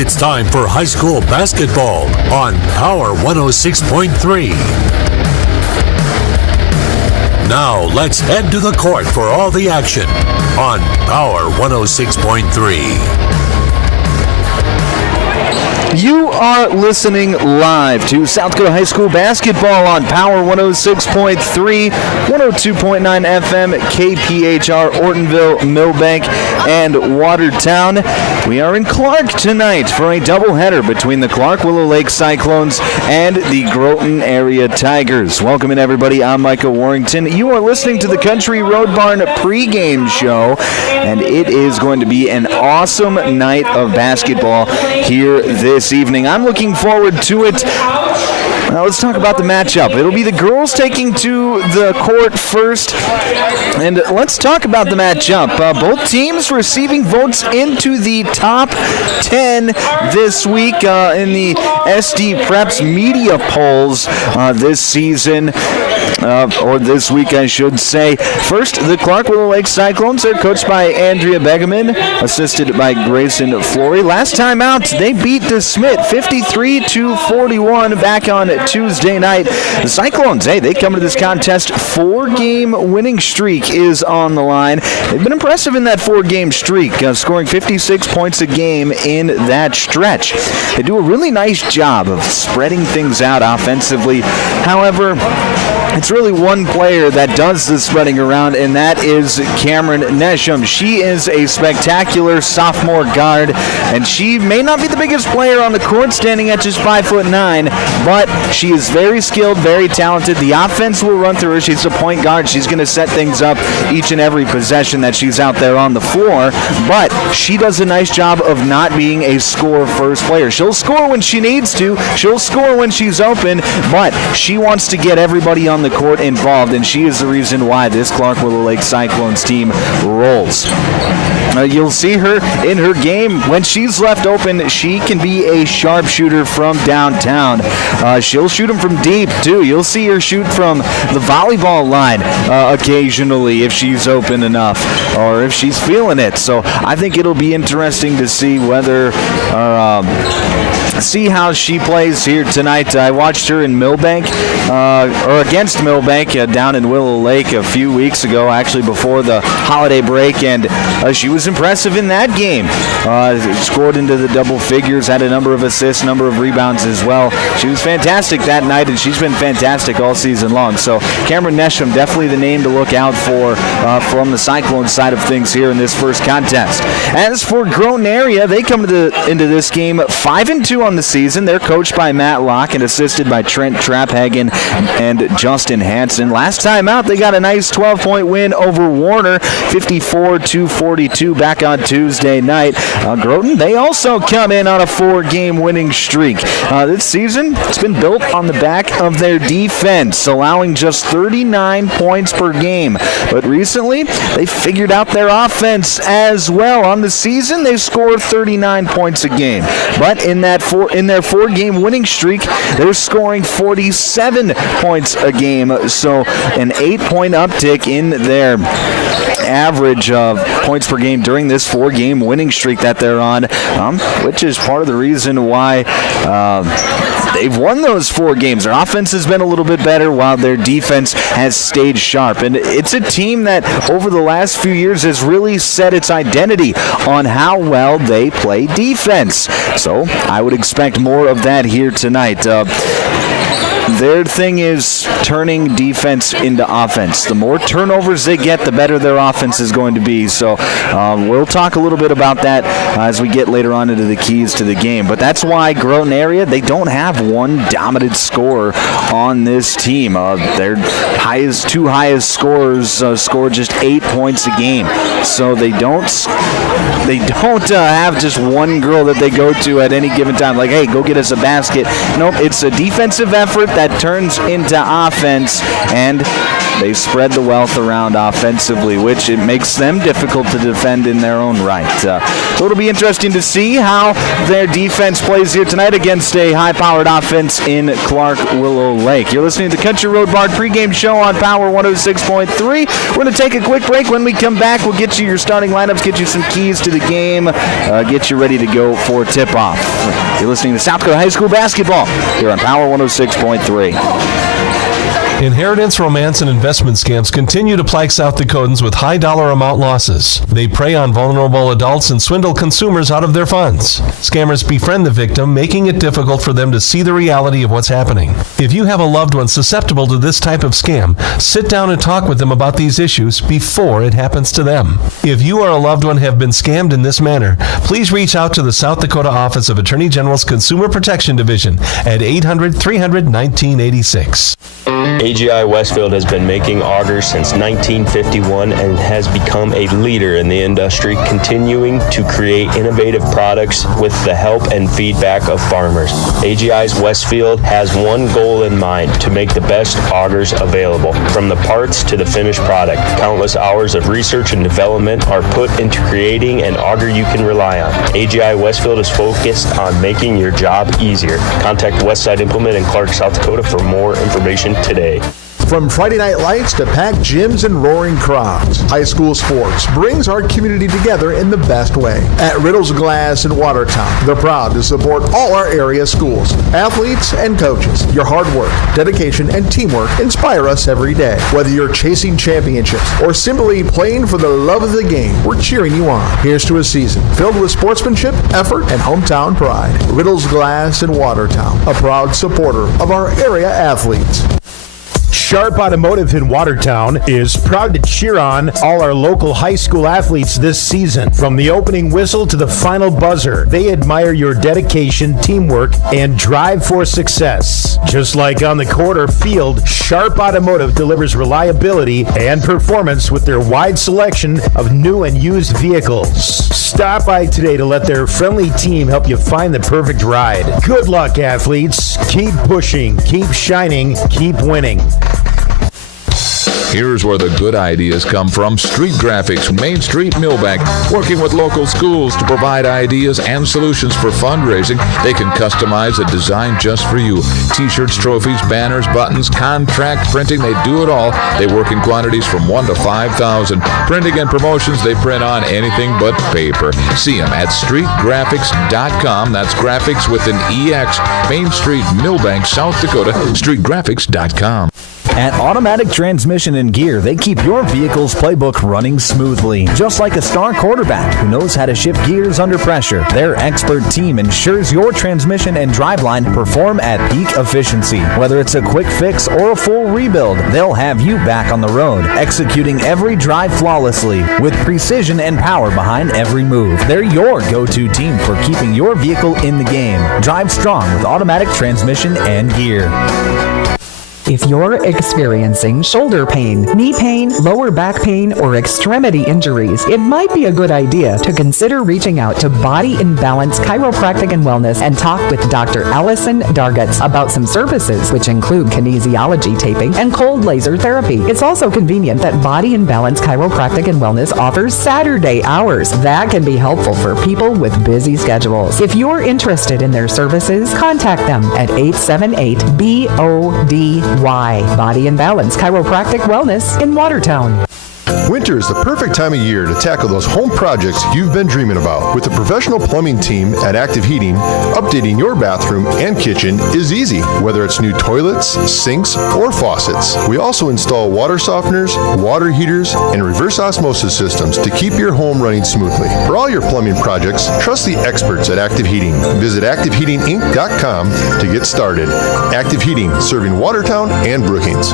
It's time for high school basketball on Power 106.3. Now let's head to the court for all the action on Power 106.3. You are listening live to South Dakota High School basketball on Power 106.3, 102.9 FM, KPHR, Ortonville, Millbank, and Watertown. We are in Clark tonight for a doubleheader between the Clark Willow Lake Cyclones and the Groton Area Tigers. Welcome in, everybody. I'm Micah Warrington. You are listening to the Country Road Barn pregame show, and it is going to be an awesome night of basketball here this evening. I'm looking forward to it. Now let's talk about the matchup. It'll be the girls taking to the court first. And let's talk about the matchup. Both teams receiving votes into the top 10 this week in the SD Preps media polls this season. Or this week, I should say. First, the Clark Willow Lake Cyclones. They're coached by Andrea Begeman, assisted by Grayson Flory. Last time out, they beat DeSmit 53-41 back on Tuesday night. The Cyclones, they come to this contest. 4-game winning streak is on the line. They've been impressive in that 4-game streak, scoring 56 points a game in that stretch. They do a really nice job of spreading things out offensively. However, it's really one player that does the spreading around, and that is Cameron Nesham. She is a spectacular sophomore guard, and she may not be the biggest player on the court, standing at just 5'9", but she is very skilled, very talented. The offense will run through her. She's a point guard. She's going to set things up each and every possession that she's out there on the floor, but she does a nice job of not being a score-first player. She'll score when she needs to. She'll score when she's open, but she wants to get everybody on the court involved, and she is the reason why this Clark Willow Lake Cyclones team rolls. You'll see her in her game. When she's left open, she can be a sharpshooter from downtown. She'll shoot them from deep, too. You'll see her shoot from the volleyball line occasionally if she's open enough or if she's feeling it. So I think it'll be interesting to see whether see how she plays here tonight. I watched her in Millbank, or against Millbank down in Willow Lake a few weeks ago, actually before the holiday break, and she was impressive in that game. Scored into the double figures, had a number of assists, number of rebounds as well. She was fantastic that night, and she's been fantastic all season long. So Cameron Nesham, definitely the name to look out for from the Cyclone side of things here in this first contest. As for Groton Area, they come into this game 5-2 on the season. They're coached by Matt Locke and assisted by Trent Traphagen and Justin Hansen. Last time out, they got a nice 12-point win over Warner, 54-42 back on Tuesday night. Groton, they also come in on a 4-game winning streak. This season, it's been built on the back of their defense, allowing just 39 points per game. But recently, they figured out their offense as well. On the season, they scored 39 points a game. But in their 4-game winning streak, they're scoring 47 points a game. So an 8-point uptick in their average of points per game during this 4-game winning streak that they're on, which is part of the reason why they've won those 4 games. Their offense has been a little bit better while their defense has stayed sharp. And it's a team that over the last few years has really set its identity on how well they play defense. So I would expect more of that here tonight. Their thing is turning defense into offense. The more turnovers they get, the better their offense is going to be. So we'll talk a little bit about that as we get later on into the keys to the game. But that's why Groton Area, they don't have one dominant scorer on this team. Their two highest scorers score just 8 points a game. So they don't have just one girl that they go to at any given time. Like, hey, go get us a basket. Nope, it's a defensive effort that turns into offense, and They spread the wealth around offensively, which it makes them difficult to defend in their own right. So it'll be interesting to see how their defense plays here tonight against a high-powered offense in Clark Willow Lake. You're listening to the Country Road Bar pregame show on Power 106.3. We're going to take a quick break. When we come back, we'll get you your starting lineups, get you some keys to the game, get you ready to go for tip-off. You're listening to South Dakota High School basketball here on Power 106.3. Inheritance, romance, and investment scams continue to plague South Dakotans with high dollar amount losses. They prey on vulnerable adults and swindle consumers out of their funds. Scammers befriend the victim, making it difficult for them to see the reality of what's happening. If you have a loved one susceptible to this type of scam, sit down and talk with them about these issues before it happens to them. If you or a loved one have been scammed in this manner, please reach out to the South Dakota Office of Attorney General's Consumer Protection Division at 800-300-1986. AGI Westfield has been making augers since 1951 and has become a leader in the industry, continuing to create innovative products with the help and feedback of farmers. AGI's Westfield has one goal in mind: to make the best augers available. From the parts to the finished product, countless hours of research and development are put into creating an auger you can rely on. AGI Westfield is focused on making your job easier. Contact Westside Implement in Clark, South Dakota for more information today. From Friday night lights to packed gyms and roaring crowds, high school sports brings our community together in the best way. At Riddle's Glass in Watertown, they're proud to support all our area schools, athletes, and coaches. Your hard work, dedication, and teamwork inspire us every day. Whether you're chasing championships or simply playing for the love of the game, we're cheering you on. Here's to a season filled with sportsmanship, effort, and hometown pride. Riddle's Glass in Watertown, a proud supporter of our area athletes. Sharp Automotive in Watertown is proud to cheer on all our local high school athletes this season. From the opening whistle to the final buzzer, they admire your dedication, teamwork, and drive for success. Just like on the court or field, Sharp Automotive delivers reliability and performance with their wide selection of new and used vehicles. Stop by today to let their friendly team help you find the perfect ride. Good luck, athletes. Keep pushing, keep shining, keep winning. Here's where the good ideas come from. Street Graphics, Main Street, Millbank, working with local schools to provide ideas and solutions for fundraising. They can customize a design just for you. T-shirts, trophies, banners, buttons, contract printing, they do it all. They work in quantities from 1 to 5,000. Printing and promotions, they print on anything but paper. See them at streetgraphics.com. That's graphics with an EX. Main Street, Millbank, South Dakota, streetgraphics.com. At Automatic Transmission and Gear, they keep your vehicle's playbook running smoothly. Just like a star quarterback who knows how to shift gears under pressure, their expert team ensures your transmission and driveline perform at peak efficiency. Whether it's a quick fix or a full rebuild, they'll have you back on the road, executing every drive flawlessly with precision and power behind every move. They're your go-to team for keeping your vehicle in the game. Drive strong with Automatic Transmission and Gear. If you're experiencing shoulder pain, knee pain, lower back pain, or extremity injuries, it might be a good idea to consider reaching out to Body and Balance Chiropractic and Wellness and talk with Dr. Allison Dargutz about some services, which include kinesiology taping and cold laser therapy. It's also convenient that Body and Balance Chiropractic and Wellness offers Saturday hours. That can be helpful for people with busy schedules. If you're interested in their services, contact them at 878-BODY. Body and Balance Chiropractic Wellness in Watertown. Winter is the perfect time of year to tackle those home projects you've been dreaming about. With the professional plumbing team at Active Heating, updating your bathroom and kitchen is easy, whether it's new toilets, sinks, or faucets. We also install water softeners, water heaters, and reverse osmosis systems to keep your home running smoothly. For all your plumbing projects, trust the experts at Active Heating. Visit ActiveHeatingInc.com to get started. Active Heating, serving Watertown and Brookings.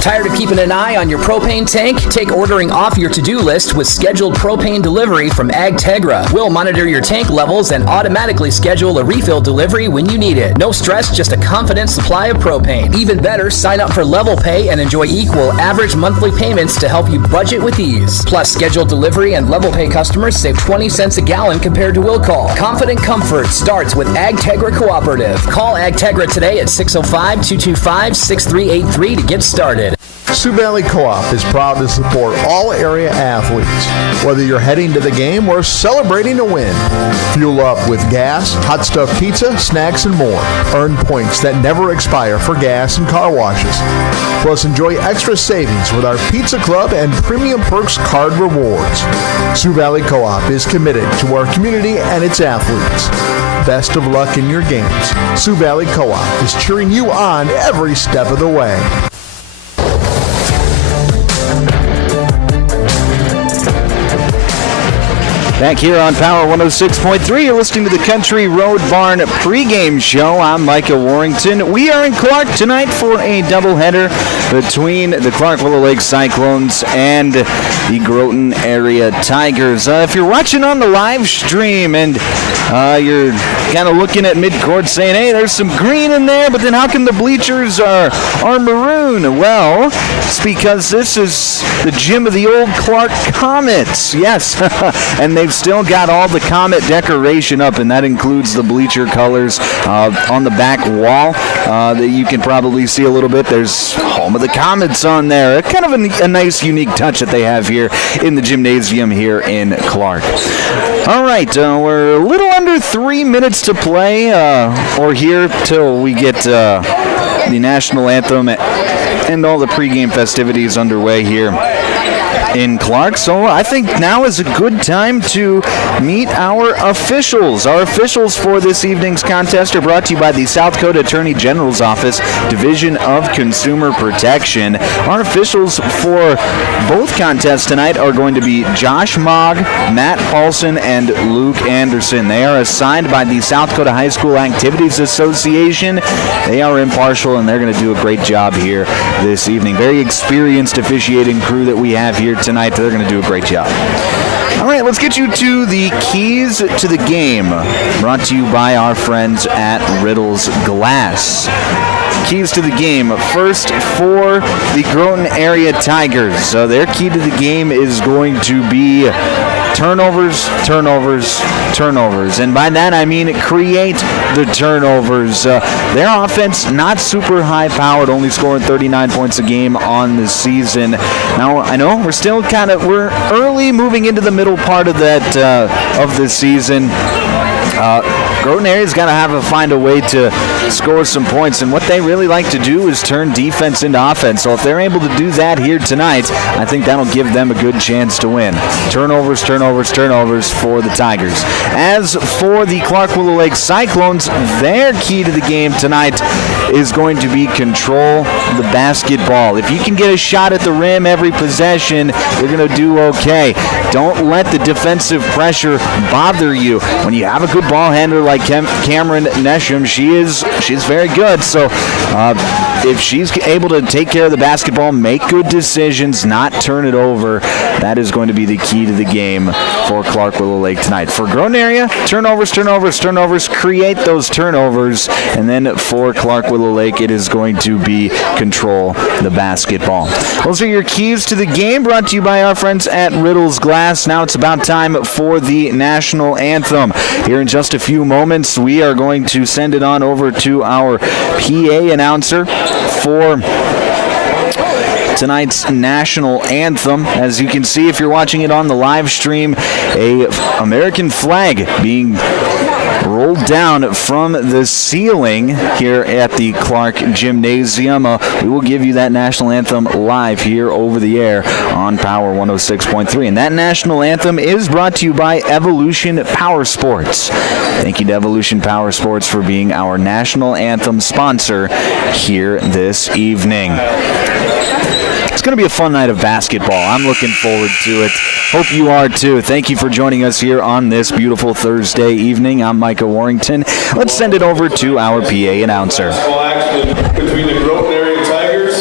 Tired of keeping an eye on your propane tank? Take ordering off your to-do list with scheduled propane delivery from AgTegra. We'll monitor your tank levels and automatically schedule a refill delivery when you need it. No stress, just a confident supply of propane. Even better, sign up for Level Pay and enjoy equal average monthly payments to help you budget with ease. Plus, scheduled delivery and Level Pay customers save 20 cents a gallon compared to will call. Confident comfort starts with AgTegra Cooperative. Call AgTegra today at 605-225-6383 to get started. Sioux Valley Co-op is proud to support all area athletes. Whether you're heading to the game or celebrating a win, fuel up with gas, hot stuff pizza, snacks, and more. Earn points that never expire for gas and car washes. Plus, enjoy extra savings with our Pizza Club and Premium Perks card rewards. Sioux Valley Co-op is committed to our community and its athletes. Best of luck in your games. Sioux Valley Co-op is cheering you on every step of the way. Back here on Power 106.3, you're listening to the Country Road Barn pregame show. I'm Micah Warrington. We are in Clark tonight for a doubleheader between the Clark Willow Lake Cyclones and the Groton area Tigers. If you're watching on the live stream and you're kind of looking at midcourt saying, hey, there's some green in there, but then how come the bleachers are maroon? Well, it's because this is the gym of the old Clark Comets. Yes, and they've still got all the Comet decoration up, and that includes the bleacher colors on the back wall that you can probably see a little bit. There's Home of the Comets on there. Kind of a nice, unique touch that they have here in the gymnasium here in Clark. All right, we're a little under 3 minutes to play, or here till we get the national anthem and all the pregame festivities underway here in Clark. So I think now is a good time to meet our officials. Our officials for this evening's contest are brought to you by the South Dakota Attorney General's Office, Division of Consumer Protection. Our officials for both contests tonight are going to be Josh Mogg, Matt Paulson, and Luke Anderson. They are assigned by the South Dakota High School Activities Association. They are impartial, and they're going to do a great job here this evening. Very experienced officiating crew that we have here tonight. They're going to do a great job. All right, let's get you to the keys to the game, brought to you by our friends at Riddle's Glass. Keys to the game. First, for the Groton area Tigers. Their key to the game is going to be turnovers. And by that, I mean create the turnovers. Their offense, not super high-powered, only scoring 39 points a game on the season. Now, I know we're early moving into the middle part of that of the season. Groton area's got to find a way to score some points, and what they really like to do is turn defense into offense. So if they're able to do that here tonight, I think that'll give them a good chance to win. Turnovers for the Tigers. As for the Clark Willow Lake Cyclones, their key to the game tonight is going to be control the basketball. If you can get a shot at the rim every possession, you're going to do okay. Don't let the defensive pressure bother you. When you have a good ball handler like Cameron Nesham, she's very good. So if she's able to take care of the basketball, make good decisions, not turn it over, that is going to be the key to the game for Clark Willow Lake tonight. For Groton area, turnovers, create those turnovers. And then for Clark Willow Lake, it is going to be control the basketball. Those are your keys to the game, brought to you by our friends at Riddle's Glass. Now it's about time for the national anthem. Here in just a few moments, we are going to send it on over to our PA announcer for tonight's national anthem. As you can see, if you're watching it on the live stream, a American flag being rolled down from the ceiling here at the Clark Gymnasium. We will give you that national anthem live here over the air on Power 106.3. And that national anthem is brought to you by Evolution Power Sports. Thank you to Evolution Power Sports for being our national anthem sponsor here this evening. It's going to be a fun night of basketball. I'm looking forward to it. Hope you are too. Thank you for joining us here on this beautiful Thursday evening. I'm Micah Warrington. Let's send it over to our PA announcer. Between the Groton area Tigers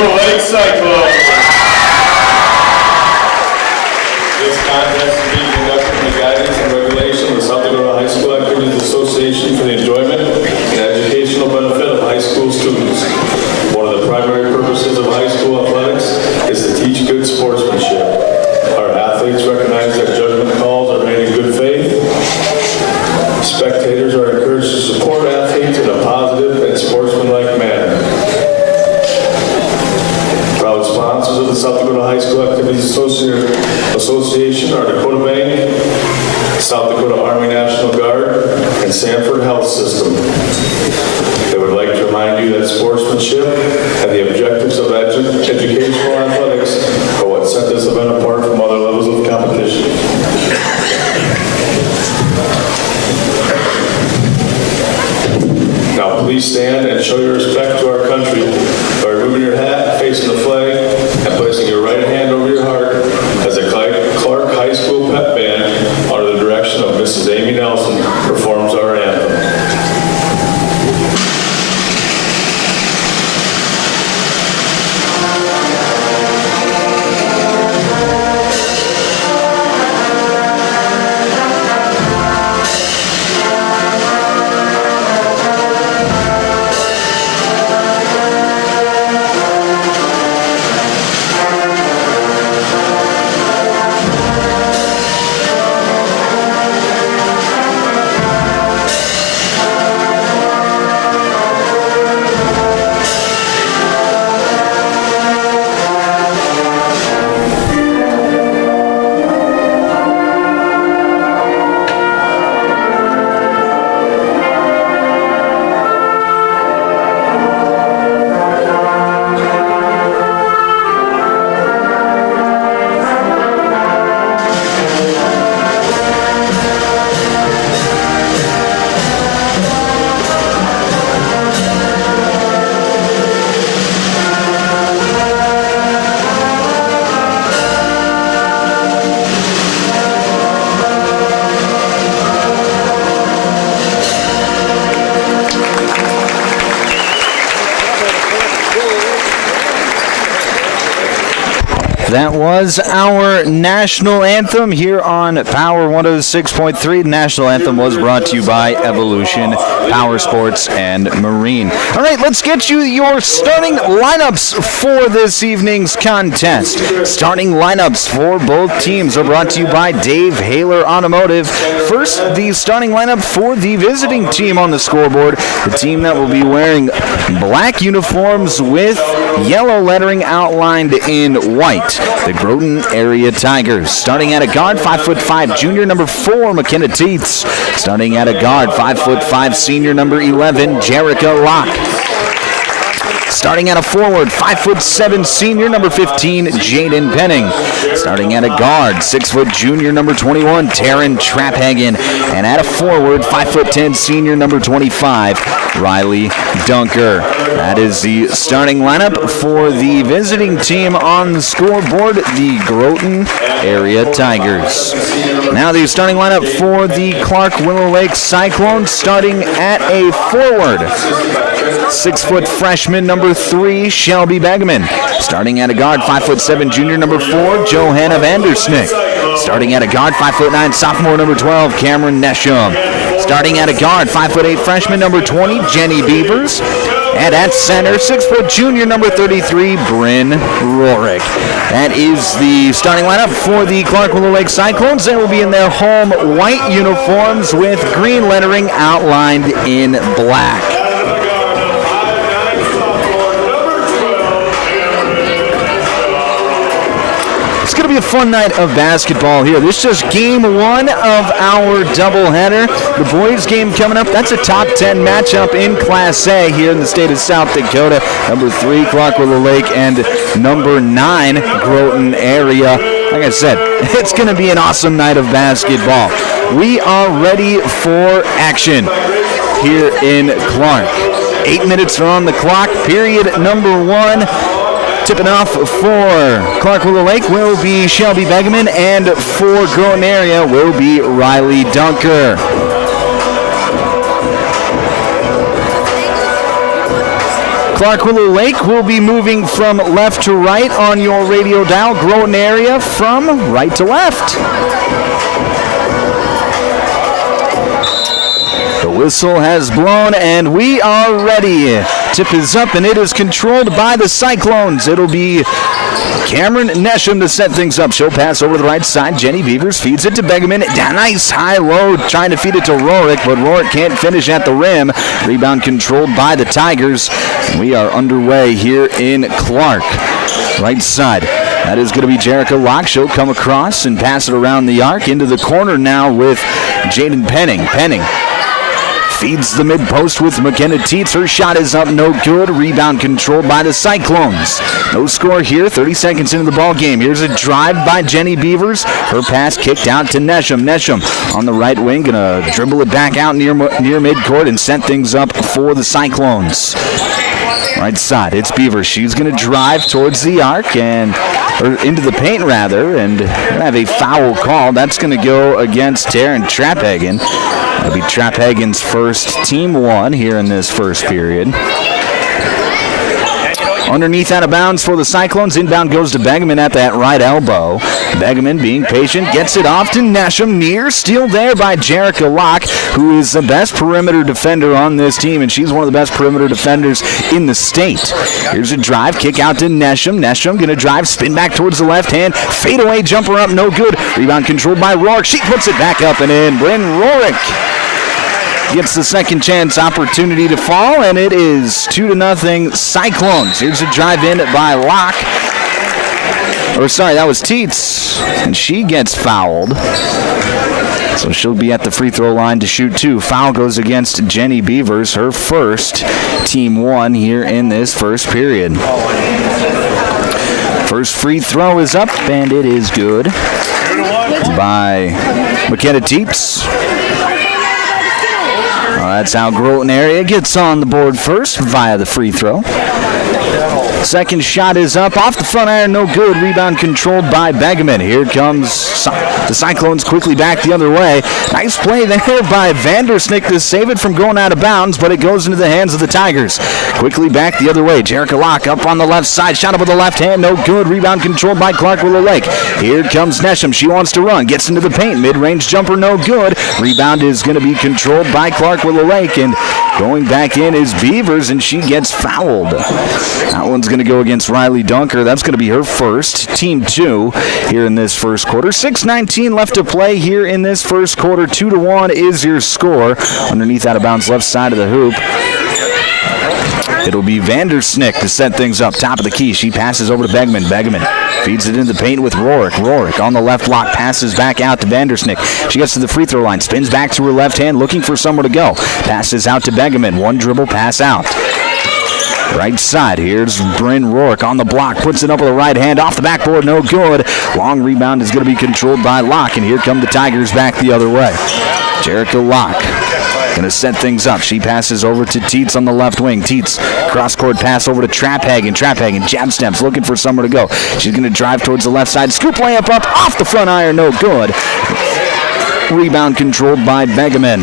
Willow Lake Cyclones. This contest is being conducted in the guidance and regulation of the South Dakota High School Activities Association for the enjoyment and educational benefit of high school students. One of the primary purposes of high school athletics is to teach good sportsmanship. Our athletes recognize that judgment calls are made in good faith. Spectators are encouraged to support athletes in a positive and sportsmanlike manner. Proud sponsors of the South Dakota High School Activities Association are Dakota Bank, South Dakota Army National Guard, and Sanford Health System. They would like to remind you that sportsmanship and the objectives of educational athletics are what set this event apart from other levels of competition. Now please stand and show your respect to our country by removing your hat, facing the flag, and placing your right hand over your heart as the Clark High School Pep Band, under the direction of Mrs. Amy Nelson, performs our anthem. That was our national anthem here on Power 106.3. The national anthem was brought to you by Evolution, Power Sports, and Marine. All right, let's get you your starting lineups for this evening's contest. Starting lineups for both teams are brought to you by Dave Haler Automotive. First, the starting lineup for the visiting team on the scoreboard, the team that will be wearing black uniforms with yellow lettering outlined in white. The Groton Area Tigers. Starting at a guard, 5'5", junior number 4, McKenna Teets. Starting at a guard, 5'5", senior number 11, Jerica Locke. Starting at a forward, 5'7", senior number 15, Jaden Penning. Starting at a guard, 6 foot junior number 21, Taryn Traphagen. And at a forward, 5'10", senior number 25, Riley Dunker. That is the starting lineup for the visiting team on the scoreboard, the Groton Area Tigers. Now the starting lineup for the Clark Willow Lake Cyclones, starting at a forward. 6 foot freshman number 3, Shelby Begeman. Starting at a guard, 5'7", junior number 4, Johanna Vandersnick. Starting at a guard, 5'9", sophomore number 12, Cameron Nesham. Starting at a guard, 5'8", freshman number 20, Jenny Beavers. And at center, 6 foot junior number 33, Bryn Rorick. That is the starting lineup for the Clark Willow Lake Cyclones. They will be in their home white uniforms with green lettering outlined in black. It's going to be a fun night of basketball here. This is game 1 of our doubleheader. The boys game coming up, that's a top 10 matchup in Class A here in the state of South Dakota. Number 3, Clark Willow Lake, and number 9, Groton Area. Like I said, it's going to be an awesome night of basketball. We are ready for action here in Clark. 8 minutes are on the clock, period number 1. Tipping off for Clark Willow Lake will be Shelby Begeman, and for Groton Area will be Riley Dunker. Clark Willow Lake will be moving from left to right on your radio dial. Groton area from right to left. The whistle has blown, and we are ready. Tip is up, and it is controlled by the Cyclones. It'll be Cameron Nesham to set things up. She'll pass over to the right side. Jenny Beavers feeds it to Begeman. Nice high-low, trying to feed it to Rorick, but Rorick can't finish at the rim. Rebound controlled by the Tigers. We are underway here in Clark. Right side. That is going to be Jerica Locke. She'll come across and pass it around the arc into the corner now with Jaden Penning. Penning feeds the mid-post with McKenna Teets. Her shot is up, no good. Rebound controlled by the Cyclones. No score here, 30 seconds into the ball game. Here's a drive by Jenny Beavers. Her pass kicked out to Nesham. Nesham on the right wing, gonna dribble it back out near midcourt and set things up for the Cyclones. Right side, it's Beavers. She's gonna drive towards the arc or into the paint rather, and gonna have a foul call. That's gonna go against Taryn Traphagen. It'll be Traphagen's first, team one here in this first period. Underneath out of bounds for the Cyclones. Inbound goes to Begeman at that right elbow. Begeman being patient, gets it off to Nesham. Near steal there by Jerica Locke, who is the best perimeter defender on this team, and she's one of the best perimeter defenders in the state. Here's a drive, kick out to Nesham. Nesham going to drive, spin back towards the left hand. Fadeaway jumper up, no good. Rebound controlled by Rourke. She puts it back up and in. Bryn Rourke gets the second chance opportunity to fall, and it is 2-0 Cyclones. Here's a drive in by Locke. That was Teets, and she gets fouled. So she'll be at the free throw line to shoot two. Foul goes against Jenny Beavers, her first, team one here in this first period. First free throw is up, and it is good by McKenna Teets. That's how Groton area gets on the board first via the free throw. Second shot is up, off the front iron, no good. Rebound controlled by Begeman. Here comes the Cyclones quickly back the other way. Nice play there by Vandersnick to save it from going out of bounds, but it goes into the hands of the Tigers. Quickly back the other way. Jerica Locke up on the left side, shot up with the left hand, no good. Rebound controlled by Clark Willow Lake. Here comes Nesham. She wants to run, gets into the paint. Mid-range jumper, no good. Rebound is going to be controlled by Clark Willow Lake, and going back in is Beavers, and she gets fouled. That one's going to go against Riley Dunker. That's going to be her first, team two here in this first quarter. 6:19 left to play here in this first quarter. 2-1 is your score. Underneath out of bounds left side of the hoop. It'll be Vandersnick to set things up. Top of the key. She passes over to Begeman. Begeman feeds it into the paint with Rourke. Rourke on the left block, passes back out to Vandersnick. She gets to the free throw line, spins back to her left hand, looking for somewhere to go. Passes out to Begeman. One dribble, pass out. Right side, here's Bryn Rourke on the block, puts it up with the right hand, off the backboard, no good. Long rebound is going to be controlled by Locke, and here come the Tigers back the other way. Jerica Locke going to set things up. She passes over to Teets on the left wing. Teets, cross-court pass over to Traphagen. Traphagen, jab steps, looking for somewhere to go. She's going to drive towards the left side. Scoop layup up, off the front iron, no good. Rebound controlled by Begeman.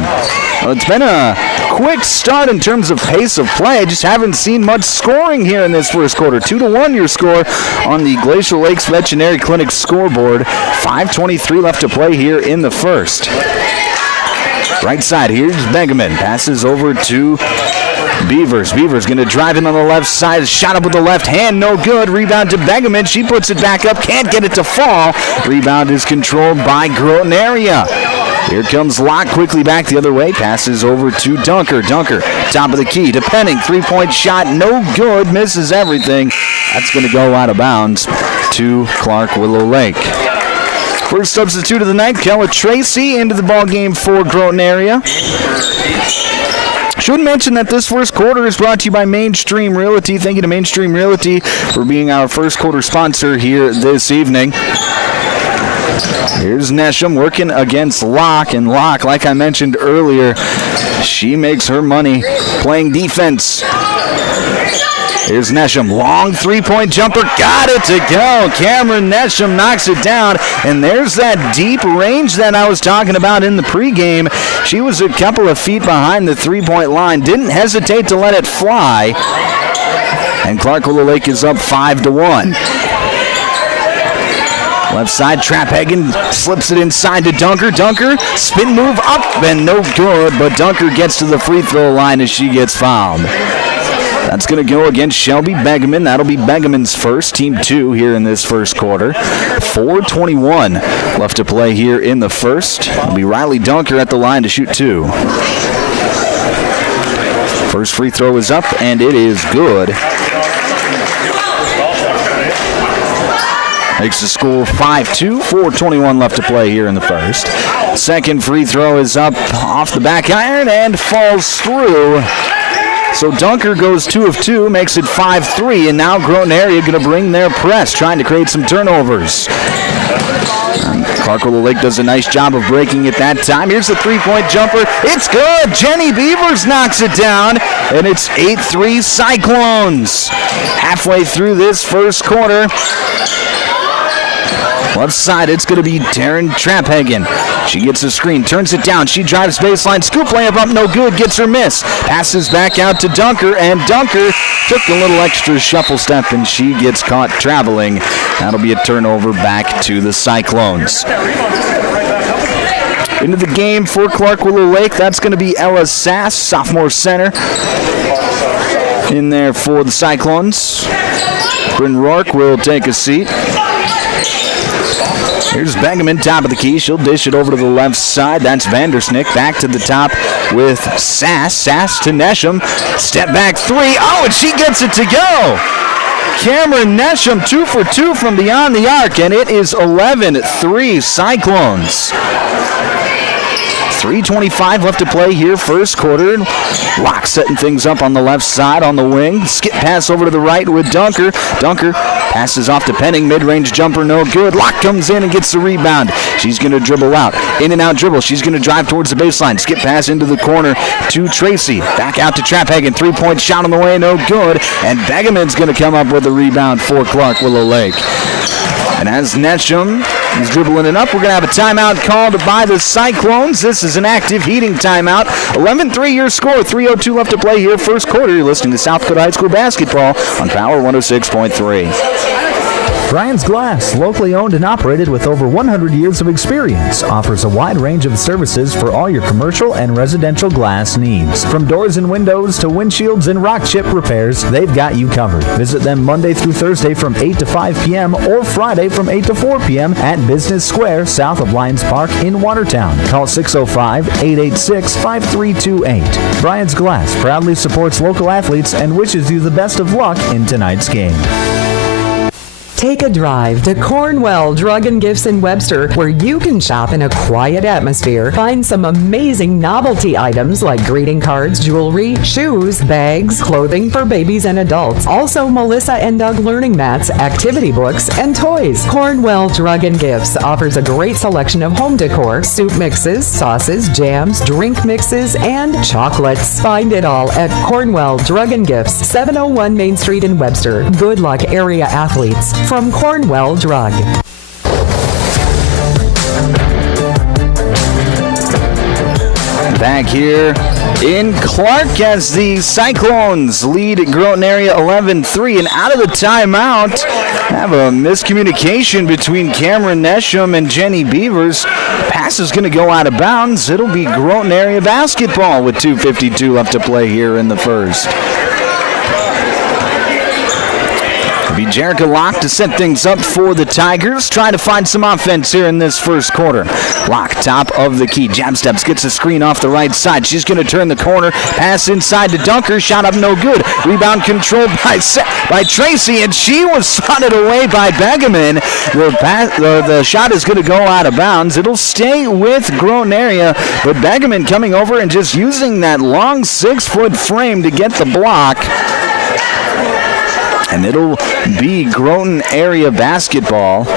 Well, it's been a quick start in terms of pace of play. Just haven't seen much scoring here in this first quarter. 2-1 your score on the Glacial Lakes Veterinary Clinic scoreboard. 5:23 left to play here in the first. Right side, here's Begeman. Passes over to Beavers. Beavers going to drive in on the left side. Shot up with the left hand, no good. Rebound to Begeman. She puts it back up, can't get it to fall. Rebound is controlled by Groton area. Here comes Locke quickly back the other way. Passes over to Dunker. Dunker, top of the key to Penning. Three-point shot, no good. Misses everything. That's going to go out of bounds to Clark Willow Lake. First substitute of the night, Kella Tracy into the ball game for Groton area. Should mention that this first quarter is brought to you by Mainstream Realty. Thank you to Mainstream Realty for being our first quarter sponsor here this evening. Here's Nesham working against Locke, and Locke, like I mentioned earlier, she makes her money playing defense. Here's Nesham, long three-point jumper, got it to go. Cameron Nesham knocks it down, and there's that deep range that I was talking about in the pregame. She was a couple of feet behind the three-point line, didn't hesitate to let it fly. and Clark Willow Lake is up 5-1. Left side, Traphagen slips it inside to Dunker. Dunker, spin move up and no good, but Dunker gets to the free throw line as she gets fouled. That's going to go against Shelby Begeman. That'll be Begeman's first, team 2 here in this first quarter. 4:21 left to play here in the first. It'll be Riley Dunker at the line to shoot 2. First free throw is up, and it is good. Makes the score 5-2, 4:21 left to play here in the first. Second free throw is up off the back iron and falls through. So Dunker goes 2 of 2, makes it 5-3, and now Groton area going to bring their press, trying to create some turnovers. Clark Willow Lake does a nice job of breaking it that time. Here's the three-point jumper. It's good. Jenny Beavers knocks it down, and it's 8-3 Cyclones. Halfway through this first quarter. Left side, it's going to be Taryn Traphagen. She gets a screen, turns it down. She drives baseline. Scoop layup up, no good. Gets her miss. Passes back out to Dunker, and Dunker took a little extra shuffle step, and she gets caught traveling. That'll be a turnover back to the Cyclones. Into the game for Clark Willow Lake. That's going to be Ella Sass, sophomore center. In there for the Cyclones. Bryn Rourke will take a seat. Here's Begeman, top of the key. She'll dish it over to the left side. That's Vandersnick back to the top with Sass. Sass to Nesham. Step back 3. Oh, and she gets it to go. Cameron Nesham 2 for 2 from beyond the arc, and it is 11-3 Cyclones. 3:25 left to play here, first quarter. Locke setting things up on the left side on the wing. Skip pass over to the right with Dunker. Dunker passes off to Penning. Mid-range jumper, no good. Locke comes in and gets the rebound. She's going to dribble out. In and out dribble. She's going to drive towards the baseline. Skip pass into the corner to Tracy. Back out to Traphagen. Three-point shot on the way, no good. And Begeman's going to come up with a rebound for Clark Willow Lake. And as Nesham is dribbling it up, we're going to have a timeout called by the Cyclones. This is an active heating timeout. 11-3 your score. 3:02 left to play here. First quarter. You're listening to South Dakota High School basketball on Power 106.3. Brian's Glass, locally owned and operated with over 100 years of experience, offers a wide range of services for all your commercial and residential glass needs. From doors and windows to windshields and rock chip repairs, they've got you covered. Visit them Monday through Thursday from 8 to 5 p.m. or Friday from 8 to 4 p.m. at Business Square, south of Lions Park in Watertown. Call 605-886-5328. Brian's Glass proudly supports local athletes and wishes you the best of luck in tonight's game. Take a drive to Cornwell Drug and Gifts in Webster, where you can shop in a quiet atmosphere. Find some amazing novelty items like greeting cards, jewelry, shoes, bags, clothing for babies and adults. Also, Melissa and Doug learning mats, activity books, and toys. Cornwell Drug and Gifts offers a great selection of home decor, soup mixes, sauces, jams, drink mixes, and chocolates. Find it all at Cornwell Drug and Gifts, 701 Main Street in Webster. Good luck, area athletes. From Cornwell Drug. Back here in Clark as the Cyclones lead Groton area 11-3, and out of the timeout have a miscommunication between Cameron Nesham and Jenny Beavers. Pass is going to go out of bounds. It'll be Groton area basketball with 2:52 left to play here in the first. Be Jerica Locke to set things up for the Tigers. Trying to find some offense here in this first quarter. Locke, top of the key. Jab steps, gets a screen off the right side. She's going to turn the corner. Pass inside to Dunker. Shot up, no good. Rebound controlled by Tracy, and she was swatted away by Begeman. The shot is going to go out of bounds. It'll stay with Groton area, but Begeman coming over and just using that long 6-foot frame to get the block. And it'll be Groton area basketball.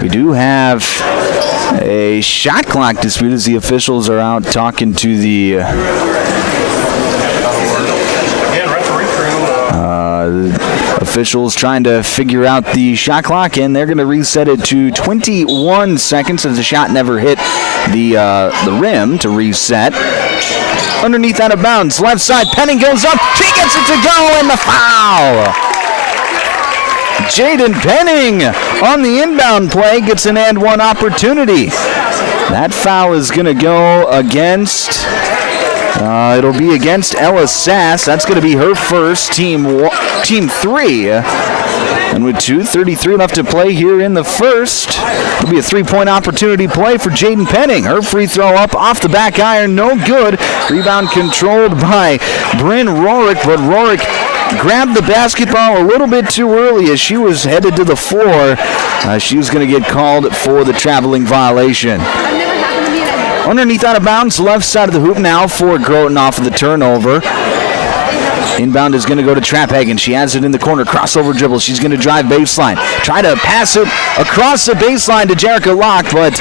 We do have a shot clock dispute as the officials are out talking to the officials trying to figure out the shot clock, and they're going to reset it to 21 seconds as the shot never hit the rim to reset. Underneath out of bounds, left side, Penning goes up, she gets it to go, and the foul. Jaden Penning on the inbound play gets an and one opportunity. That foul is going to go against, it'll be against Ella Sass. That's going to be her first, team 3. And with 2:33 left to play here in the first, it'll be a three-point opportunity play for Jaden Penning. Her free throw up off the back iron, no good. Rebound controlled by Bryn Rorick, but Rorick grabbed the basketball a little bit too early as she was headed to the floor. She was going to get called for the traveling violation. Underneath out of bounds, left side of the hoop now for Groton off of the turnover. Inbound is going to go to Traphagen. She has it in the corner. Crossover dribble. She's going to drive baseline. Try to pass it across the baseline to Jerica Locke, but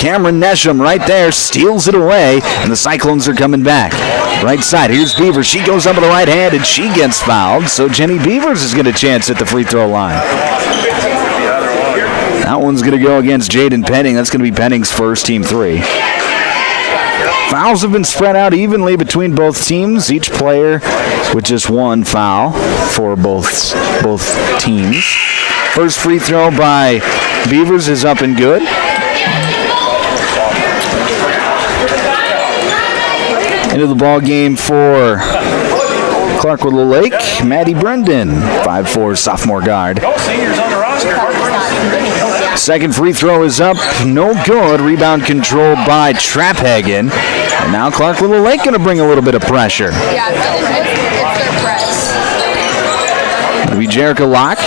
Cameron Nesham right there steals it away, and the Cyclones are coming back. Right side, here's Beavers. She goes up with the right hand, and she gets fouled, so Jenny Beavers is going to chance at the free throw line. That one's going to go against Jaden Penning. That's going to be Penning's first, team 3. Fouls have been spread out evenly between both teams, each player with just one foul for both teams. First free throw by Beavers is up and good. Into the ball game for Clark Willow Lake, Maddie Brendan, 5'4" sophomore guard. Second free throw is up, no good. Rebound controlled by Traphagen. And now Clark Willow Lake going to bring a little bit of pressure. Yeah, it's their press. It'll be Jerica Locke.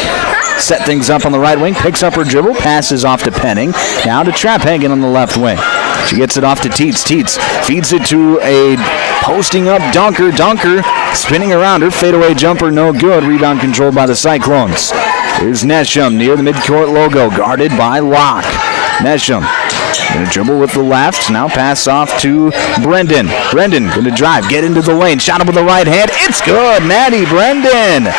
Set things up on the right wing, picks up her dribble, passes off to Penning. Now to Traphagen on the left wing. She gets it off to Teets. Teets feeds it to a posting up Dunker. Dunker spinning around her. Fadeaway jumper, no good. Rebound controlled by the Cyclones. Here's Nesham near the midcourt logo, guarded by Locke. Nesham going to dribble with the left. Now pass off to Brendan. Brendan going to drive, get into the lane. Shot up with the right hand. It's good. Maddie Brendan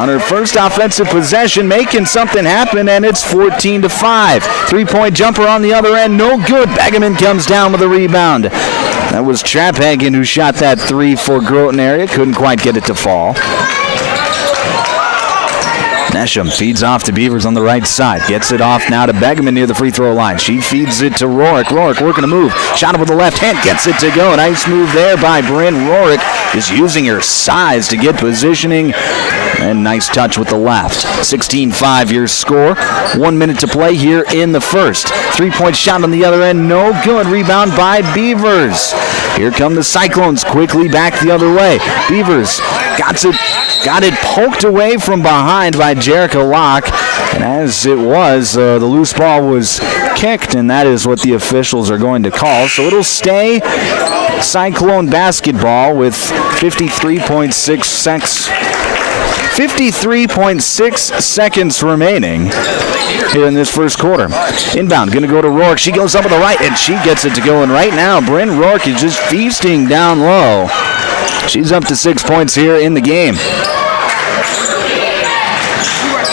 on her first offensive possession, making something happen, and it's 14-5. Three-point jumper on the other end, no good. Baggerman comes down with a rebound. That was Traphagen who shot that three for Groton area. Couldn't quite get it to fall. Nesham feeds off to Beavers on the right side. Gets it off now to Baggerman near the free throw line. She feeds it to Rorick. Rorick working a move. Shot up with the left hand. Gets it to go. Nice move there by Bryn Rorick. Is using her size to get positioning. And nice touch with the left. 16-5 your score. 1 minute to play here in the first. Three-point shot on the other end. No good. Rebound by Beavers. Here come the Cyclones quickly back the other way. Beavers got it poked away from behind by Jerica Locke. And as it was, the loose ball was kicked, and that is what the officials are going to call. So it'll stay Cyclone basketball with 53.6 seconds remaining here in this first quarter. Inbound, going to go to Rourke. She goes up with the right, and she gets it to go. And right now, Bryn Rourke is just feasting down low. She's up to 6 points here in the game.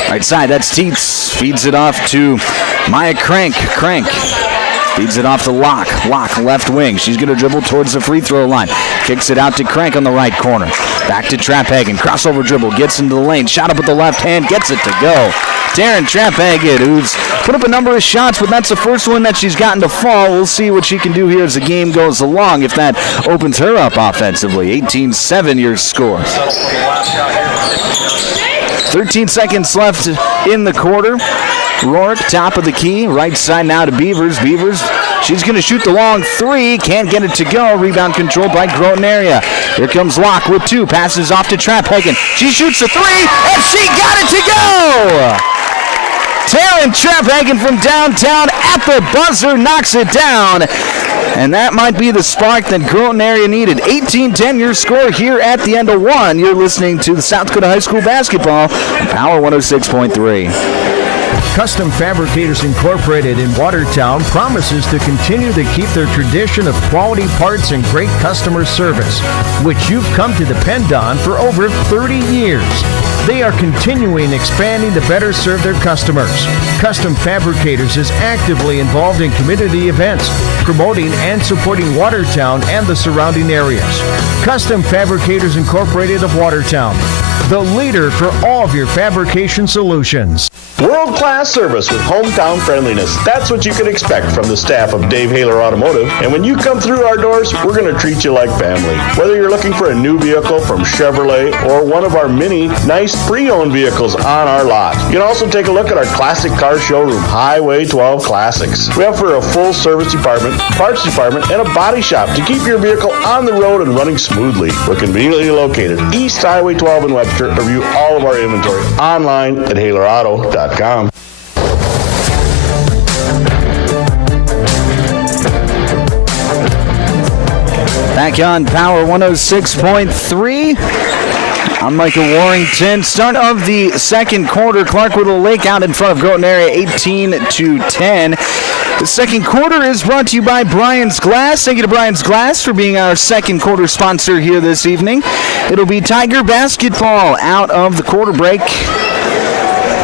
Right side, that's Teets. Feeds it off to Maya Crank. Crank feeds it off to Locke. Locke, left wing. She's going to dribble towards the free throw line. Kicks it out to Crank on the right corner. Back to Traphagen. Crossover dribble. Gets into the lane. Shot up with the left hand. Gets it to go. Taryn Traphagen, who's put up a number of shots, but that's the first one that she's gotten to fall. We'll see what she can do here as the game goes along if that opens her up offensively. 18-7 your score. 13 seconds left in the quarter. Rourke, top of the key. Right side now to Beavers. Beavers, she's going to shoot the long three. Can't get it to go. Rebound controlled by Groton area. Here comes Locke with two. Passes off to Traphagen. She shoots a three, and she got it to go! Taryn Traphagen from downtown at the buzzer knocks it down. And that might be the spark that Groton area needed. 18-10 your score here at the end of one. You're listening to the South Dakota High School basketball on Power 106.3. Custom Fabricators Incorporated in Watertown promises to continue to keep their tradition of quality parts and great customer service, which you've come to depend on for over 30 years. They are continuing expanding to better serve their customers. Custom Fabricators is actively involved in community events, promoting and supporting Watertown and the surrounding areas. Custom Fabricators Incorporated of Watertown, the leader for all of your fabrication solutions. World-class service with hometown friendliness. That's what you can expect from the staff of Dave Haler Automotive. And when you come through our doors, we're going to treat you like family. Whether you're looking for a new vehicle from Chevrolet or one of our many nice pre-owned vehicles on our lot. You can also take a look at our classic car showroom, Highway 12 Classics. We offer a full service department, parts department, and a body shop to keep your vehicle on the road and running smoothly. We're conveniently located East Highway 12 in Webster. Review all of our inventory online at HalerAuto.com. Back on Power 106.3. I'm Michael Warrington. Start of the second quarter. Clark Willow Lake out in front of Groton area 18-10. The second quarter is brought to you by Brian's Glass. Thank you to Brian's Glass for being our second quarter sponsor here this evening. It'll be Tiger basketball out of the quarter break.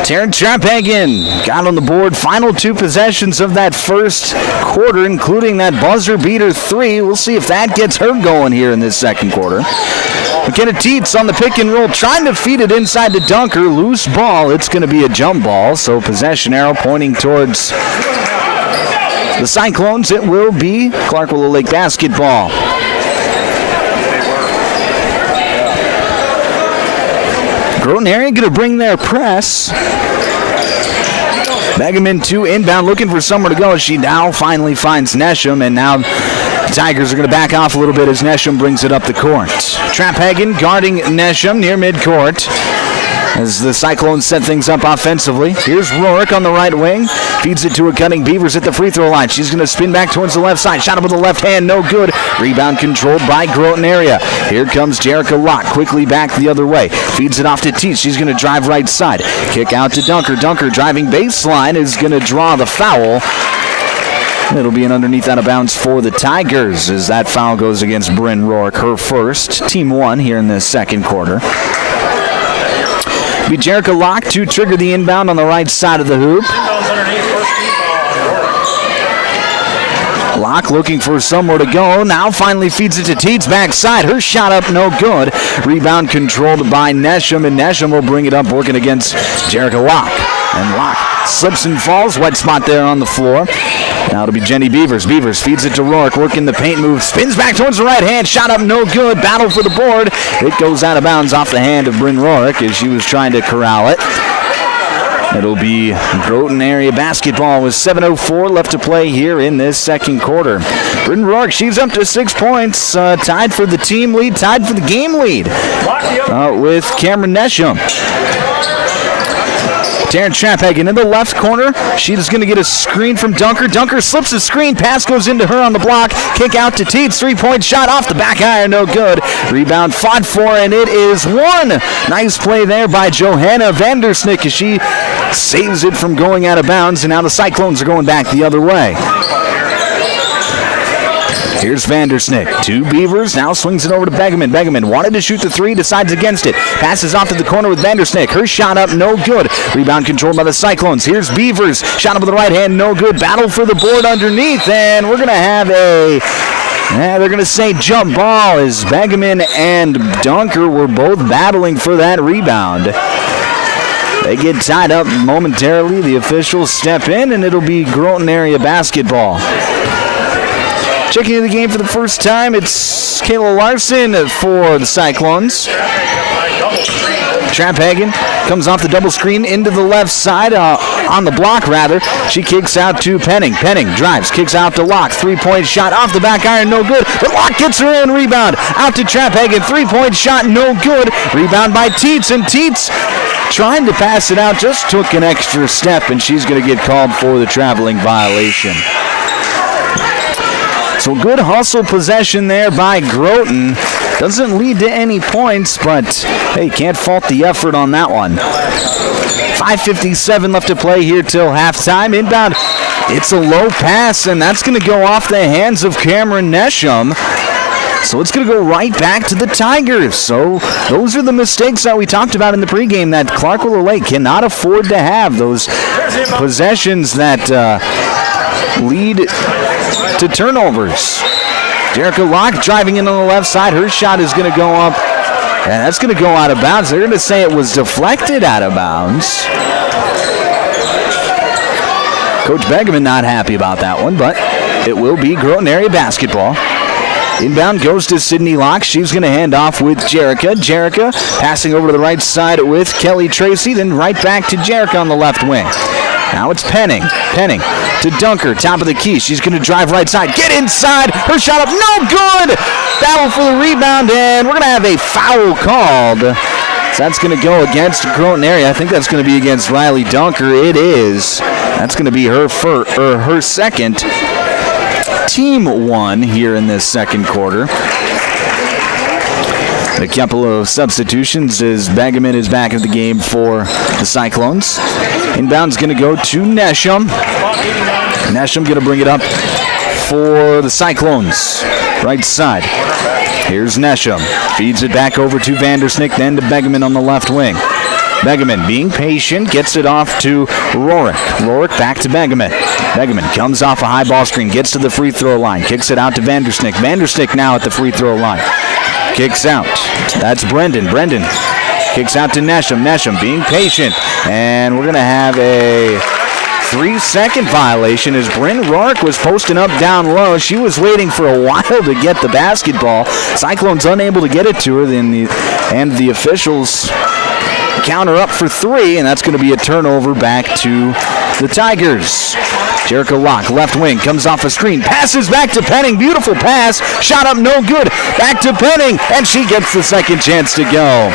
Taryn Trapphagen got on the board. Final two possessions of that first quarter, including that buzzer beater three. We'll see if that gets her going here in this second quarter. McKenna Teets on the pick and roll, trying to feed it inside to Dunker. Loose ball. It's going to be a jump ball, so possession arrow pointing towards the Cyclones. It will be Clark Willow Lake basketball. Groton area going to bring their press. Begeman to inbound, looking for somewhere to go. She now finally finds Nesham, and now the Tigers are going to back off a little bit as Nesham brings it up the court. Trapphagen guarding Nesham near midcourt as the Cyclones set things up offensively. Here's Rourke on the right wing. Feeds it to a cutting Beavers at the free throw line. She's going to spin back towards the left side. Shot up with the left hand, no good. Rebound controlled by Groton area. Here comes Jerica Locke, quickly back the other way. Feeds it off to Teets. She's going to drive right side. Kick out to Dunker. Dunker driving baseline is going to draw the foul. It'll be an underneath out of bounds for the Tigers as that foul goes against Bryn Rourke, her first. Team one here in the second quarter. Be Jerica Locke to trigger the inbound on the right side of the hoop. Locke looking for somewhere to go. Now finally feeds it to Teets backside. Her shot up, no good. Rebound controlled by Nesham, and Nesham will bring it up working against Jerica Locke. And Locke slips and falls. Wet spot there on the floor. Now it'll be Jenny Beavers. Beavers feeds it to Rourke, working the paint move. Spins back towards the right hand. Shot up, no good. Battle for the board. It goes out of bounds off the hand of Bryn Rourke as she was trying to corral it. It'll be Groton area basketball with 7:04 left to play here in this second quarter. Bryn Rourke, she's up to 6 points. Tied for the team lead, tied for the game lead with Cameron Nesham. Taryn Trapphagen in the left corner. She's going to get a screen from Dunker. Dunker slips the screen. Pass goes into her on the block. Kick out to Teets. 3-point shot off the back iron. No good. Rebound fought for, and it is one. Nice play there by Johanna Vandersnick as she saves it from going out of bounds, and now the Cyclones are going back the other way. Here's Vandersnick. Two Beavers. Now swings it over to Begeman. Begeman wanted to shoot the three, decides against it. Passes off to the corner with Vandersnick. Her shot up, no good. Rebound controlled by the Cyclones. Here's Beavers. Shot up with the right hand, no good. Battle for the board underneath, and we're going to have they're going to say jump ball as Begeman and Dunker were both battling for that rebound. They get tied up momentarily. The officials step in, and it'll be Groton area basketball. Checking into the game for the first time, it's Kayla Larson for the Cyclones. Trapphagen comes off the double screen into the left side, on the block rather. She kicks out to Penning. Penning drives, kicks out to Locke. 3-point shot off the back iron, no good. But Locke gets her own rebound. Out to Trapphagen, 3-point shot, no good. Rebound by Teets, and Teets trying to pass it out, just took an extra step, and she's going to get called for the traveling violation. So good hustle possession there by Groton. Doesn't lead to any points, but hey, can't fault the effort on that one. 5:57 left to play here till halftime. Inbound, it's a low pass, and that's going to go off the hands of Cameron Nesham. So it's going to go right back to the Tigers. So those are the mistakes that we talked about in the pregame that Clark Willow Lake cannot afford to have. Those possessions that lead to turnovers. Jerica Locke driving in on the left side. Her shot is going to go up And that's going to go out of bounds. They're going to say it was deflected out of bounds. Coach Begeman not happy about that one, but it will be Groton area basketball. Inbound goes to Sydney Locke. She's going to hand off with Jerica. Jerica passing over to the right side with Kelly Tracy, then right back to Jerica on the left wing. Now it's Penning. Penning to Dunker, top of the key. She's going to drive right side. Get inside. Her shot up, no good. Battle for the rebound, and we're going to have a foul called. So that's going to go against Groton area. I think that's going to be against Riley Dunker. It is. That's going to be her second. Team one here in this second quarter. A couple of substitutions as Begeman is back in the game for the Cyclones. Inbound's going to go to Nesham. Nesham going to bring it up for the Cyclones. Right side. Here's Nesham. Feeds it back over to Vandersnick, then to Begeman on the left wing. Begeman being patient, gets it off to Rorick. Rorick back to Begeman. Begeman comes off a high ball screen, gets to the free throw line, kicks it out to Vandersnick. Vandersnick now at the free throw line. Kicks out. That's Brendan. Brendan kicks out to Nesham. Nesham being patient. And we're going to have a 3-second violation as Bryn Rorick was posting up down low. She was waiting for a while to get the basketball. Cyclones unable to get it to her, and the officials counter up for three, and that's going to be a turnover back to the Tigers. Jericho Locke, left wing, comes off a screen, passes back to Penning, beautiful pass, shot up no good, back to Penning, and she gets the second chance to go.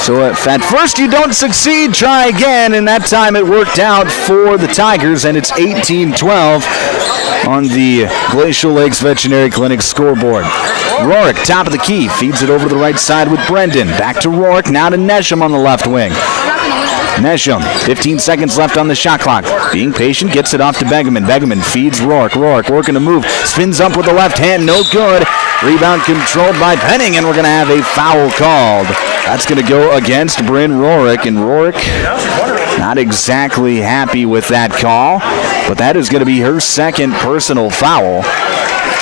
So if at first you don't succeed, try again, and that time it worked out for the Tigers, and it's 18-12 on the Glacial Lakes Veterinary Clinic scoreboard. Rorick, top of the key, feeds it over to the right side with Brendan. Back to Rorick, now to Nesham on the left wing. Nesham, 15 seconds left on the shot clock. Being patient, gets it off to Begeman. Begeman feeds Rorick. Rorick working to move, spins up with the left hand, no good. Rebound controlled by Penning, and we're going to have a foul called. That's going to go against Bryn Rorick, and Rorick not exactly happy with that call, but that is going to be her second personal foul.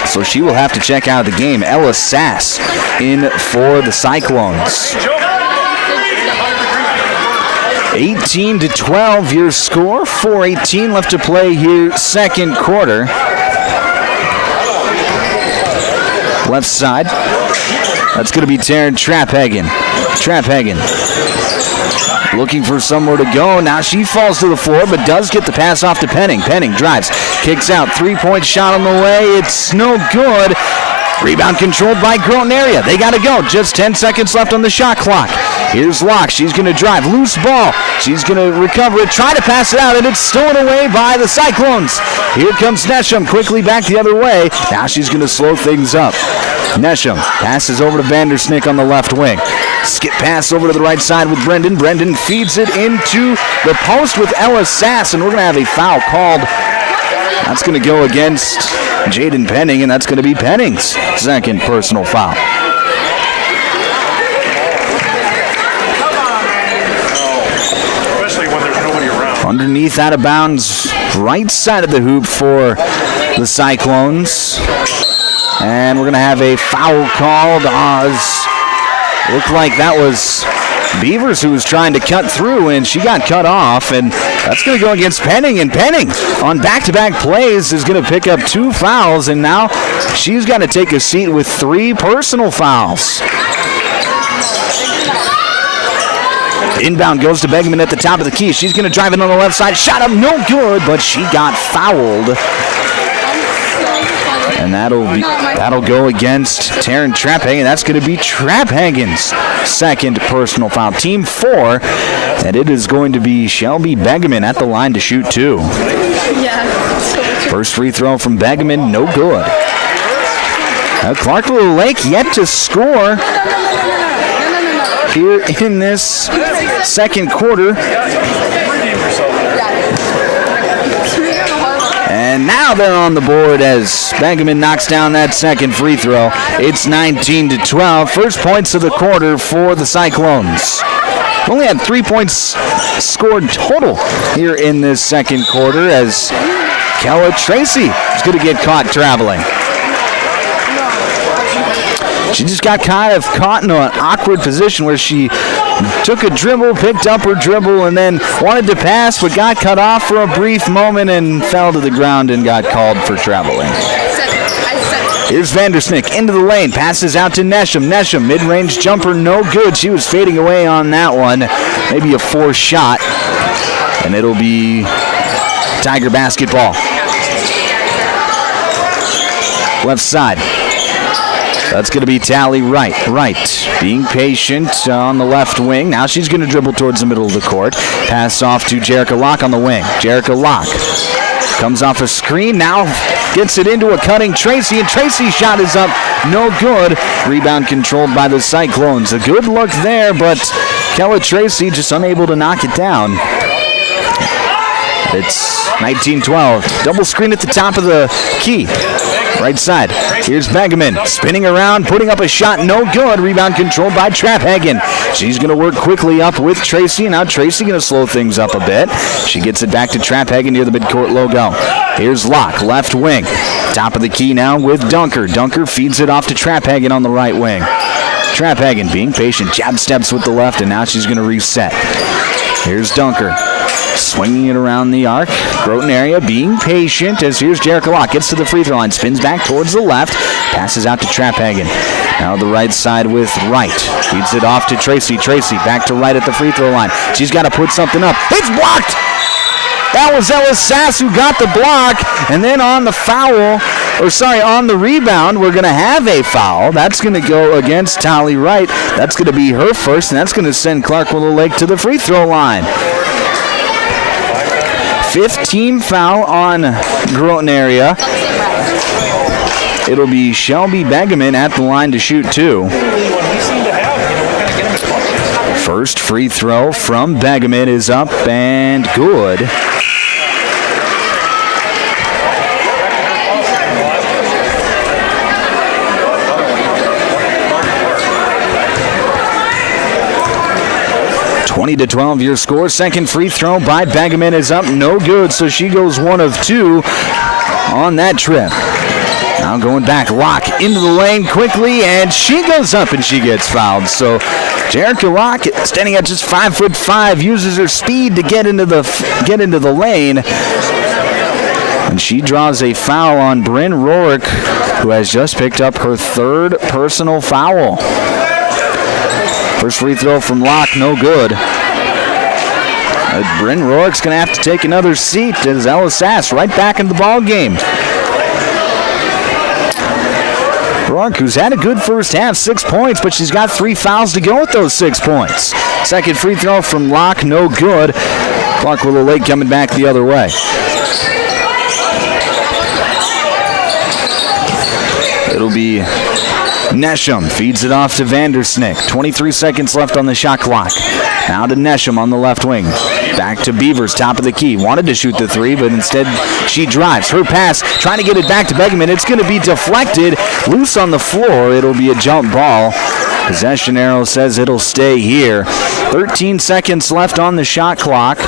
So she will have to check out of the game. Ella Sass in for the Cyclones. 18-12 your score. 4:18 left to play here, second quarter. Left side. That's going to be Taryn Traphagen. Traphagen looking for somewhere to go. Now she falls to the floor, but does get the pass off to Penning. Penning drives, kicks out, three-point shot on the way. It's no good. Rebound controlled by Groton area. They got to go. Just 10 seconds left on the shot clock. Here's Locke. She's going to drive. Loose ball. She's going to recover it. Try to pass it out, and it's stolen away by the Cyclones. Here comes Nesham quickly back the other way. Now she's going to slow things up. Nesham passes over to Vandersnick on the left wing. Skip pass over to the right side with Brendan. Brendan feeds it into the post with Ella Sass, and we're going to have a foul called. That's going to go against Jaden Penning, and that's going to be Penning's second personal foul. Underneath, out of bounds, right side of the hoop for the Cyclones. And we're going to have a foul called. Looked like that was Beavers who was trying to cut through, and she got cut off, and that's going to go against Penning. And Penning, on back-to-back plays, is going to pick up 2 fouls, and now she's got to take a seat with 3 personal fouls. Inbound goes to Begeman at the top of the key. She's going to drive it on the left side. Shot up, no good, but she got fouled. And that'll go against Taryn Traphagen. That's going to be Traphagen's second personal foul. Team 4, and it is going to be Shelby Begeman at the line to shoot 2. First free throw from Begeman, no good. Clark Little Lake yet to score here in this second quarter. And now they're on the board as Begeman knocks down that second free throw. It's 19-12. First points of the quarter for the Cyclones. Only had 3 points scored total here in this second quarter as Kella Tracy is going to get caught traveling. She just got kind of caught in an awkward position where she took a dribble, picked up her dribble, and then wanted to pass, but got cut off for a brief moment and fell to the ground and got called for traveling. Here's Vandersnick into the lane, passes out to Nesham. Nesham, mid-range jumper, no good. She was fading away on that one. Maybe a forced shot, and it'll be Tiger basketball. Left side. That's going to be Tally Wright. Wright being patient on the left wing. Now she's going to dribble towards the middle of the court. Pass off to Jerica Locke on the wing. Jerica Locke comes off a screen. Now gets it into a cutting Tracy, and Tracy's shot is up. No good. Rebound controlled by the Cyclones. A good look there, but Kella Tracy just unable to knock it down. It's 19-12. Double screen at the top of the key. Right side. Here's Begeman spinning around, putting up a shot, no good. Rebound controlled by Traphagen. She's going to work quickly up with Tracy. Now Tracy going to slow things up a bit. She gets it back to Traphagen near the midcourt logo. Here's Locke, left wing. Top of the key now with Dunker. Dunker feeds it off to Traphagen on the right wing. Traphagen being patient, jab steps with the left, and now she's going to reset. Here's Dunker. Swinging it around the arc. Groton area being patient as here's Jerica Locke. Gets to the free throw line. Spins back towards the left. Passes out to Traphagen. Now the right side with Wright. Feeds it off to Tracy. Tracy back to Wright at the free throw line. She's got to put something up. It's blocked! That was Ellis Sass who got the block. And then on the on the rebound, we're going to have a foul. That's going to go against Tally Wright. That's going to be her first, and that's going to send Clark Willow Lake to the free throw line. 15 foul on Groton area. It'll be Shelby Begeman at the line to shoot two. First free throw from Begeman is up and good. To 12 your score. Second free throw by Begeman is up, no good, so she goes 1 of 2 on that trip. Now going back, Locke into the lane quickly, and she goes up and she gets fouled. So Jerica Locke, standing at just 5'5", uses her speed to get into the lane, and she draws a foul on Bryn Rorick, who has just picked up her third personal foul. First free throw from Locke, no good. Bryn Rorick's going to have to take another seat as Ellis Sass right back in the ball game. Rorick, who's had a good first half, 6 points, but she's got 3 fouls to go with those 6 points. Second free throw from Locke, no good. Clark Willow Lake coming back the other way. It'll be Nesham feeds it off to Vandersnick. 23 seconds left on the shot clock. Now to Nesham on the left wing. Back to Beavers, top of the key. Wanted to shoot the 3, but instead she drives. Her pass, trying to get it back to Begeman. It's going to be deflected. Loose on the floor. It'll be a jump ball. Possession arrow says it'll stay here. 13 seconds left on the shot clock.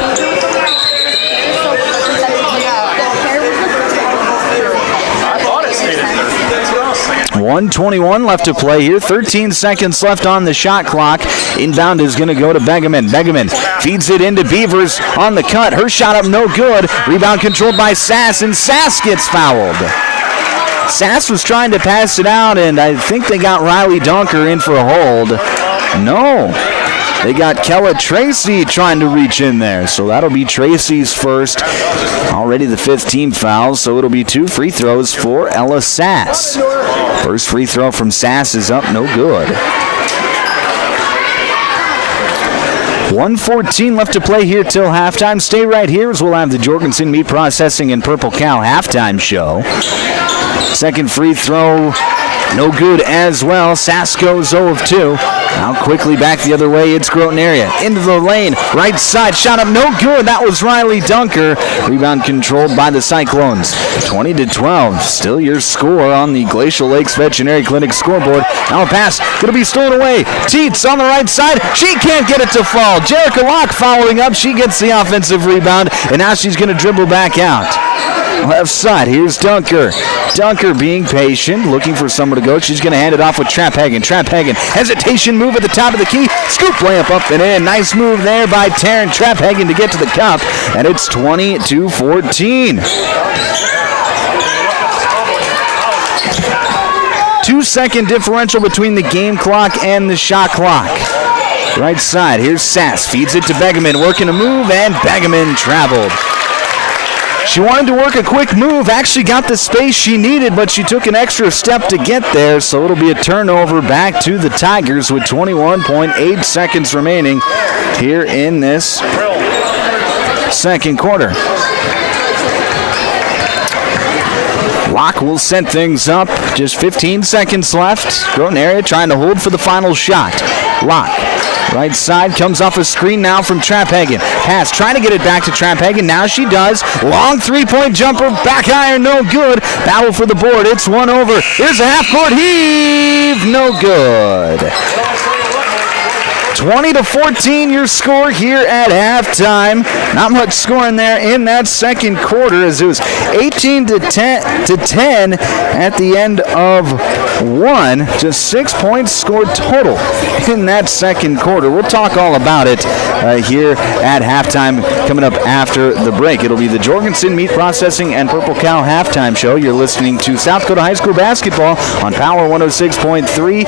1:21 left to play here. 13 seconds left on the shot clock. Inbound is going to go to Begeman. Begeman feeds it into Beavers on the cut. Her shot up, no good. Rebound controlled by Sass, and Sass gets fouled. Sass was trying to pass it out, and I think they got Riley Dunker in for a hold. No. They got Kella Tracy trying to reach in there. So that'll be Tracy's first. Already the 5th team foul, so it'll be 2 free throws for Ella Sass. First free throw from Sass is up, no good. 1:14 left to play here till halftime. Stay right here as we'll have the Jorgensen Meat Processing and Purple Cow halftime show. Second free throw, no good as well. Sass goes 0 of 2. Now quickly back the other way, it's Groton area. Into the lane, right side, shot up, no good. That was Riley Dunker. Rebound controlled by the Cyclones. 20-12, still your score on the Glacial Lakes Veterinary Clinic scoreboard. Now a pass, gonna be stolen away. Teets on the right side, she can't get it to fall. Jerica Locke following up, she gets the offensive rebound, and now she's gonna dribble back out. Left side, here's Dunker. Dunker being patient, looking for someone to go. She's going to hand it off with Traphagen. Traphagen, hesitation move at the top of the key. Scoop layup up and in. Nice move there by Taryn Traphagen to get to the cup, and it's 20-14. 2-second differential between the game clock and the shot clock. Right side, here's Sass. Feeds it to Begeman, working a move, and Begeman traveled. She wanted to work a quick move, actually got the space she needed, but she took an extra step to get there, so it'll be a turnover back to the Tigers with 21.8 seconds remaining here in this second quarter. Locke will set things up. Just 15 seconds left. Groton area trying to hold for the final shot. Locke. Right side comes off a screen now from Traphagen. Pass, trying to get it back to Traphagen. Now she does. Long three-point jumper. Back iron, no good. Battle for the board. It's one over. Here's a half-court heave. No good. 20-14 your score here at halftime. Not much scoring there in that second quarter as it was 18-10 at the end of one. Just 6 points scored total in that second quarter. We'll talk all about it here at halftime coming up after the break. It'll be the Jorgensen Meat Processing and Purple Cow halftime show. You're listening to South Dakota High School basketball on Power 106.3.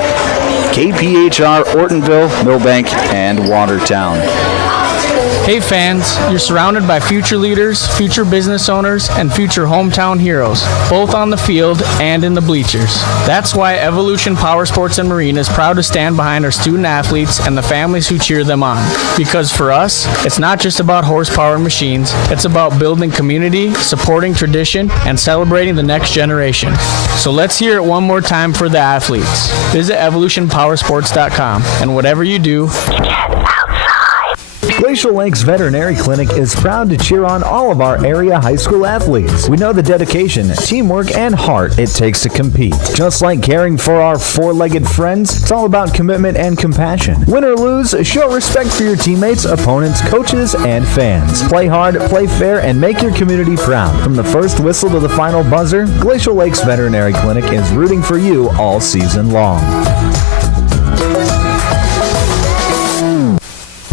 KPHR, Ortonville, Millbank, and Watertown. Hey fans, you're surrounded by future leaders, future business owners, and future hometown heroes, both on the field and in the bleachers. That's why Evolution Power Sports and Marine is proud to stand behind our student athletes and the families who cheer them on. Because for us, it's not just about horsepower and machines, it's about building community, supporting tradition, and celebrating the next generation. So let's hear it one more time for the athletes. Visit evolutionpowersports.com, and whatever you do, Glacial Lakes Veterinary Clinic is proud to cheer on all of our area high school athletes. We know the dedication, teamwork, and heart it takes to compete. Just like caring for our four-legged friends, it's all about commitment and compassion. Win or lose, show respect for your teammates, opponents, coaches, and fans. Play hard, play fair, and make your community proud. From the first whistle to the final buzzer, Glacial Lakes Veterinary Clinic is rooting for you all season long.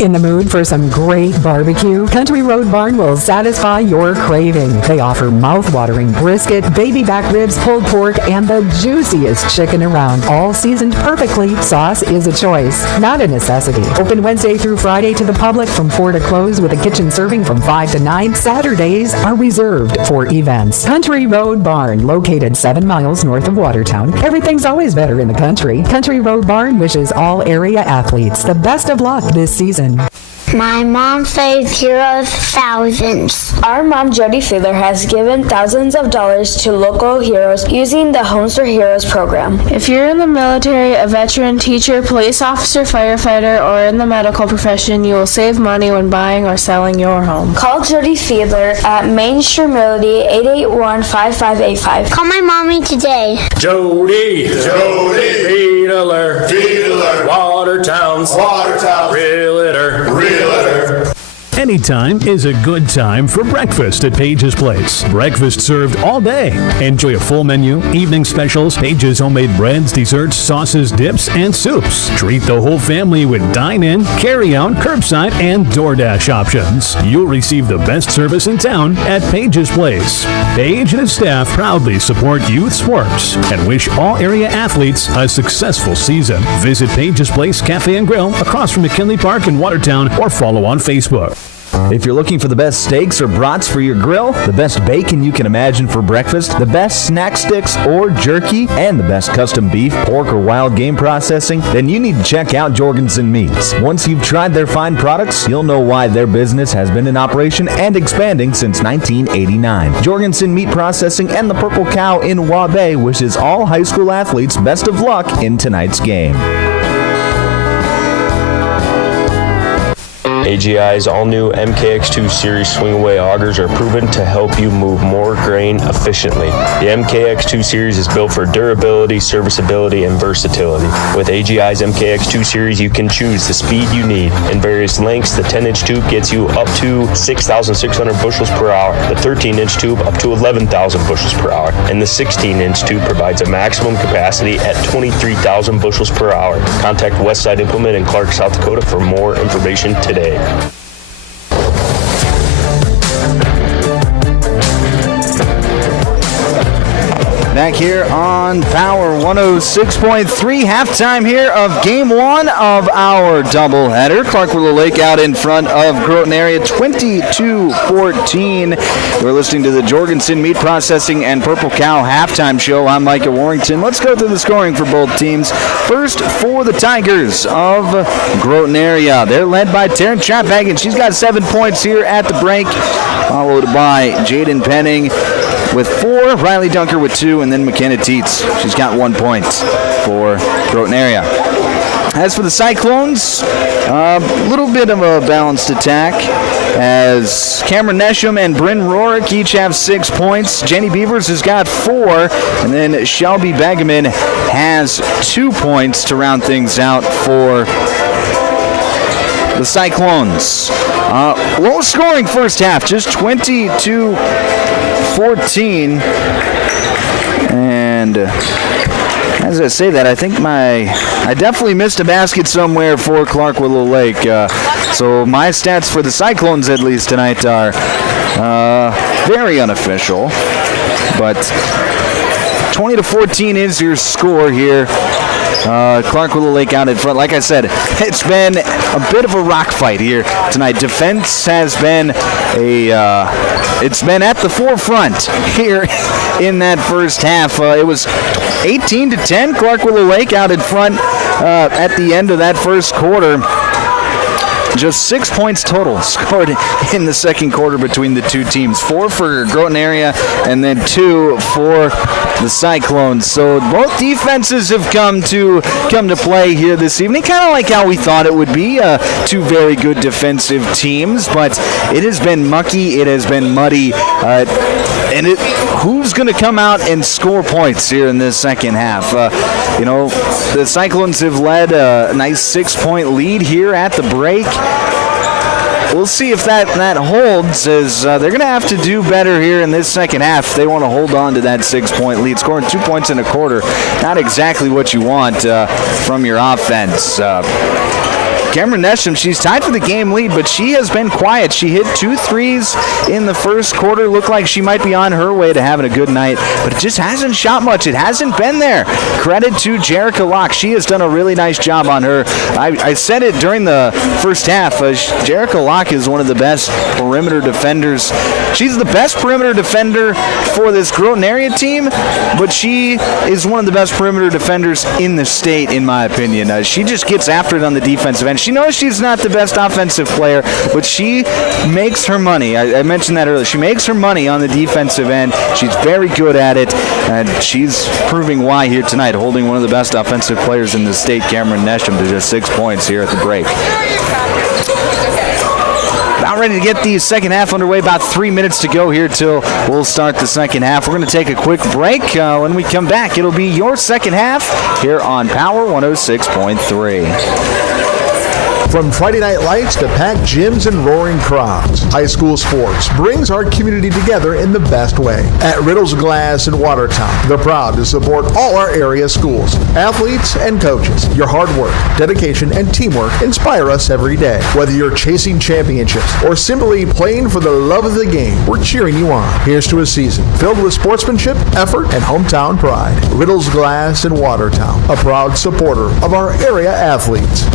In the mood for some great barbecue? Country Road Barn will satisfy your craving. They offer mouth-watering brisket, baby back ribs, pulled pork, and the juiciest chicken around. All seasoned perfectly. Sauce is a choice, not a necessity. Open Wednesday through Friday to the public from 4 to close with a kitchen serving from 5 to 9. Saturdays are reserved for events. Country Road Barn, located 7 miles north of Watertown. Everything's always better in the country. Country Road Barn wishes all area athletes the best of luck this season. My mom saves heroes thousands. Our mom, Jody Fiedler, has given thousands of dollars to local heroes using the Homes for Heroes program. If you're in the military, a veteran, teacher, police officer, firefighter, or in the medical profession, you will save money when buying or selling your home. Call Jody Fiedler at Main Street Melody 881-5585. Call my mommy today. Jody, Fiedler, Watertown's Realtor. Anytime is a good time for breakfast at Page's Place. Breakfast served all day. Enjoy a full menu, evening specials, Page's homemade breads, desserts, sauces, dips, and soups. Treat the whole family with dine-in, carry-out, curbside, and DoorDash options. You'll receive the best service in town at Page's Place. Page and his staff proudly support youth sports and wish all area athletes a successful season. Visit Page's Place Cafe and Grill across from McKinley Park in Watertown or follow on Facebook. If you're looking for the best steaks or brats for your grill, the best bacon you can imagine for breakfast, the best snack sticks or jerky, and the best custom beef, pork, or wild game processing, then you need to check out Jorgensen Meats. Once you've tried their fine products, you'll know why their business has been in operation and expanding since 1989. Jorgensen Meat Processing and the Purple Cow in Waubay wishes all high school athletes best of luck in tonight's game. AGI's all-new MKX2 Series swing-away augers are proven to help you move more grain efficiently. The MKX2 Series is built for durability, serviceability, and versatility. With AGI's MKX2 Series, you can choose the speed you need. In various lengths, the 10-inch tube gets you up to 6,600 bushels per hour, the 13-inch tube up to 11,000 bushels per hour, and the 16-inch tube provides a maximum capacity at 23,000 bushels per hour. Contact Westside Implement in Clark, South Dakota for more information today. Back here on Power 106.3, halftime here of Game 1 of our doubleheader. Clark Willow Lake out in front of Groton area, 22-14. You're listening to the Jorgensen Meat Processing and Purple Cow halftime show. I'm Micah Warrington. Let's go through the scoring for both teams. First, for the Tigers of Groton area. They're led by Taryn Chaphagen. She's got 7 points here at the break, followed by Jaden Penning with 4, Riley Dunker with 2, and then McKenna Teets. She's got 1 point for Groton area. As for the Cyclones, a little bit of a balanced attack as Cameron Nesham and Bryn Rorick each have 6 points. Jenny Beavers has got 4, and then Shelby Begeman has 2 points to round things out for the Cyclones. Low scoring first half, just 22-14, and as I say that, I think I definitely missed a basket somewhere for Clark Willow Lake. So my stats for the Cyclones, at least tonight, are very unofficial. But 20-14 is your score here. Clark Willow Lake out in front. Like I said, it's been a bit of a rock fight here tonight. Defense has been it's been at the forefront here in that first half. It was 18-10. Clark Willow Lake out in front at the end of that first quarter. Just 6 points total scored in the second quarter between the two teams. 4 for Groton area and then 2 for the Cyclones. So both defenses have come to play here this evening, kind of like how we thought it would be. 2 very good defensive teams, but it has been mucky, it has been muddy, and who's going to come out and score points here in this second half? The Cyclones have led a nice 6-point lead here at the break. We'll see if that holds, as they're going to have to do better here in this second half. They want to hold on to that 6-point lead. Scoring 2 points in a quarter, not exactly what you want from your offense. Cameron Nesham, she's tied for the game lead, but she has been quiet. She hit 2 threes in the first quarter. Looked like she might be on her way to having a good night, but it just hasn't shot much. It hasn't been there. Credit to Jerica Locke. She has done a really nice job on her. I said it during the first half. Jerica Locke is one of the best perimeter defenders. She's the best perimeter defender for this Groton area team, but she is one of the best perimeter defenders in the state, in my opinion. She just gets after it on the defensive end. She knows she's not the best offensive player, but she makes her money. I mentioned that earlier. She makes her money on the defensive end. She's very good at it, and she's proving why here tonight, holding one of the best offensive players in the state, Cameron Nesham, to just 6 points here at the break. About ready to get the second half underway. About 3 minutes to go here till we'll start the second half. We're going to take a quick break. When we come back, it'll be your second half here on Power 106.3. From Friday Night Lights to packed gyms and roaring crowds, high school sports brings our community together in the best way. At Riddle's Glass in Watertown, they're proud to support all our area schools, athletes, and coaches. Your hard work, dedication, and teamwork inspire us every day. Whether you're chasing championships or simply playing for the love of the game, we're cheering you on. Here's to a season filled with sportsmanship, effort, and hometown pride. Riddle's Glass in Watertown, a proud supporter of our area athletes.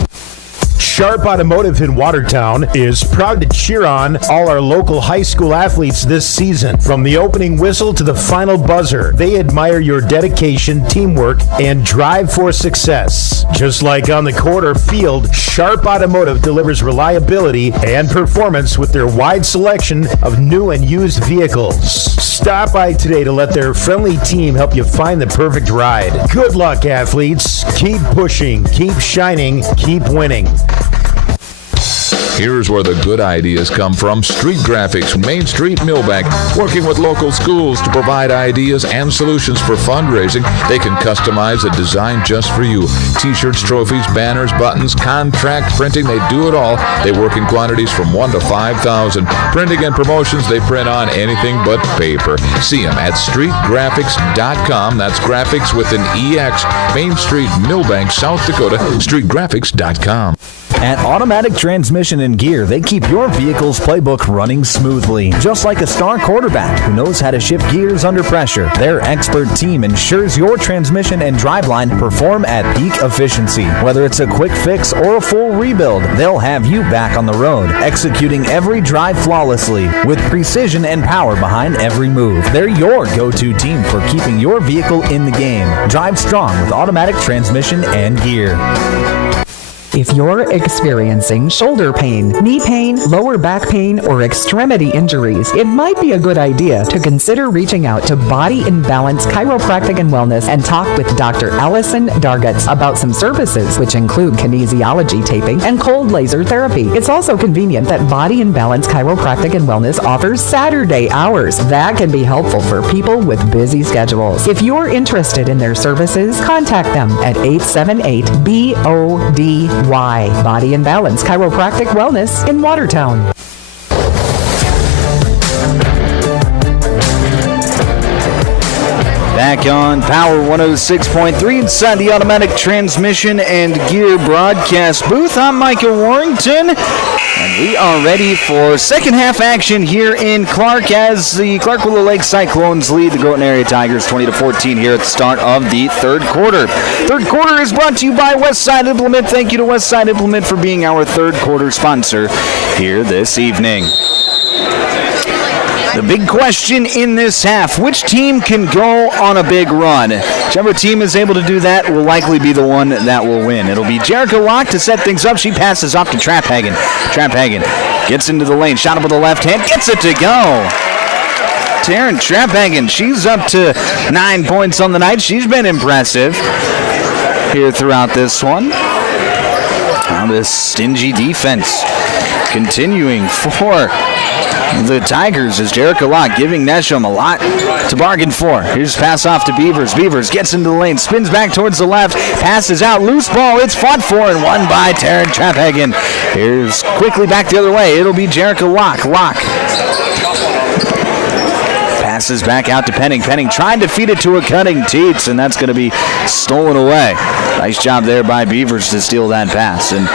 Sharp Automotive in Watertown is proud to cheer on all our local high school athletes this season. From the opening whistle to the final buzzer, they admire your dedication, teamwork, and drive for success. Just like on the court or field, Sharp Automotive delivers reliability and performance with their wide selection of new and used vehicles. Stop by today to let their friendly team help you find the perfect ride. Good luck, athletes. Keep pushing, keep shining, keep winning. Here's where the good ideas come from. Street Graphics, Main Street, Millbank, working with local schools to provide ideas and solutions for fundraising. They can customize a design just for you. T-shirts, trophies, banners, buttons, contract printing, they do it all. They work in quantities from 1 to 5,000. Printing and promotions, they print on anything but paper. See them at streetgraphics.com. That's graphics with an EX. Main Street, Millbank, South Dakota, streetgraphics.com. At Automatic Transmission and Gear, they keep your vehicle's playbook running smoothly. Just like a star quarterback who knows how to shift gears under pressure, their expert team ensures your transmission and driveline perform at peak efficiency. Whether it's a quick fix or a full rebuild, they'll have you back on the road, executing every drive flawlessly with precision and power behind every move. They're your go-to team for keeping your vehicle in the game. Drive strong with Automatic Transmission and Gear. If you're experiencing shoulder pain, knee pain, lower back pain, or extremity injuries, it might be a good idea to consider reaching out to Body and Balance Chiropractic and Wellness and talk with Dr. Allison Dargutz about some services, which include kinesiology taping and cold laser therapy. It's also convenient that Body and Balance Chiropractic and Wellness offers Saturday hours. That can be helpful for people with busy schedules. If you're interested in their services, contact them at 878-BODY. Body and Balance Chiropractic Wellness in Watertown. Back on Power 106.3 inside the Automatic Transmission and Gear broadcast booth. I'm Michael Warrington, and we are ready for second half action here in Clark as the Clark Willow Lake Cyclones lead the Groton Area Tigers 20-14 here at the start of the third quarter. Third quarter is brought to you by Westside Implement. Thank you to Westside Implement for being our third quarter sponsor here this evening. The big question in this half, which team can go on a big run? Whichever team is able to do that will likely be the one that will win. It'll be Jerica Locke to set things up. She passes off to Traphagen. Traphagen gets into the lane, shot up with the left hand, gets it to go. Taryn Traphagen, she's up to 9 points on the night. She's been impressive here throughout this one. Now this stingy defense continuing for the Tigers is Jerica Locke giving Nesham a lot to bargain for. Here's pass off to Beavers. Beavers gets into the lane, spins back towards the left, passes out, loose ball. It's fought for and won by Taryn Traphagen. Here's quickly back the other way. It'll be Jerica Locke. Locke passes back out to Penning. Penning trying to feed it to a cutting Teets, and that's going to be stolen away. Nice job there by Beavers to steal that pass, and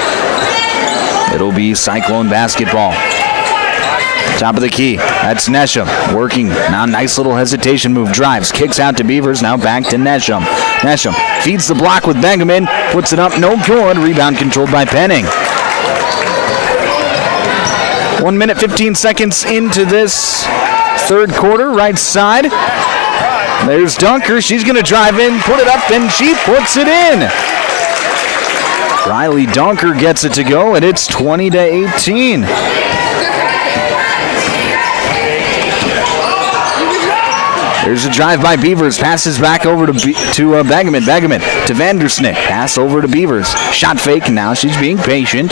it'll be Cyclone basketball. Top of the key. That's Nesham working. Now nice little hesitation move. Drives. Kicks out to Beavers. Now back to Nesham. Nesham feeds the block with Benjamin. Puts it up. No good. Rebound controlled by Penning. 1 minute, 15 seconds into this third quarter. Right side. There's Dunker. She's going to drive in, put it up, and she puts it in. Riley Dunker gets it to go, and it's 20-18. There's a drive by Beavers. Passes back over to Bagaman. Bagaman to Vandersnick. Pass over to Beavers. Shot fake. Now she's being patient.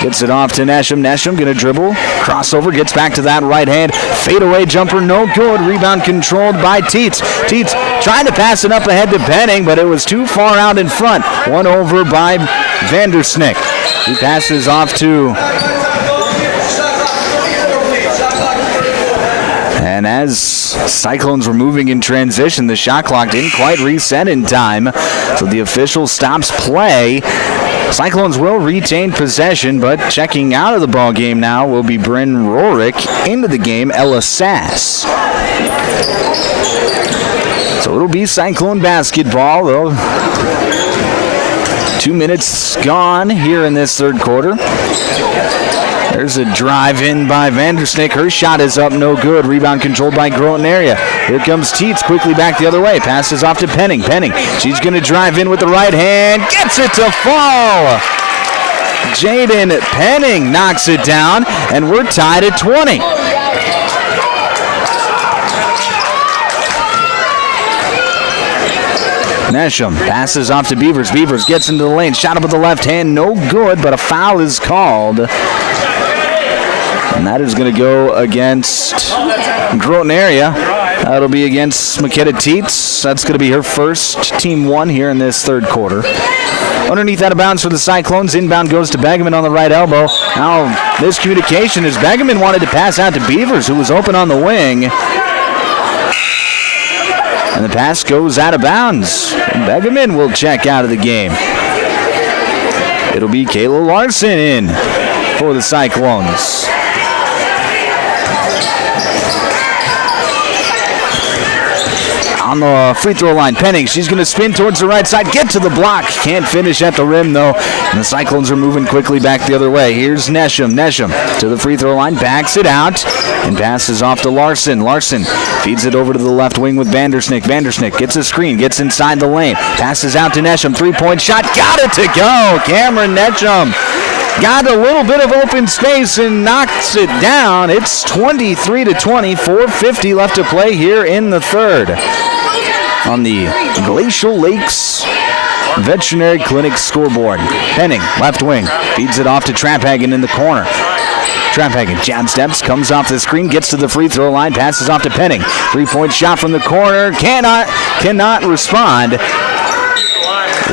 Gets it off to Nesham. Nesham going to dribble. Crossover. Gets back to that right hand. Fadeaway jumper. No good. Rebound controlled by Teets. Teets trying to pass it up ahead to Penning, but it was too far out in front. One over by Vandersnick. He passes off to... And as Cyclones were moving in transition, the shot clock didn't quite reset in time, so the official stops play. Cyclones will retain possession, but checking out of the ball game now will be Bryn Rorick. Into the game, Ella Sass. So it'll be Cyclone basketball, though. 2 minutes gone here in this third quarter. There's a drive in by Vandersnick. Her shot is up, no good. Rebound controlled by Groton Area. Here comes Teets quickly back the other way. Passes off to Penning. Penning, she's going to drive in with the right hand. Gets it to fall. Jaden Penning knocks it down, and we're tied at 20. Nesham passes off to Beavers. Beavers gets into the lane. Shot up with the left hand. No good, but a foul is called. And that is going to go against Groton area. That'll be against Makeda Teets. That's going to be her first, team one here in this third quarter. Underneath out of bounds for the Cyclones. Inbound goes to Begeman on the right elbow. Now, miscommunication as Begeman wanted to pass out to Beavers, who was open on the wing. And the pass goes out of bounds. Begeman will check out of the game. It'll be Kayla Larson in for the Cyclones. On the free throw line, Penning. She's going to spin towards the right side. Get to the block. Can't finish at the rim, though. And the Cyclones are moving quickly back the other way. Here's Nesham. Nesham to the free throw line. Backs it out and passes off to Larson. Larson feeds it over to the left wing with Vandersnick. Vandersnick gets a screen. Gets inside the lane. Passes out to Nesham. Three-point shot. Got it to go. Cameron Nesham got a little bit of open space and knocks it down. It's 23-20. 4:50 left to play here in the third. On the Glacial Lakes Veterinary Clinic scoreboard. Penning, left wing, feeds it off to Traphagen in the corner. Traphagen jab steps, comes off the screen, gets to the free throw line, passes off to Penning. Three-point shot from the corner, cannot respond.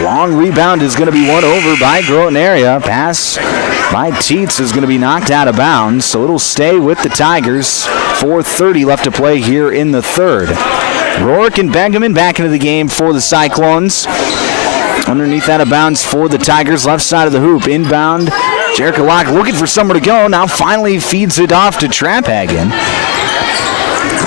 Long rebound is going to be won over by Groton area. Pass by Teets is going to be knocked out of bounds, so it'll stay with the Tigers. 4:30 left to play here in the third. Rourke and Begeman back into the game for the Cyclones. Underneath out of bounds for the Tigers, left side of the hoop. Inbound, Jerica Locke looking for somewhere to go. Now finally feeds it off to Traphagen.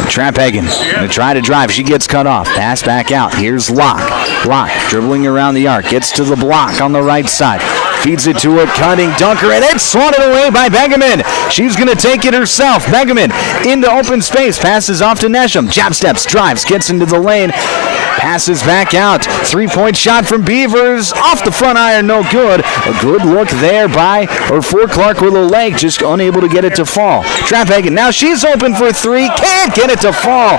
Traphagen going to try to drive. She gets cut off. Pass back out. Here's Locke. Locke dribbling around the arc. Gets to the block on the right side. Feeds it to a cutting dunker, and it's swatted away by Begeman. She's going to take it herself. Begeman into open space. Passes off to Nesham. Jab steps, drives, gets into the lane. Passes back out. Three-point shot from Beavers. Off the front iron, no good. A good look there for Clark Willow Lake. Just unable to get it to fall. Traphagen, now she's open for three. Can't get it to fall.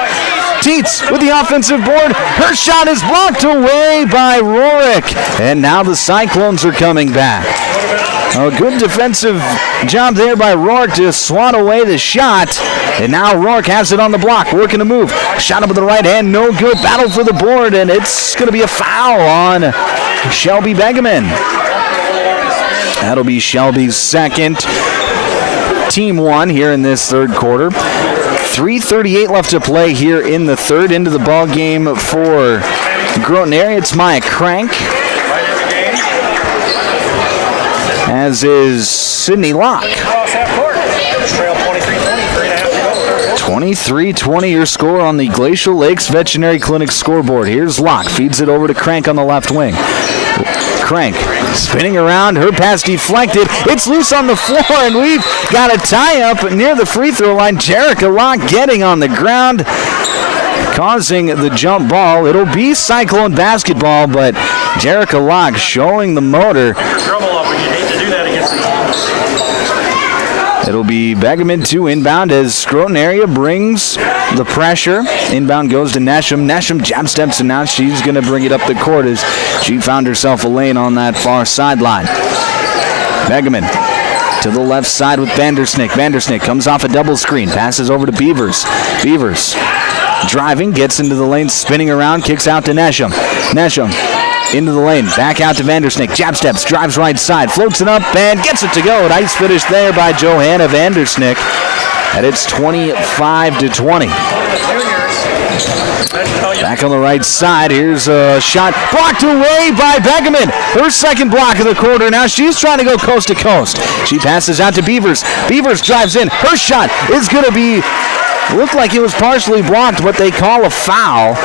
Teets with the offensive board. Her shot is blocked away by Rourke. And now the Cyclones are coming back. A good defensive job there by Rourke to swat away the shot. And now Rourke has it on the block, working to move. Shot up with the right hand, no good. Battle for the board, and it's going to be a foul on Shelby Begeman. That'll be Shelby's second. Team one here in this third quarter. 3:38 left to play here in the third. Into the ball game for Groton area. It's Maya Crank, as is Sydney Locke. 23-20 your score on the Glacial Lakes Veterinary Clinic scoreboard. Here's Locke. Feeds it over to Crank on the left wing. Crank spinning around. Her pass deflected. It's loose on the floor, and we've got a tie-up near the free throw line. Jerica Locke getting on the ground, causing the jump ball. It'll be Cyclone basketball, but Jerica Locke showing the motor. It'll be Begeman to inbound as Groton area brings the pressure. Inbound goes to Nesham. Nesham jab steps, and now she's going to bring it up the court as she found herself a lane on that far sideline. Begeman to the left side with Vandersnick. Vandersnick comes off a double screen. Passes over to Beavers. Beavers driving, gets into the lane, spinning around, kicks out to Nesham. Nesham into the lane, back out to Vandersnick. Jab steps, drives right side, floats it up, and gets it to go. Nice finish there by Johanna Vandersnick. And it's 25-20. Back on the right side, here's a shot blocked away by Begeman. Her second block of the quarter. Now she's trying to go coast to coast. She passes out to Beavers. Beavers drives in. Her shot is going to be, looked like it was partially blocked, but they call a foul.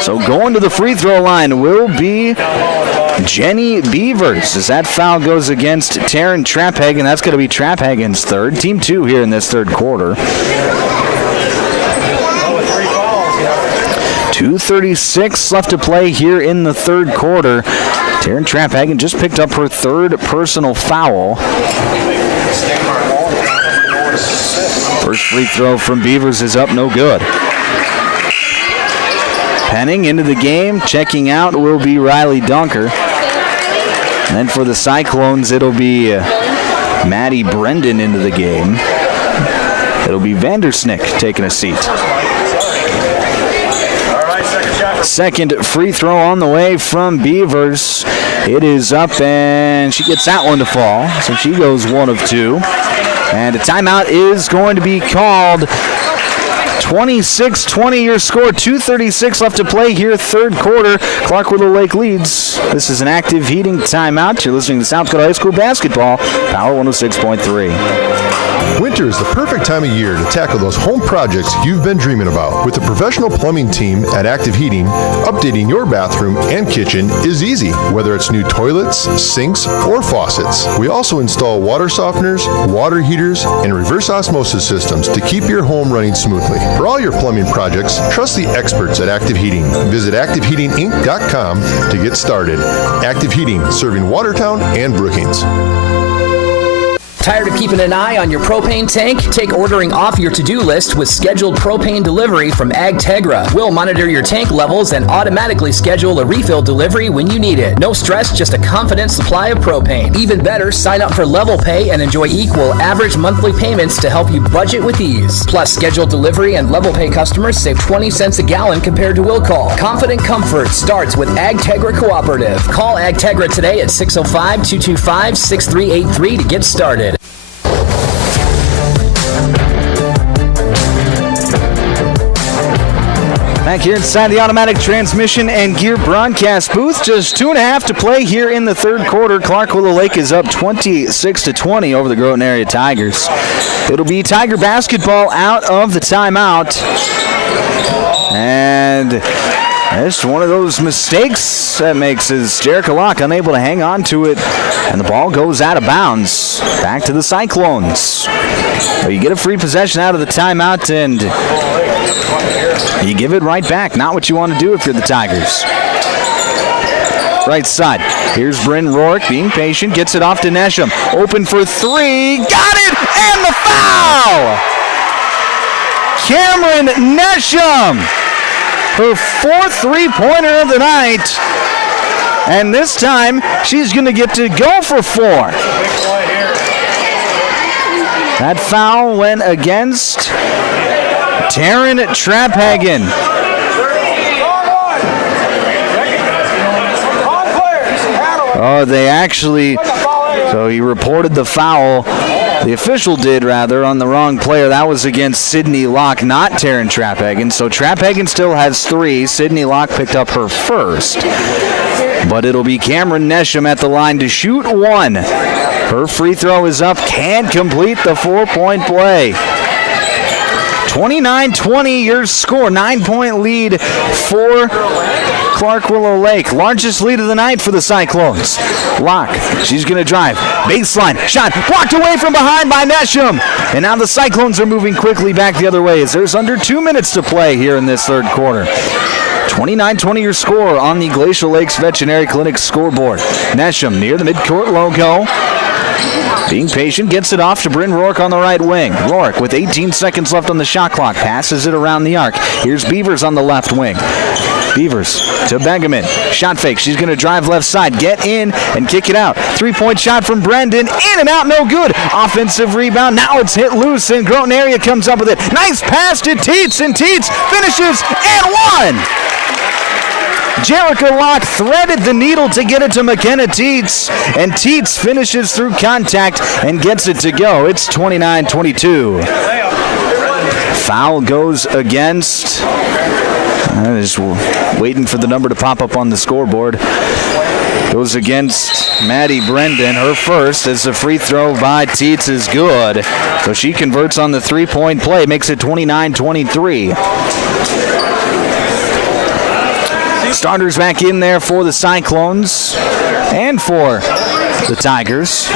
So going to the free throw line will be Jenny Beavers, as that foul goes against Taryn Traphagen. That's going to be Traphagen's third. Team two here in this third quarter. 2:36 left to play here in the third quarter. Taryn Traphagen just picked up her third personal foul. First free throw from Beavers is up, no good. Penning into the game. Checking out will be Riley Dunker. And then for the Cyclones, it'll be Maddie Brendan into the game. It'll be Vandersnick taking a seat. Second free throw on the way from Beavers. It is up, and she gets that one to fall. So she goes 1 of 2. And a timeout is going to be called. 26-20 your score. 2:36 left to play here, third quarter. Clark Willow Lake leads. This is an active heating timeout. You're listening to South Dakota High School basketball. Power 106.3. Winter is the perfect time of year to tackle those home projects you've been dreaming about. With the professional plumbing team at Active Heating, updating your bathroom and kitchen is easy, whether it's new toilets, sinks, or faucets. We also install water softeners, water heaters, and reverse osmosis systems to keep your home running smoothly. For all your plumbing projects, trust the experts at Active Heating. Visit ActiveHeatingInc.com to get started. Active Heating, serving Watertown and Brookings. Tired of keeping an eye on your propane tank? Take ordering off your to-do list with scheduled propane delivery from AgTegra. We'll monitor your tank levels and automatically schedule a refill delivery when you need it. No stress, just a confident supply of propane. Even better, sign up for Level Pay and enjoy equal average monthly payments to help you budget with ease. Plus, scheduled delivery and Level Pay customers save 20 cents a gallon compared to will call. Confident comfort starts with AgTegra Cooperative. Call AgTegra today at 605-225-6383 to get started. Back here inside the automatic transmission and gear broadcast booth, just 2.5 to play here in the third quarter. Clark Willow Lake is up 26-20 over the Groton area Tigers. It'll be Tiger basketball out of the timeout. And it's one of those mistakes that makes is Jerica Locke unable to hang on to it, and the ball goes out of bounds. Back to the Cyclones. But you get a free possession out of the timeout, and you give it right back. Not what you want to do if you're the Tigers. Right side. Here's Bryn Rourke being patient. Gets it off to Nesham. Open for 3. Got it! And the foul! Cameron Nesham. Her 4th three-pointer of the night. And this time, she's going to get to go for 4. That foul went against Taryn Traphagen. Oh, they actually, so he reported the foul. The official did, rather, on the wrong player. That was against Sydney Locke, not Taryn Traphagen. So Traphagen still has 3. Sydney Locke picked up her first. But it'll be Cameron Nesham at the line to shoot 1. Her free throw is up. Can't complete the 4-point play. 29-20 your score. 9-point lead for Clark Willow Lake. Largest lead of the night for the Cyclones. Locke, she's going to drive. Baseline, shot, blocked away from behind by Nesham. And now the Cyclones are moving quickly back the other way as there's under 2 minutes to play here in this third quarter. 29-20 your score on the Glacial Lakes Veterinary Clinic scoreboard. Nesham near the midcourt logo. Being patient, gets it off to Bryn Rourke on the right wing. Rourke with 18 seconds left on the shot clock. Passes it around the arc. Here's Beavers on the left wing. Beavers to Begeman. Shot fake. She's going to drive left side. Get in and kick it out. 3-point shot from Brendan. In and out. No good. Offensive rebound. Now it's hit loose and Groton area comes up with it. Nice pass to Teets, and Teets finishes and 1. Jerica Locke threaded the needle to get it to McKenna Teets, and Teets finishes through contact and gets it to go. It's 29-22. Foul goes against. Just waiting for the number to pop up on the scoreboard. Goes against Maddie Brendan. Her first as the free throw by Teets is good. So she converts on the 3-point play, makes it 29-23. Starters back in there for the Cyclones and for the Tigers.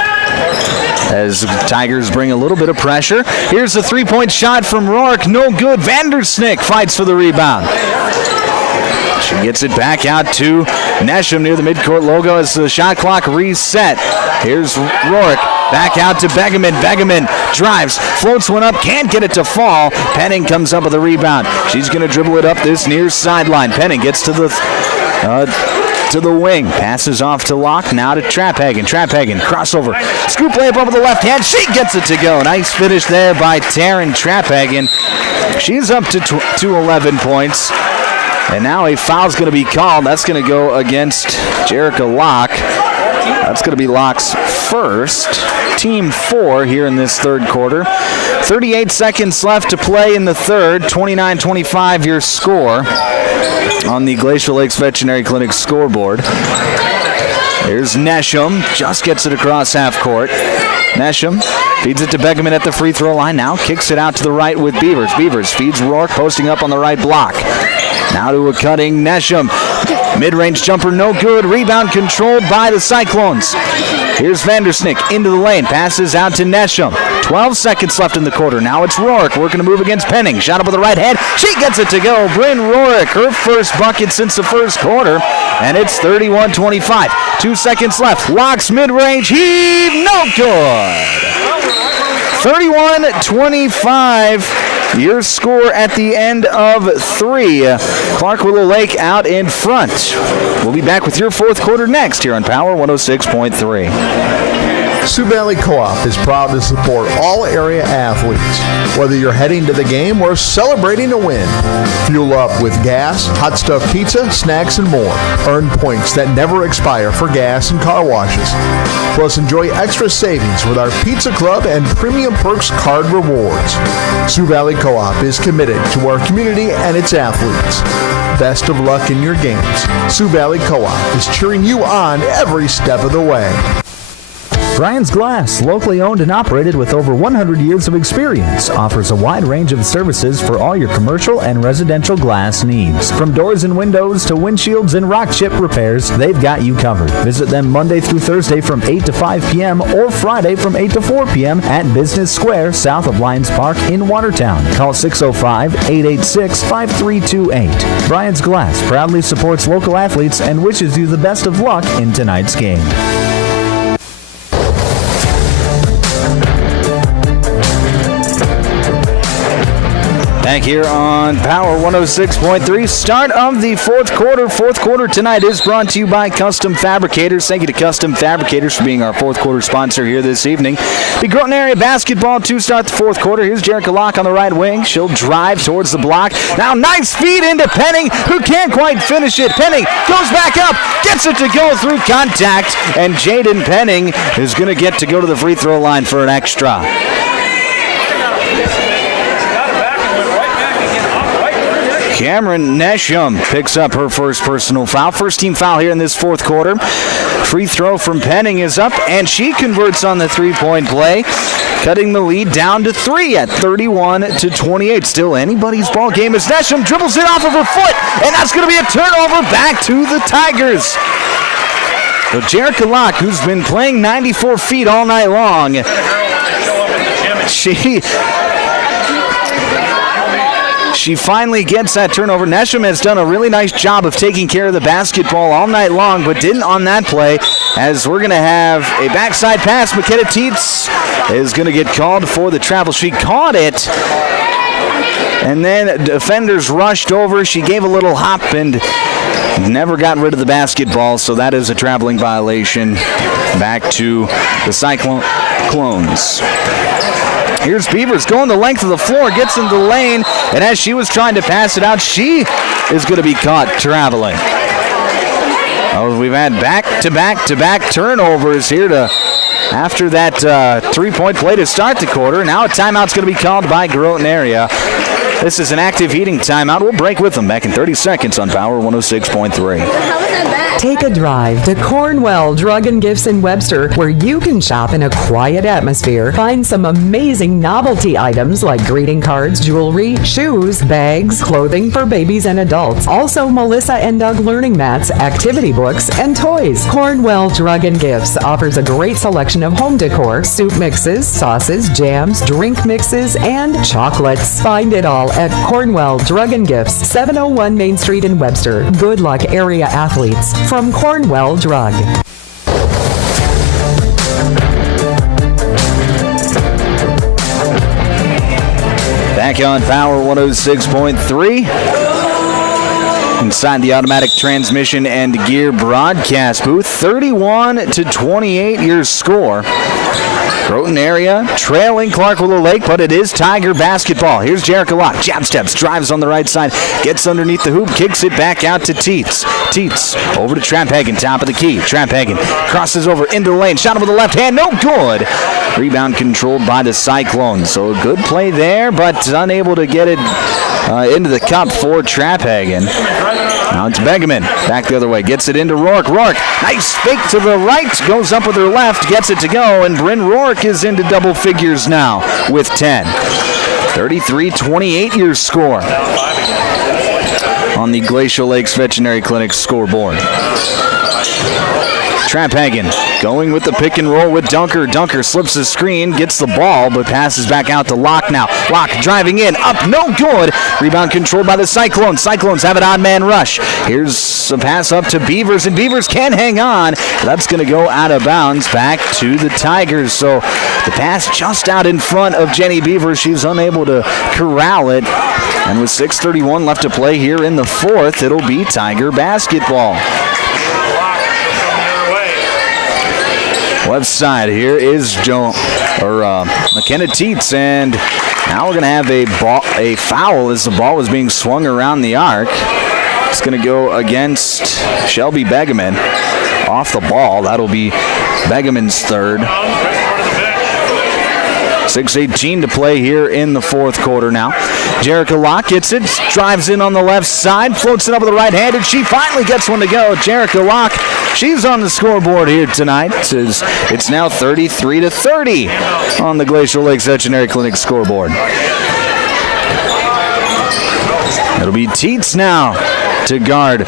As the Tigers bring a little bit of pressure. Here's the 3-point shot from Rourke. No good. Vandersnick fights for the rebound. She gets it back out to Nesham near the midcourt logo as the shot clock reset. Here's Rourke. Back out to Begeman. Begeman drives, floats one up, can't get it to fall. Penning comes up with a rebound. She's going to dribble it up this near sideline. Penning gets to the wing. Passes off to Locke. Now to Traphagen. Traphagen, crossover. Scoop layup over the left hand. She gets it to go. Nice finish there by Taryn Traphagen. She's up to 11 points. And now a foul's going to be called. That's going to go against Jerica Locke. That's going to be Locke's first. Team 4 here in this third quarter. 38 seconds left to play in the third. 29-25 your score on the Glacial Lakes Veterinary Clinic scoreboard. Here's Nesham. Just gets it across half court. Nesham feeds it to Begeman at the free throw line. Now kicks it out to the right with Beavers. Beavers feeds Rourke, posting up on the right block. Now to a cutting Nesham. Mid-range jumper, no good. Rebound controlled by the Cyclones. Here's Vandersnick into the lane. Passes out to Nesham. 12 seconds left in the quarter. Now it's Rourke working to move against Penning. Shot up with the right hand. She gets it to go. Bryn Rourke, her first bucket since the first quarter. And it's 31-25. 2 seconds left. Locks mid-range. Heave. No good. 31-25. Your score at the end of 3. Clark Willow Lake out in front. We'll be back with your fourth quarter next here on Power 106.3. Sioux Valley Co-op is proud to support all area athletes. Whether you're heading to the game or celebrating a win, fuel up with gas, hot stuff pizza, snacks, and more. Earn points that never expire for gas and car washes. Plus, enjoy extra savings with our Pizza Club and Premium Perks card rewards. Sioux Valley Co-op is committed to our community and its athletes. Best of luck in your games. Sioux Valley Co-op is cheering you on every step of the way. Brian's Glass, locally owned and operated with over 100 years of experience, offers a wide range of services for all your commercial and residential glass needs. From doors and windows to windshields and rock chip repairs, they've got you covered. Visit them Monday through Thursday from 8 to 5 p.m. or Friday from 8 to 4 p.m. at Business Square, south of Lions Park in Watertown. Call 605-886-5328. Brian's Glass proudly supports local athletes and wishes you the best of luck in tonight's game. Back here on Power 106.3. Start of the fourth quarter. Fourth quarter tonight is brought to you by Custom Fabricators. Thank you to Custom Fabricators for being our fourth quarter sponsor here this evening. The Groton area basketball to start the fourth quarter. Here's Jerica Locke on the right wing. She'll drive towards the block. Now nice feed into Penning, who can't quite finish it. Penning goes back up, gets it to go through contact, and Jaden Penning is going to get to go to the free throw line for an extra. Cameron Nesham picks up her first personal foul. First team foul here in this fourth quarter. Free throw from Penning is up, and she converts on the three-point play, cutting the lead down to 3 at 31-28. Still anybody's ball game as Nesham dribbles it off of her foot, and that's going to be a turnover back to the Tigers. So Jerica Locke, who's been playing 94 feet all night long, She finally gets that turnover. Nesham has done a really nice job of taking care of the basketball all night long, but didn't on that play, as we're going to have a backside pass. McKenna Teets is going to get called for the travel. She caught it, and then defenders rushed over. She gave a little hop and never got rid of the basketball, so that is a traveling violation. Back to the Cyclones. Here's Beavers going the length of the floor, gets into the lane, and as she was trying to pass it out, she is going to be caught traveling. Oh, we've had back-to-back turnovers here after that three-point play to start the quarter. Now a timeout's going to be called by Groton area. This is an active heating timeout. We'll break with them back in 30 seconds on Power 106.3. Take a drive to Cornwell Drug and Gifts in Webster, where you can shop in a quiet atmosphere. Find some amazing novelty items like greeting cards, jewelry, shoes, bags, clothing for babies and adults. Also, Melissa and Doug learning mats, activity books, and toys. Cornwell Drug and Gifts offers a great selection of home decor, soup mixes, sauces, jams, drink mixes, and chocolates. Find it all at Cornwell Drug and Gifts, 701 Main Street in Webster. Good luck, area athletes. From Cornwell Drug. Back on Power 106.3. Inside the automatic transmission and gear broadcast booth, 31-28 your score. Groton area trailing Clark Willow Lake, but it is Tiger basketball. Here's Jericho Locke. Jab steps, drives on the right side, gets underneath the hoop, kicks it back out to Teets. Teets over to Tramphagen, top of the key. Tramphagen crosses over into the lane, shot him with the left hand, no good. Rebound controlled by the Cyclones. So a good play there, but unable to get it into the cup for Tramphagen. Now it's Begeman, back the other way, gets it into Rourke. Rourke, nice fake to the right, goes up with her left, gets it to go, and Bryn Rourke is into double figures now with 10. 33-28 your score on the Glacial Lakes Veterinary Clinic scoreboard. Tramphagen going with the pick and roll with Dunker. Dunker slips the screen, gets the ball, but passes back out to Locke now. Locke driving in, up, no good. Rebound controlled by the Cyclones. Cyclones have an odd man rush. Here's a pass up to Beavers, and Beavers can hang on. That's going to go out of bounds back to the Tigers. So the pass just out in front of Jenny Beavers. She's unable to corral it. And with 6:31 left to play here in the fourth, it'll be Tiger basketball. Left side here is McKenna Teets, and now we're going to have a foul as the ball is being swung around the arc. It's going to go against Shelby Begeman off the ball. That'll be Begeman's third. 6:18 to play here in the fourth quarter now. Jericho Locke gets it, drives in on the left side, floats it up with the right hand, and she finally gets one to go. Jericho Locke, she's on the scoreboard here tonight. It's now 33-30 on the Glacial Lakes Veterinary Clinic scoreboard. It'll be Teets now to guard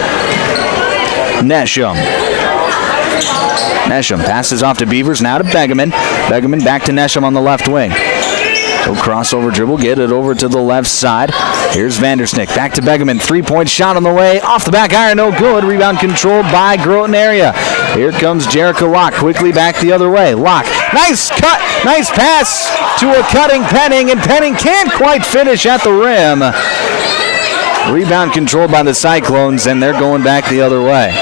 Nesham. Nesham passes off to Beavers, now to Begeman. Begeman back to Nesham on the left wing. He'll crossover dribble, get it over to the left side. Here's Vandersnick, back to Begeman. Three-point shot on the way, off the back iron, no good. Rebound controlled by Groton area. Here comes Jericho Locke, quickly back the other way. Locke, nice cut, nice pass to a cutting Penning, and Penning can't quite finish at the rim. Rebound controlled by the Cyclones, and they're going back the other way.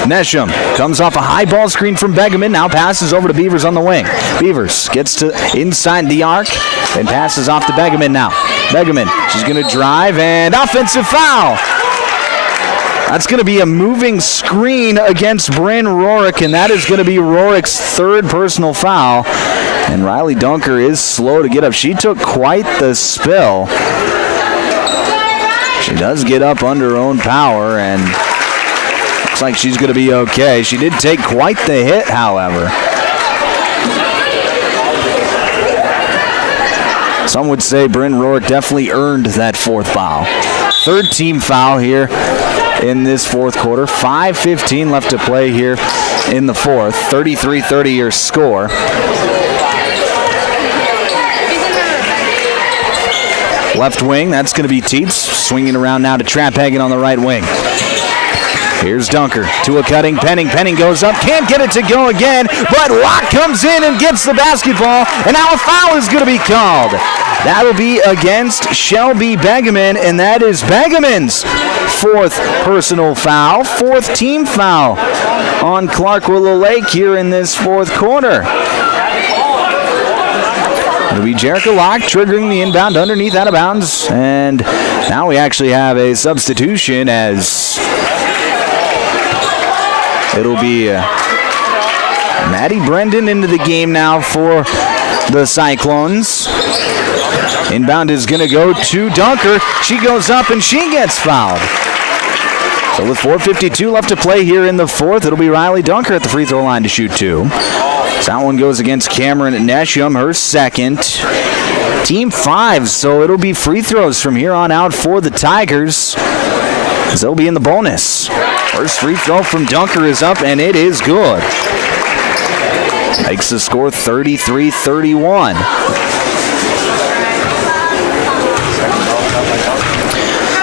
Nesham comes off a high ball screen from Begeman, now passes over to Beavers on the wing. Beavers gets to inside the arc and passes off to Begeman now. Begeman, she's going to drive, and offensive foul. That's going to be a moving screen against Bryn Rourke, and that is going to be Rourke's third personal foul. And Riley Dunker is slow to get up. She took quite the spill. She does get up under her own power, and looks like she's going to be okay. She did take quite the hit, however. Some would say Bryn Rourke definitely earned that fourth foul. Third team foul here in this fourth quarter. 5:15 left to play here in the fourth. 33-30 your score. Left wing, that's going to be Teets. Swinging around now to Tramphagen on the right wing. Here's Dunker to a cutting Penning. Penning goes up, can't get it to go again, but Locke comes in and gets the basketball, and now a foul is going to be called. That'll be against Shelby Begeman, and that is Begeman's fourth personal foul, fourth team foul on Clark Willow Lake here in this fourth quarter. It'll be Jericho Locke triggering the inbound underneath out of bounds, and now we actually have a substitution as it'll be Maddie Brendan into the game now for the Cyclones. Inbound is going to go to Dunker. She goes up and she gets fouled. So with 4:52 left to play here in the fourth, it'll be Riley Dunker at the free throw line to shoot two. So that one goes against Cameron Nesham, her second. Team 5, so it'll be free throws from here on out for the Tigers, as they'll be in the bonus. First free throw from Dunker is up, and it is good. Makes the score 33-31.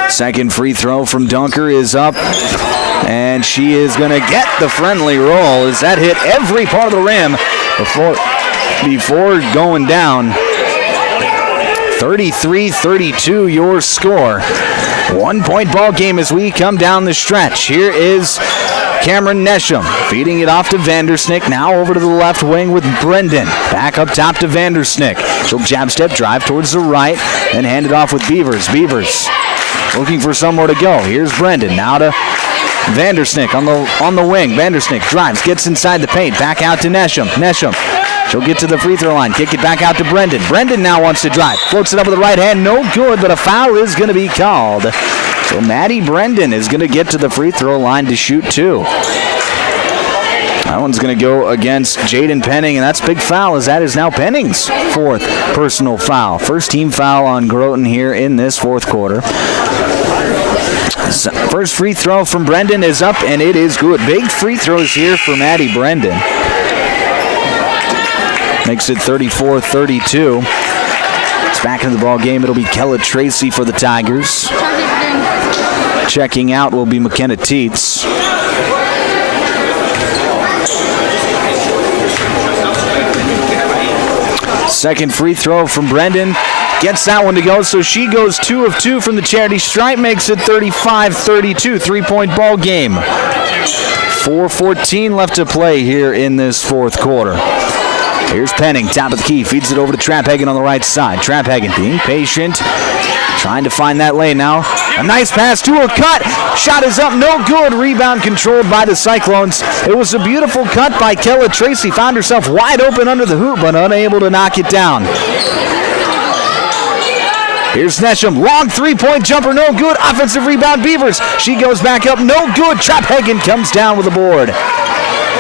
Second free throw from Dunker is up, and she is going to get the friendly roll as that hit every part of the rim before going down. 33-32 your score. 1 point ball game as we come down the stretch. Here is Cameron Nesham feeding it off to Vandersnick. Now over to the left wing with Brendan. Back up top to Vandersnick. She'll jab step drive towards the right and hand it off with Beavers. Beavers looking for somewhere to go. Here's Brendan. Now to Vandersnick on the wing. Vandersnick drives, gets inside the paint. Back out to Nesham. Nesham. She'll get to the free throw line. Kick it back out to Brendan. Brendan now wants to drive. Floats it up with the right hand. No good, but a foul is going to be called. So Maddie Brendan is going to get to the free throw line to shoot 2. That one's going to go against Jaden Penning, and that's a big foul, as that is now Penning's 4th personal foul. First team foul on Groton here in this 4th quarter. First free throw from Brendan is up, and it is good. Big free throws here for Maddie Brendan. Makes it 34-32. It's back into the ball game. It'll be Kella Tracy for the Tigers. Checking out will be McKenna Teets. Second free throw from Brendan. Gets that one to go, so she goes 2 of 2 from the charity stripe. Makes it 35-32. 3-point ball game. 4:14 left to play here in this 4th quarter. Here's Penning, top of the key, feeds it over to Trapphagen on the right side. Trapphagen being patient, trying to find that lane now. A nice pass to her cut. Shot is up, no good. Rebound controlled by the Cyclones. It was a beautiful cut by Kella Tracy. Found herself wide open under the hoop, but unable to knock it down. Here's Nesham, long 3-point jumper, no good. Offensive rebound, Beavers. She goes back up, no good. Trapphagen comes down with a board.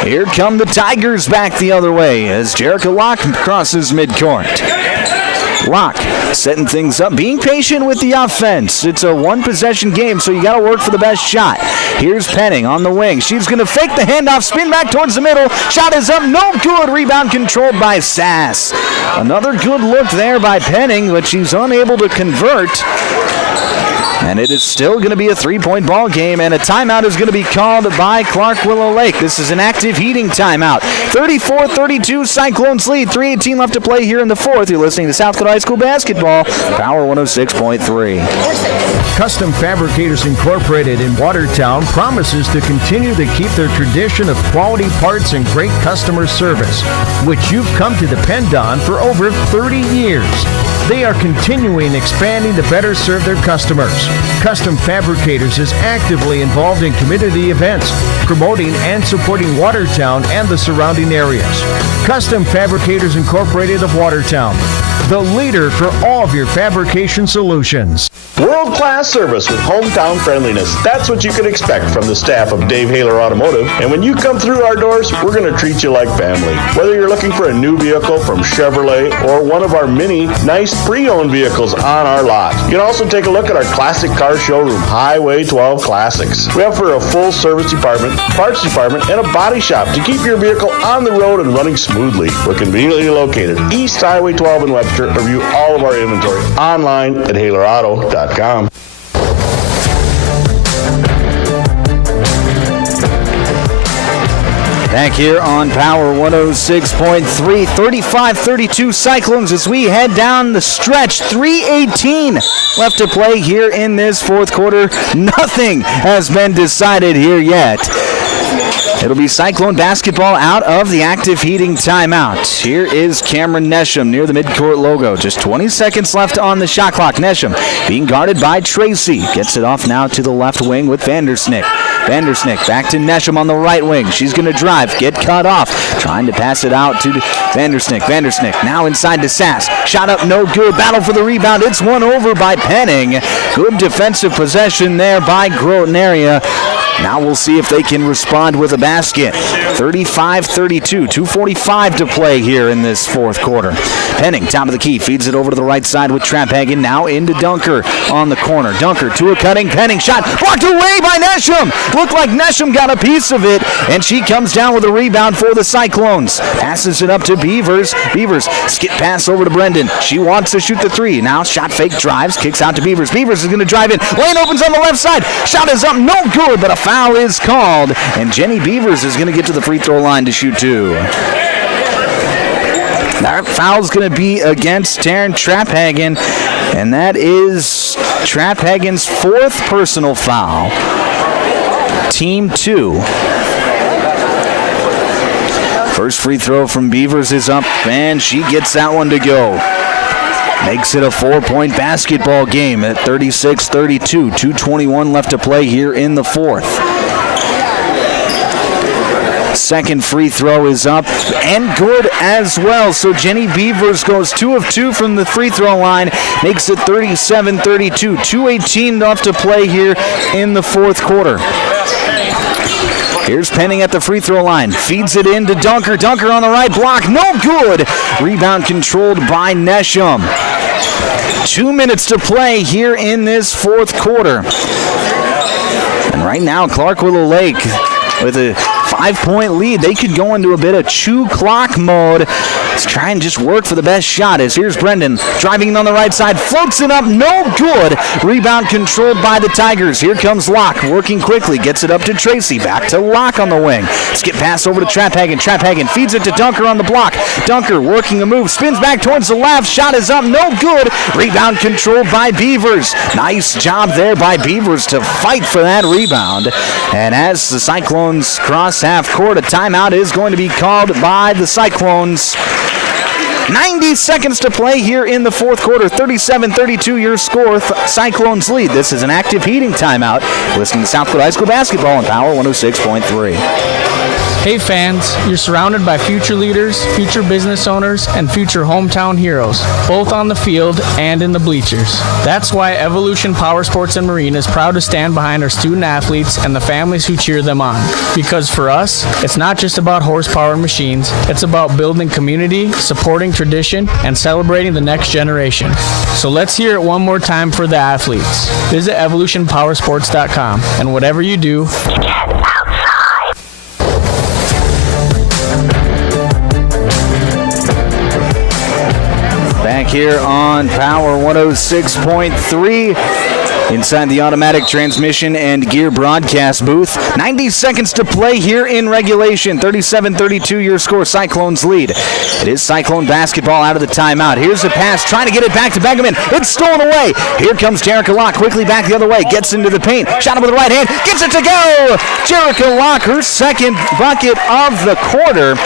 Here come the Tigers back the other way as Jerica Locke crosses midcourt. Locke setting things up, being patient with the offense. It's a 1-possession game, so you got to work for the best shot. Here's Penning on the wing. She's going to fake the handoff, spin back towards the middle. Shot is up, no good. Rebound controlled by Sass. Another good look there by Penning, but she's unable to convert. And it is still going to be a 3-point ball game, and a timeout is going to be called by Clark Willow Lake. This is an active heating timeout. 34-32, Cyclones lead. 3:18 left to play here in the 4th. You're listening to South Dakota High School Basketball, Power 106.3. Custom Fabricators Incorporated in Watertown promises to continue to keep their tradition of quality parts and great customer service, which you've come to depend on for over 30 years. They are continuing expanding to better serve their customers. Custom Fabricators is actively involved in community events, promoting and supporting Watertown and the surrounding areas. Custom Fabricators Incorporated of Watertown, the leader for all of your fabrication solutions. World-class service with hometown friendliness. That's what you can expect from the staff of Dave Haler Automotive. And when you come through our doors, we're going to treat you like family. Whether you're looking for a new vehicle from Chevrolet or one of our many nice pre-owned vehicles on our lot. You can also take a look at our classic car showroom, Highway 12 Classics. We offer a full service department, parts department, and a body shop to keep your vehicle on the road and running smoothly. We're conveniently located East Highway 12 in Webster. Review all of our inventory online at HalerAuto.com. Back here on Power 106.3, 35-32 Cyclones as we head down the stretch. 3:18 left to play here in this 4th quarter. Nothing has been decided here yet. It'll be Cyclone basketball out of the active heating timeout. Here is Cameron Nesham near the midcourt logo. Just 20 seconds left on the shot clock. Nesham being guarded by Tracy. Gets it off now to the left wing with Vandersnick. Vandersnick back to Nesham on the right wing. She's going to drive, get cut off. Trying to pass it out to Vandersnick. Vandersnick now inside to Sass. Shot up, no good. Battle for the rebound. It's won over by Penning. Good defensive possession there by Groton area. Now we'll see if they can respond with a basket. 35-32, 2:45 to play here in this 4th quarter. Penning, top of the key, feeds it over to the right side with Trapphagen. Now into Dunker on the corner. Dunker to a cutting. Penning shot blocked away by Nesham. Looked like Nesham got a piece of it, and she comes down with a rebound for the Cyclones. Passes it up to Beavers. Beavers skip pass over to Brendan. She wants to shoot the 3. Now shot fake, drives, kicks out to Beavers. Beavers is going to drive in. Lane opens on the left side. Shot is up, no good, but a foul is called, and Jenny Beavers is going to get to the free throw line to shoot 2. That foul's going to be against Taryn Traphagen, and that is Traphagen's 4th personal foul. Team 2. First free throw from Beavers is up, and she gets that one to go. Makes it a 4-point basketball game at 36-32. 2:21 left to play here in the 4th. Second free throw is up and good as well. So Jenny Beavers goes 2 of 2 from the free throw line. Makes it 37-32. 2:18 left to play here in the 4th quarter. Here's Penning at the free throw line. Feeds it in to Dunker. Dunker on the right block. No good. Rebound controlled by Nesham. 2 minutes to play here in this 4th quarter. And right now, Clark Willow Lake with a 5-point lead. They could go into a bit of chew clock mode. Let's try and just work for the best shot. As here's Brendan driving on the right side, floats it up, no good. Rebound controlled by the Tigers. Here comes Locke working quickly, gets it up to Tracy, back to Locke on the wing. Skip pass over to Traphagen. Traphagen feeds it to Dunker on the block. Dunker working a move, spins back towards the left, shot is up, no good. Rebound controlled by Beavers. Nice job there by Beavers to fight for that rebound. And as the Cyclones cross half court, a timeout is going to be called by the Cyclones. 90 seconds to play here in the 4th quarter. 37-32 your score. Cyclones lead. This is an active heating timeout. Listening to South Dakota High School basketball on Power 106.3. Hey fans, you're surrounded by future leaders, future business owners, and future hometown heroes, both on the field and in the bleachers. That's why Evolution Power Sports and Marine is proud to stand behind our student athletes and the families who cheer them on. Because for us, it's not just about horsepower and machines, it's about building community, supporting tradition, and celebrating the next generation. So let's hear it one more time for the athletes. Visit evolutionpowersports.com, and whatever you do, back here on Power 106.3 inside the automatic transmission and gear broadcast booth. 90 seconds to play here in regulation. 37-32 your score. Cyclones lead. It is Cyclone basketball out of the timeout. Here's a pass trying to get it back to Begeman. It's stolen away. Here comes Jerica Locke quickly back the other way. Gets into the paint. Shot him with the right hand. Gets it to go. Jerica Locke, her second bucket of the quarter.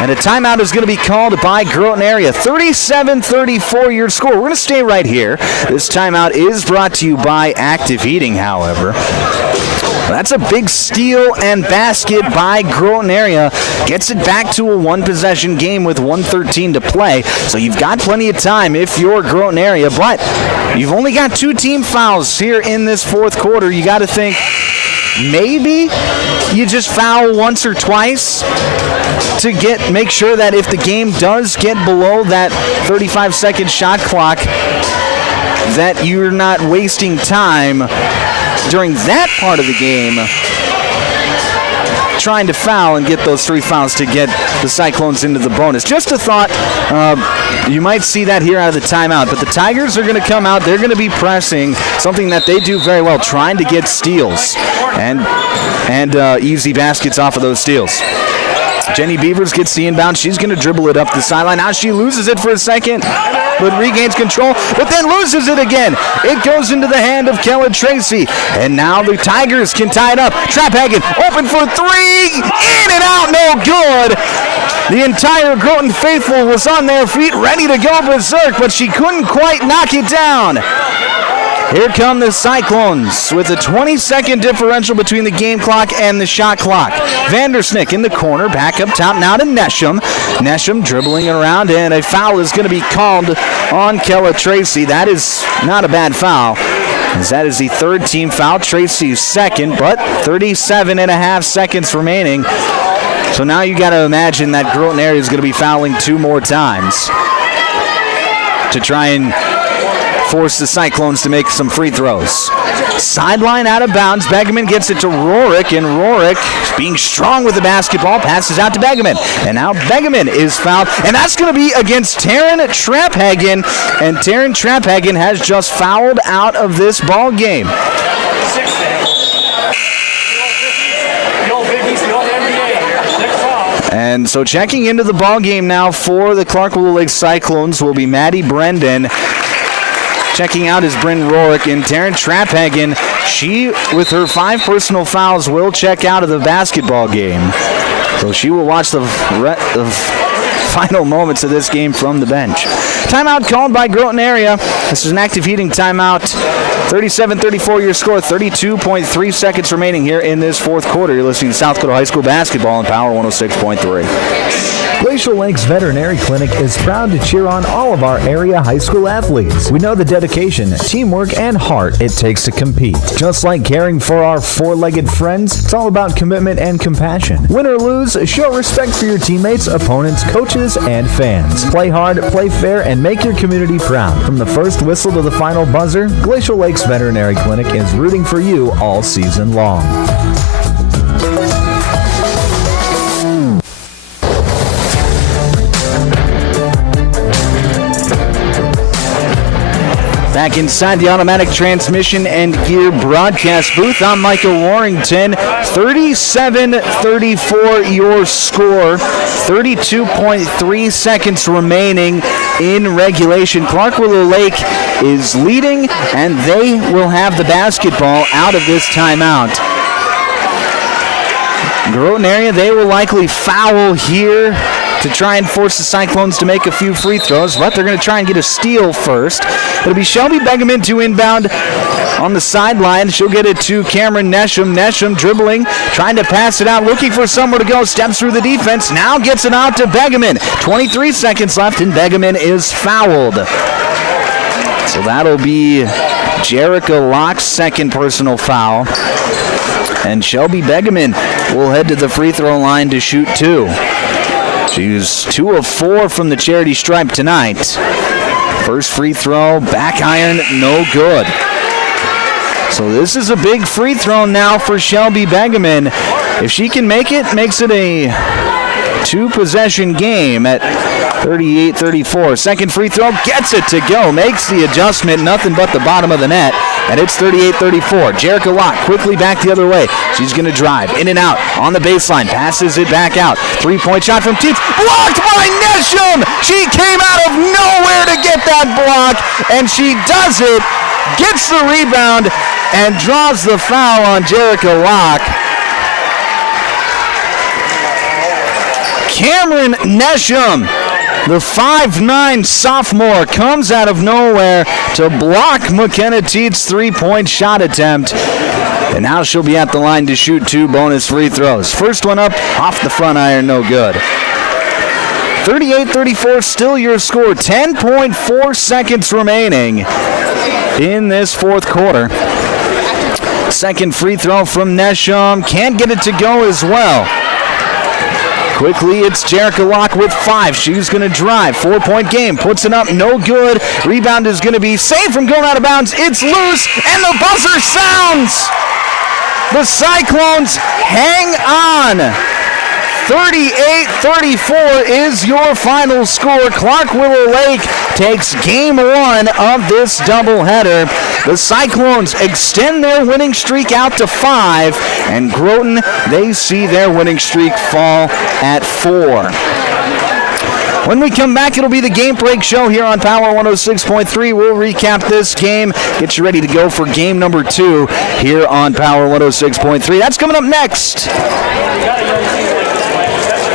And a timeout is going to be called by Groton area. 37-34 your score. We're going to stay right here. This timeout is brought to you by Active Heating, however. That's a big steal and basket by Groton area. Gets it back to a one-possession game with 1:13 to play. So you've got plenty of time if you're Groton area, but you've only got 2 team fouls here in this 4th quarter. You got to think maybe you just foul once or twice to make sure that if the game does get below that 35-second shot clock, that you're not wasting time during that part of the game trying to foul and get those 3 fouls to get the Cyclones into the bonus. Just a thought, you might see that here out of the timeout, but the Tigers are going to come out. They're going to be pressing, something that they do very well, trying to get steals and easy baskets off of those steals. Jenny Beavers gets the inbound. She's going to dribble it up the sideline. Now she loses it for a second, but regains control, but then loses it again. It goes into the hand of Kella Tracy, and now the Tigers can tie it up. Traphagen open for 3, in and out, no good. The entire Groton faithful was on their feet, ready to go berserk, but she couldn't quite knock it down. Here come the Cyclones with a 20-second differential between the game clock and the shot clock. Vandersnick in the corner, back up top now to Nesham. Nesham dribbling around, and a foul is going to be called on Kella Tracy. That is not a bad foul, as that is the 3rd team foul. Tracy's second, but 37.5 seconds remaining. So now you got to imagine that Groton area is going to be fouling 2 more times to try and force the Cyclones to make some free throws. Sideline out of bounds. Begeman gets it to Rorick, and Rorick, being strong with the basketball, passes out to Begeman. And now Begeman is fouled, and that's going to be against Taryn Traphagen. And Taryn Traphagen has just fouled out of this ball game. And so checking into the ball game now for the Clark Willow Lake Cyclones will be Maddie Brendan. Checking out is Bryn Rorick, and Taryn Traphagen. She, with her 5 personal fouls, will check out of the basketball game. So she will watch the final moments of this game from the bench. Timeout called by Groton area. This is an active heating timeout. 37-34 your score, 32.3 seconds remaining here in this fourth quarter. You're listening to South Dakota High School basketball on Power 106.3. Glacial Lakes Veterinary Clinic is proud to cheer on all of our area high school athletes. We know the dedication, teamwork, and heart it takes to compete. Just like caring for our four-legged friends, it's all about commitment and compassion. Win or lose, show respect for your teammates, opponents, coaches, and fans. Play hard, play fair, and make your community proud. From the first whistle to the final buzzer, Glacial Lakes Veterinary Clinic is rooting for you all season long. Back inside the automatic transmission and gear broadcast booth, I'm Michael Warrington. 37-34 your score. 32.3 seconds remaining in regulation. Clark Willow Lake is leading, and they will have the basketball out of this timeout. Groton area, they will likely foul here to try and force the Cyclones to make a few free throws, but they're going to try and get a steal first. It'll be Shelby Begeman to inbound on the sideline. She'll get it to Cameron Nesham. Nesham dribbling, trying to pass it out, looking for somewhere to go, steps through the defense, now gets it out to Begeman. 23 seconds left, and Begeman is fouled. So that'll be Jerica Locke's second personal foul. And Shelby Begeman will head to the free throw line to shoot 2. She's 2 of 4 from the charity stripe tonight. First free throw, back iron, no good. So this is a big free throw now for Shelby Begeman. If she can make it, makes it a 2-possession game at 38-34. Second free throw, gets it to go, makes the adjustment, nothing but the bottom of the net, and it's 38-34. Jerica Locke quickly back the other way. She's going to drive in and out on the baseline, passes it back out. 3-point shot from Teets, blocked by Nesham. She came out of nowhere to get that block, and she does it, gets the rebound, and draws the foul on Jerica Locke. Cameron Nesham, the 5'9 sophomore, comes out of nowhere to block McKenna Teets' 3-point shot attempt. And now she'll be at the line to shoot 2 bonus free throws. First one up, off the front iron, no good. 38-34, still your score. 10.4 seconds remaining in this fourth quarter. Second free throw from Nesham, can't get it to go as well. Quickly, it's Jerica Locke with 5. She's going to drive. 4-point game. Puts it up. No good. Rebound is going to be saved from going out of bounds. It's loose, and the buzzer sounds. The Cyclones hang on. 38-34 is your final score. Clark Willow Lake takes game 1 of this doubleheader. The Cyclones extend their winning streak out to 5, and Groton, they see their winning streak fall at 4. When we come back, it'll be the Game Break Show here on Power 106.3. We'll recap this game, get you ready to go for game number 2 here on Power 106.3. That's coming up next.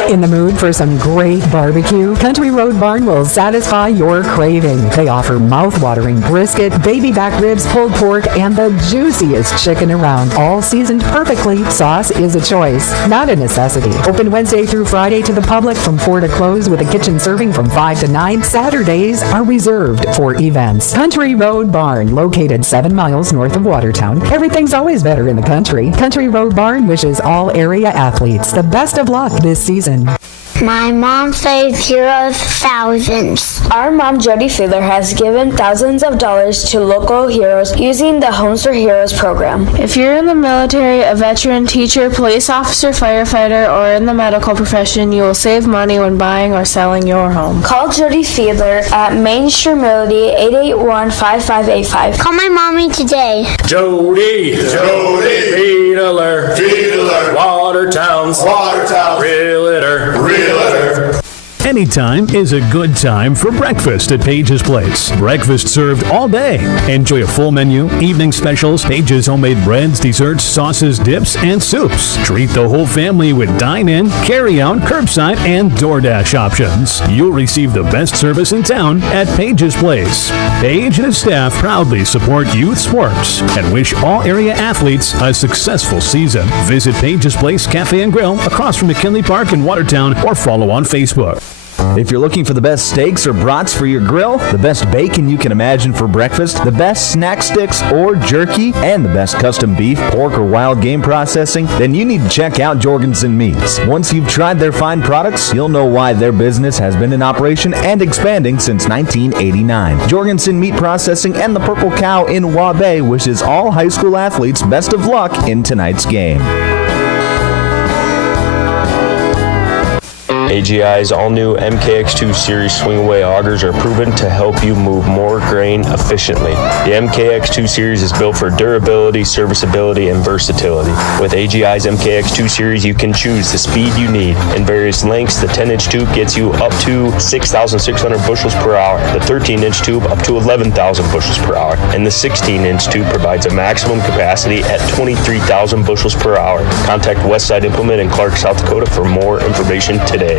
In the mood for some great barbecue? Country Road Barn will satisfy your craving. They offer mouth-watering brisket, baby back ribs, pulled pork, and the juiciest chicken around. All seasoned perfectly. Sauce is a choice, not a necessity. Open Wednesday through Friday to the public from 4 to close with a kitchen serving from 5 to 9. Saturdays are reserved for events. Country Road Barn, located 7 miles north of Watertown. Everything's always better in the country. Country Road Barn wishes all area athletes the best of luck this season. My mom saved heroes thousands. Our mom, Jody Fiedler, has given thousands of dollars to local heroes using the Homes for Heroes program. If you're in the military, a veteran, teacher, police officer, firefighter, or in the medical profession, you will save money when buying or selling your home. Call Jody Fiedler at Main Street Melody 881-5585. Call my mommy today. Jody, Fiedler, Watertown's, Realtor. Anytime is a good time for breakfast at Page's Place. Breakfast served all day. Enjoy a full menu, evening specials, Page's homemade breads, desserts, sauces, dips, and soups. Treat the whole family with dine-in, carry-out, curbside, and DoorDash options. You'll receive the best service in town at Page's Place. Page and his staff proudly support youth sports and wish all area athletes a successful season. Visit Page's Place Cafe and Grill across from McKinley Park in Watertown or follow on Facebook. If you're looking for the best steaks or brats for your grill, the best bacon you can imagine for breakfast, the best snack sticks or jerky, and the best custom beef, pork, or wild game processing, then you need to check out Jorgensen Meats. Once you've tried their fine products, you'll know why their business has been in operation and expanding since 1989. Jorgensen Meat Processing and the Purple Cow in Waubay wishes all high school athletes best of luck in tonight's game. AGI's all-new MKX2 Series swing-away augers are proven to help you move more grain efficiently. The MKX2 Series is built for durability, serviceability, and versatility. With AGI's MKX2 Series, you can choose the speed you need. In various lengths, the 10-inch tube gets you up to 6,600 bushels per hour, the 13-inch tube up to 11,000 bushels per hour, and the 16-inch tube provides a maximum capacity at 23,000 bushels per hour. Contact Westside Implement in Clark, South Dakota for more information today.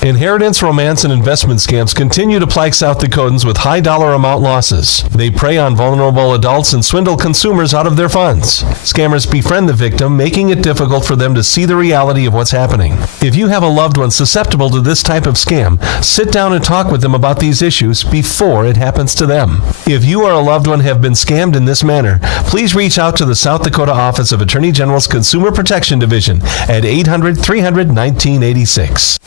Inheritance, romance, and investment scams continue to plague South Dakotans with high dollar amount losses. They prey on vulnerable adults and swindle consumers out of their funds. Scammers befriend the victim, making it difficult for them to see the reality of what's happening. If you have a loved one susceptible to this type of scam, sit down and talk with them about these issues before it happens to them. If you or a loved one have been scammed in this manner, please reach out to the South Dakota Office of Attorney General's Consumer Protection Division at 800-300-1986.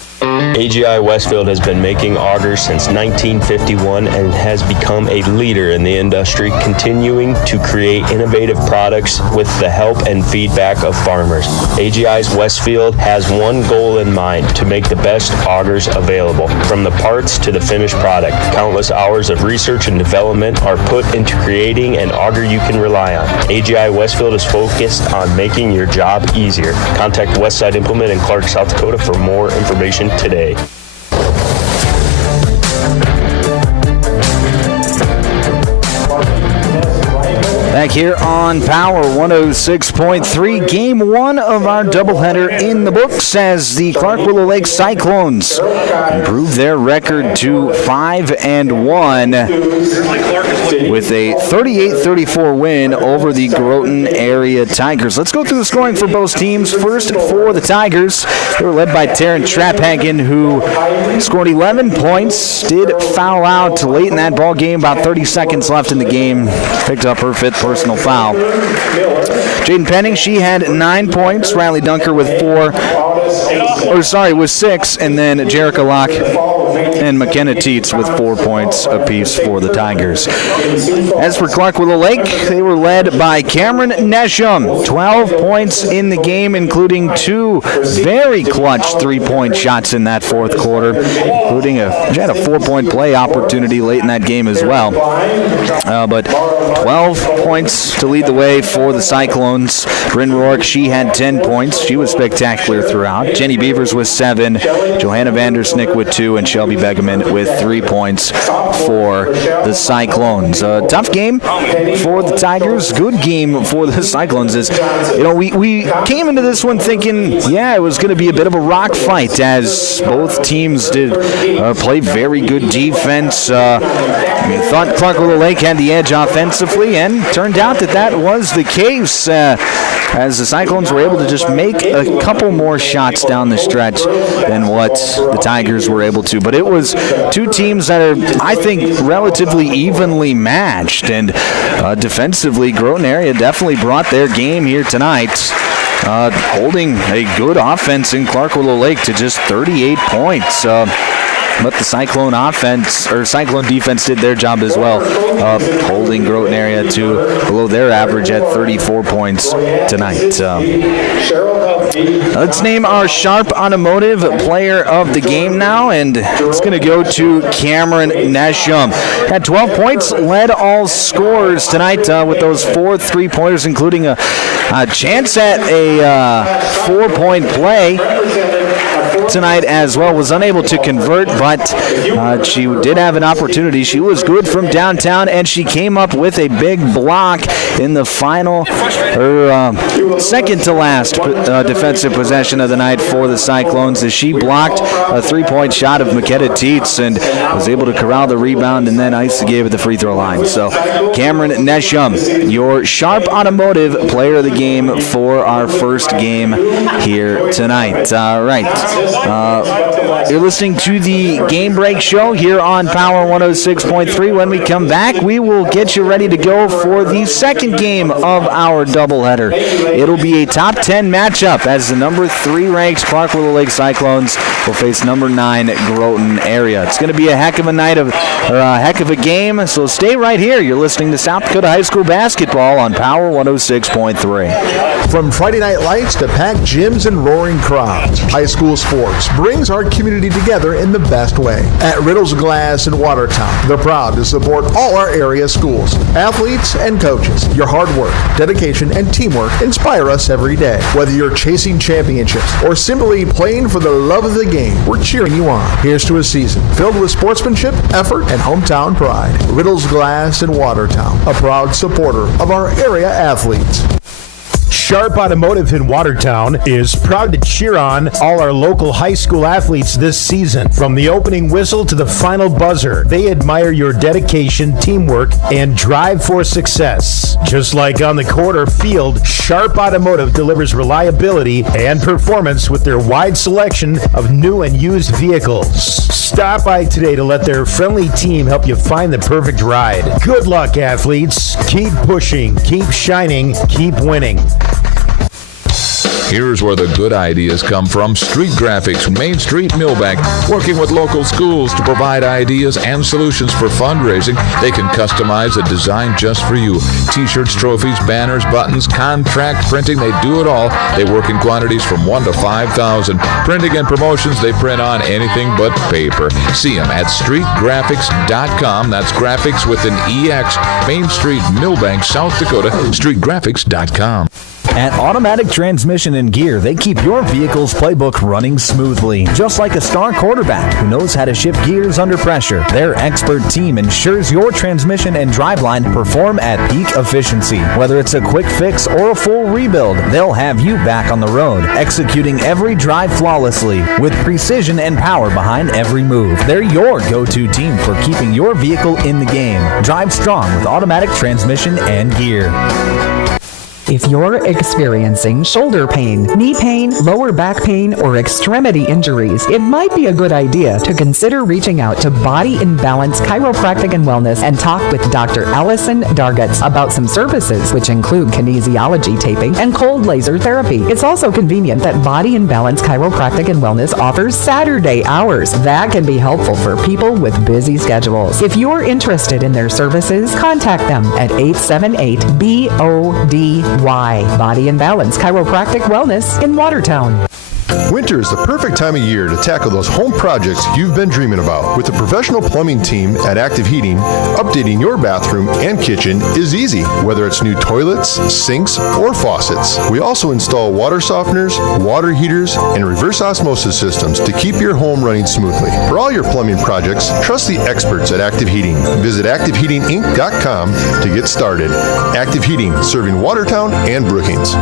AGI Westfield has been making augers since 1951 and has become a leader in the industry, continuing to create innovative products with the help and feedback of farmers. AGI's Westfield has one goal in mind: to make the best augers available. From the parts to the finished product, countless hours of research and development are put into creating an auger you can rely on. AGI Westfield is focused on making your job easier. Contact Westside Implement in Clark, South Dakota for more information today. Back here on Power 106.3, Game 1 of our doubleheader in the books as the Clark Willow Lake Cyclones improve their record to 5-1 with a 38-34 win over the Groton area Tigers. Let's go through the scoring for both teams. First, for the Tigers, they were led by Taryn Traphagen, who scored 11 points, did foul out late in that ball game, about 30 seconds left in the game, picked up her fifth personal foul. Jaden Penning, she had 9 points. Riley Dunker with 6, and then Jerica Locke and McKenna Teets with 4 points apiece for the Tigers. As for Clark Willow Lake, they were led by Cameron Nesham, 12 points in the game, including 2 very clutch three-point shots in that fourth quarter, including she had a 4-point play opportunity late in that game as well. But 12 points to lead the way for the Cyclones. Bryn Rourke, she had 10 points. She was spectacular throughout. Jenny Beavers with 7, Johanna Vandersnick with 2, and Shelby Begeman with 3 points for the Cyclones. Tough game for the Tigers. Good game for the Cyclones. We came into this one thinking, it was going to be a bit of a rock fight, as both teams did play very good defense. We thought Clark Willow Lake had the edge offensively, and turned out that was the case, as the Cyclones were able to just make a couple more shots down the stretch than what the Tigers were able to. But it was two teams that are, I think, relatively evenly matched, and defensively, Groton area definitely brought their game here tonight, holding a good offense in Clark Willow Lake to just 38 points. But the Cyclone defense did their job as well, holding Groton area to below their average at 34 points tonight. Let's name our Sharp Automotive player of the game now, and it's going to go to Cameron Nesham. Had 12 points, led all scorers tonight with those 4 3-pointers, including a chance at a 4-point play. tonight as well. Was unable to convert, but she did have an opportunity. She was good from downtown, and she came up with a big block in the final, her second to last defensive possession of the night for the Cyclones, as she blocked a three-point shot of Makeda Teets and was able to corral the rebound and then ice the game at the free throw line. So Cameron Neshum, your Sharp Automotive player of the game for our first game here tonight. All right. You're listening to the Game Break Show here on Power 106.3. When we come back, we will get you ready to go for the second game of our doubleheader. It'll be a top 10 matchup as the number 3 ranked Clark Willow Lake Cyclones will face number 9 Groton area. It's going to be a heck of a night a heck of a game, so stay right here. You're listening to South Dakota High School basketball on Power 106.3. From Friday night lights to packed gyms and roaring crowds, high school sports brings our community together in the best way. At Riddle's Glass in Watertown, they're proud to support all our area schools, athletes, and coaches. Your hard work, dedication, and teamwork inspire us every day. Whether you're chasing championships or simply playing for the love of the game, we're cheering you on. Here's to a season filled with sportsmanship, effort, and hometown pride. Riddle's Glass in Watertown, a proud supporter of our area athletes. Sharp Automotive in Watertown is proud to cheer on all our local high school athletes this season. From the opening whistle to the final buzzer, they admire your dedication, teamwork, and drive for success. Just like on the court or field, Sharp Automotive delivers reliability and performance with their wide selection of new and used vehicles. Stop by today to let their friendly team help you find the perfect ride. Good luck, athletes. Keep pushing, keep shining, keep winning. Here's where the good ideas come from. Street Graphics, Main Street, Millbank, working with local schools to provide ideas and solutions for fundraising. They can customize a design just for you. T-shirts, trophies, banners, buttons, contract printing, they do it all. They work in quantities from 1 to 5,000. Printing and promotions, they print on anything but paper. See them at streetgraphics.com. That's graphics with an EX. Main Street, Millbank, South Dakota, streetgraphics.com. At Automatic Transmission and Gear, they keep your vehicle's playbook running smoothly. Just like a star quarterback who knows how to shift gears under pressure, their expert team ensures your transmission and driveline perform at peak efficiency. Whether it's a quick fix or a full rebuild, they'll have you back on the road, executing every drive flawlessly with precision and power behind every move. They're your go-to team for keeping your vehicle in the game. Drive strong with Automatic Transmission and Gear. If you're experiencing shoulder pain, knee pain, lower back pain, or extremity injuries, it might be a good idea to consider reaching out to Body in Balance Chiropractic and Wellness and talk with Dr. Allison Dargetts about some services, which include kinesiology taping and cold laser therapy. It's also convenient that Body in Balance Chiropractic and Wellness offers Saturday hours. That can be helpful for people with busy schedules. If you're interested in their services, contact them at 878-BODY. Body and Balance Chiropractic Wellness in Watertown. Winter is the perfect time of year to tackle those home projects you've been dreaming about. With the professional plumbing team at Active Heating, updating your bathroom and kitchen is easy, whether it's new toilets, sinks, or faucets. We also install water softeners, water heaters, and reverse osmosis systems to keep your home running smoothly. For all your plumbing projects, trust the experts at Active Heating. Visit ActiveHeatingInc.com to get started. Active Heating, serving Watertown and Brookings.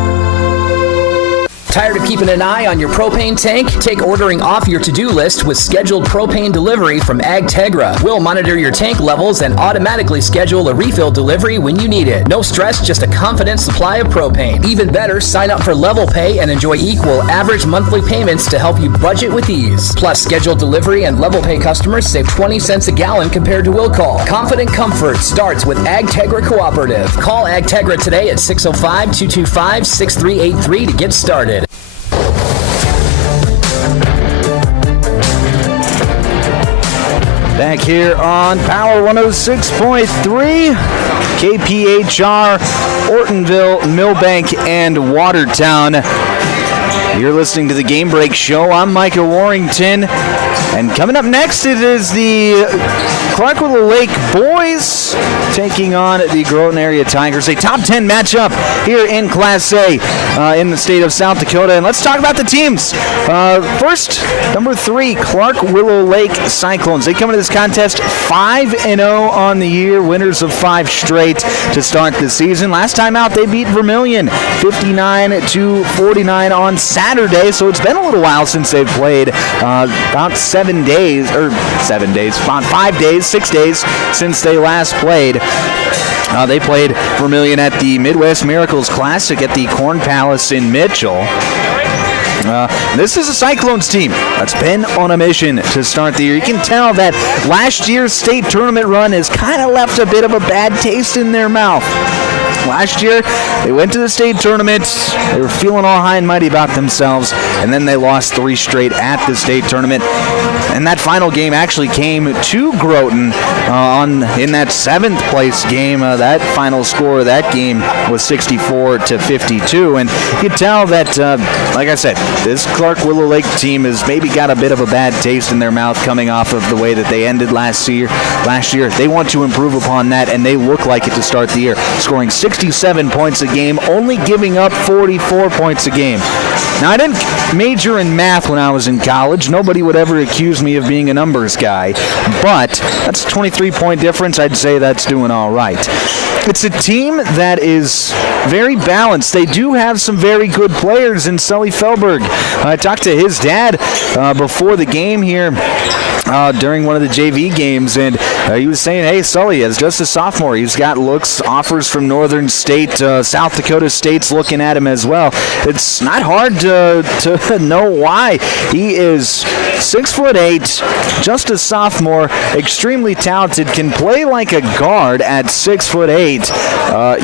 Tired of keeping an eye on your propane tank? Take ordering off your to-do list with scheduled propane delivery from AgTegra. We'll monitor your tank levels and automatically schedule a refill delivery when you need it. No stress, just a confident supply of propane. Even better, sign up for level pay and enjoy equal average monthly payments to help you budget with ease. Plus, scheduled delivery and level pay customers save 20 cents a gallon compared to will call. Confident comfort starts with AgTegra Cooperative. Call AgTegra today at 605-225-6383 to get started. Back here on Power 106.3, KPHR, Ortonville, Millbank, and Watertown. You're listening to the Game Break Show. I'm Micah Warrington. And coming up next, it is the Clark Willow Lake boys taking on the Groton area Tigers. A top 10 matchup here in Class A in the state of South Dakota. And let's talk about the teams. First, number 3, Clark Willow Lake Cyclones. They come into this contest 5-0 on the year, winners of 5 straight to start the season. Last time out, they beat Vermilion 59-49 on Saturday. So it's been a little while since they've played. About 6 days since they last played. They played Vermilion at the Midwest Miracles Classic at the Corn Palace in Mitchell. This is a Cyclones team that's been on a mission to start the year. You can tell that last year's state tournament run has kind of left a bit of a bad taste in their mouth. Last year, they went to the state tournament. They were feeling all high and mighty about themselves, and then they lost 3 straight at the state tournament. And that final game actually came to Groton in that 7th place game. That final score of that game was 64-52. And you can tell that, like I said, this Clark Willow Lake team has maybe got a bit of a bad taste in their mouth coming off of the way that they ended last year. They want to improve upon that, and they look like it to start the year, scoring 67 points a game, only giving up 44 points a game. Now, I didn't major in math when I was in college. Nobody would ever accuse me of being a numbers guy, but that's a 23-point difference. I'd say that's doing all right. It's a team that is very balanced. They do have some very good players in Sully Felberg. I talked to his dad before the game here during one of the JV games, and he was saying, hey, Sully is just a sophomore. He's got offers from Northern State, South Dakota State's looking at him as well. It's not hard to know why. He is 6'8", just a sophomore, extremely talented, can play like a guard at 6'8".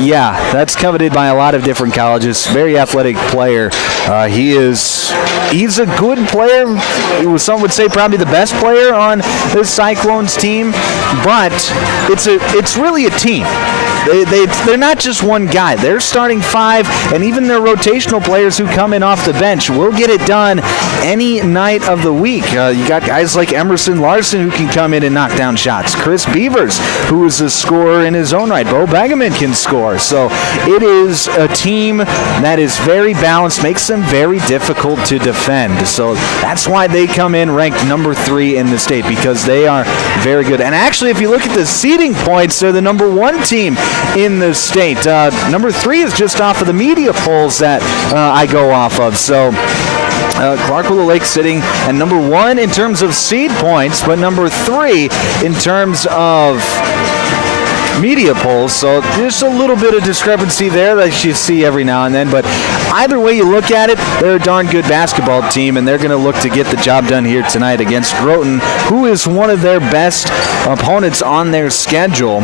Yeah, that's coveted by a lot of different colleges. Very athletic player. He's a good player. Some would say probably the best player on this Cyclones team, but it's really a team. They're not just one guy. They're starting 5, and even their rotational players who come in off the bench will get it done any night of the week. You got guys like Emerson Larson who can come in and knock down shots. Chris Beavers, who is a scorer in his own right. Bo Begeman can score. So it is a team that is very balanced, makes them very difficult to defend. So that's why they come in ranked number 3 in the state, because they are very good. And actually, if you look at the seeding points, they're the number 1 team in the state. Number 3 is just off of the media polls that I go off of. So Clark Willow Lake sitting at number 1 in terms of seed points, but number 3 in terms of media polls. So there's a little bit of discrepancy there that you see every now and then, but either way you look at it, they're a darn good basketball team, and they're going to look to get the job done here tonight against Groton, who is one of their best opponents on their schedule,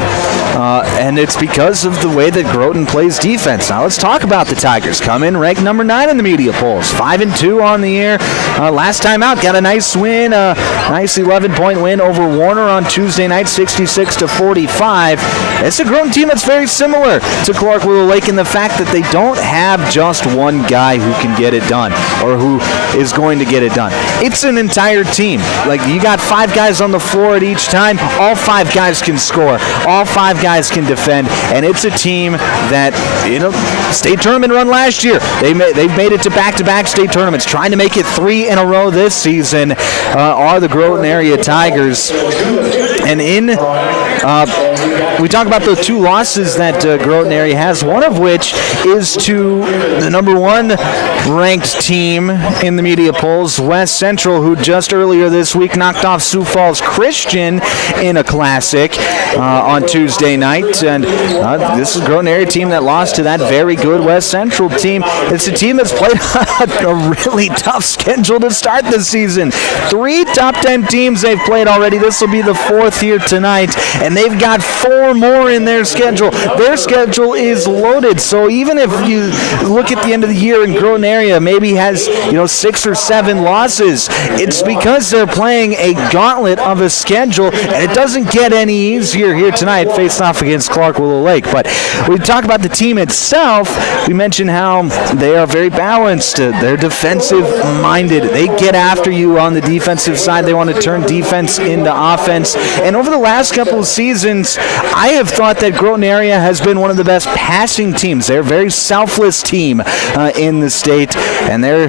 and it's because of the way that Groton plays defense. Now let's talk about the Tigers. Come in ranked number 9 in the media polls, 5-2 on the year. Last time out, got a nice win, a nice 11-point win over Warner on Tuesday night, 66-45. It's a Groton team that's very similar to Clark Willow Lake in the fact that they don't have just one guy who can get it done or who is going to get it done. It's an entire team. Like, you got 5 guys on the floor at each time. All 5 guys can score. All 5 guys can defend. And it's a team that, state tournament run last year. They've made it to back-to-back state tournaments. Trying to make it 3 in a row this season are the Groton area Tigers. And we talk about the 2 losses that Groton area has, one of which is to the number 1 ranked team in the media polls, West Central, who just earlier this week knocked off Sioux Falls Christian in a classic on Tuesday night. And this is a Groton area team that lost to that very good West Central team. It's a team that's played a really tough schedule to start the season. 3 top 10 teams they've played already. This will be the 4th here tonight, and they've got 4 more in their schedule. Their schedule is loaded, so even if you look at the end of the year and Groton area maybe has 6 or 7 losses, it's because they're playing a gauntlet of a schedule, and it doesn't get any easier here tonight, facing off against Clark Willow Lake. But we talk about the team itself. We mentioned how they are very balanced. They're defensive-minded. They get after you on the defensive side. They want to turn defense into offense. And over the last couple of seasons, I have thought that Groton area has been one of the best passing teams. They're a very selfless team in the state, and they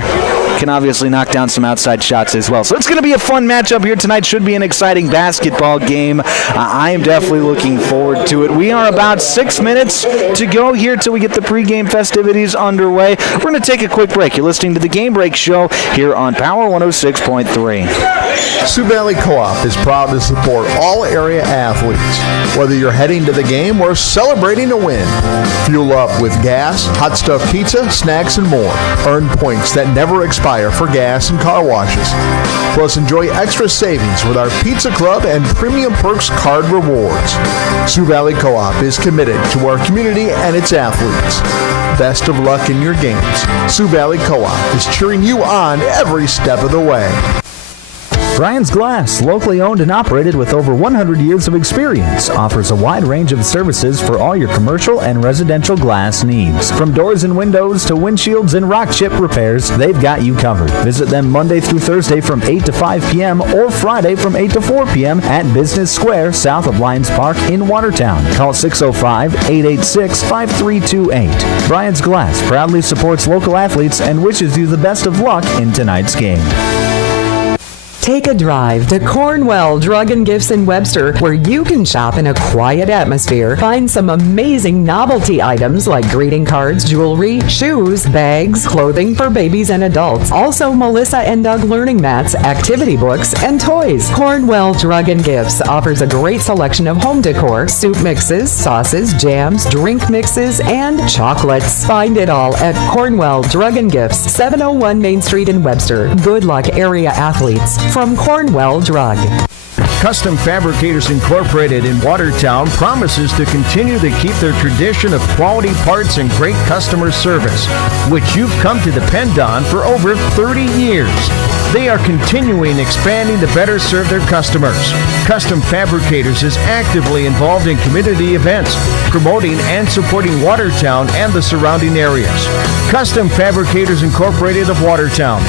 can obviously knock down some outside shots as well. So it's going to be a fun matchup here tonight. Should be an exciting basketball game. I am definitely looking forward to it. We are about 6 minutes to go here till we get the pregame festivities underway. We're going to take a quick break. You're listening to the Game Break Show here on Power 106.3. Sioux Valley Co-op is proud to support all area athletes. Whether you're heading to the game or celebrating a win, fuel up with gas, hot stuff pizza, snacks, and more. Earn points that never expire for gas and car washes. Plus, enjoy extra savings with our Pizza Club and Premium Perks card rewards. Sioux Valley Co-op is committed to our community and its athletes. Best of luck in your games. Sioux Valley Co-op is cheering you on every step of the way. Brian's Glass, locally owned and operated with over 100 years of experience, offers a wide range of services for all your commercial and residential glass needs. From doors and windows to windshields and rock chip repairs, they've got you covered. Visit them Monday through Thursday from 8 to 5 p.m. or Friday from 8 to 4 p.m. at Business Square, south of Lions Park in Watertown. Call 605-886-5328. Brian's Glass proudly supports local athletes and wishes you the best of luck in tonight's game. Take a drive to Cornwell Drug and Gifts in Webster, where you can shop in a quiet atmosphere, find some amazing novelty items like greeting cards, jewelry, shoes, bags, clothing for babies and adults. Also, Melissa and Doug learning mats, activity books, and toys. Cornwell Drug and Gifts offers a great selection of home decor, soup mixes, sauces, jams, drink mixes, and chocolates. Find it all at Cornwell Drug and Gifts, 701 Main Street in Webster. Good luck, area athletes. From Cornwell Drug. Custom Fabricators Incorporated in Watertown promises to continue to keep their tradition of quality parts and great customer service, which you've come to depend on for over 30 years. They are continuing expanding to better serve their customers. Custom Fabricators is actively involved in community events, promoting and supporting Watertown and the surrounding areas. Custom Fabricators Incorporated of Watertown,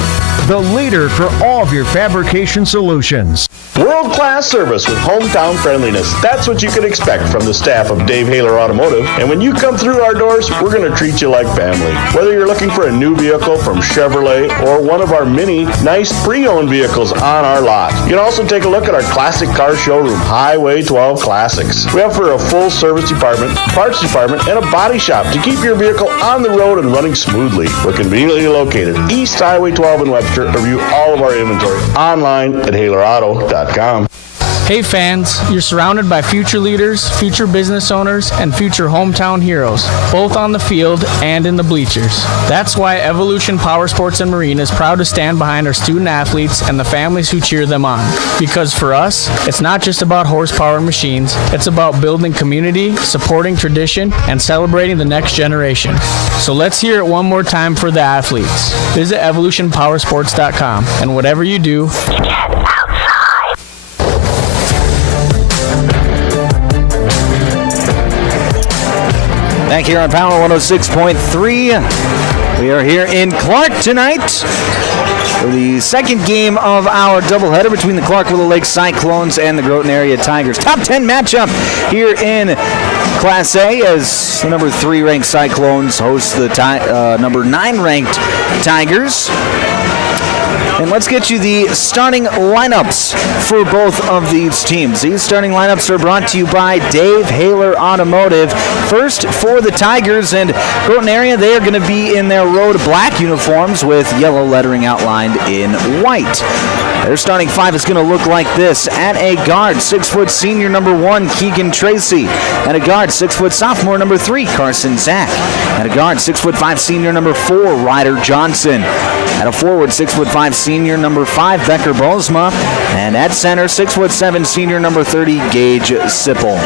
the leader for all of your fabrication solutions. World-class service with hometown friendliness. That's what you can expect from the staff of Dave Haler Automotive. And when you come through our doors, we're going to treat you like family. Whether you're looking for a new vehicle from Chevrolet or one of our many nice pre-owned vehicles on our lot. You can also take a look at our classic car showroom, Highway 12 Classics. We offer a full service department, parts department, and a body shop to keep your vehicle on the road and running smoothly. We're conveniently located East Highway 12 in Webster. Review all of our inventory online at HalerAuto.com. Hey fans, you're surrounded by future leaders, future business owners, and future hometown heroes, both on the field and in the bleachers. That's why Evolution Power Sports and Marine is proud to stand behind our student athletes and the families who cheer them on. Because for us, it's not just about horsepower and machines, it's about building community, supporting tradition, and celebrating the next generation. So let's hear it one more time for the athletes. Visit evolutionpowersports.com, and whatever you do, Back here on Power 106.3. We are here in Clark tonight for the second game of our doubleheader between the Clark Willow Lake Cyclones and the Groton Area Tigers. Top 10 matchup here in Class A as the number 3 ranked Cyclones host the number 9 ranked Tigers. And let's get you the starting lineups for both of these teams. These starting lineups are brought to you by Dave Haler Automotive. First, for the Tigers and Groton area, they are going to be in their road black uniforms with yellow lettering outlined in white. Their starting five is going to look like this. At a guard, 6' senior number 1, Keegan Tracy. At a guard, 6' sophomore number 3, Carson Zach. At a guard, 6'5" senior number 4, Ryder Johnson. At a forward, 6'5" senior number 5, Becker Bosma. And at center, 6'7" senior number 30, Gage Sipple.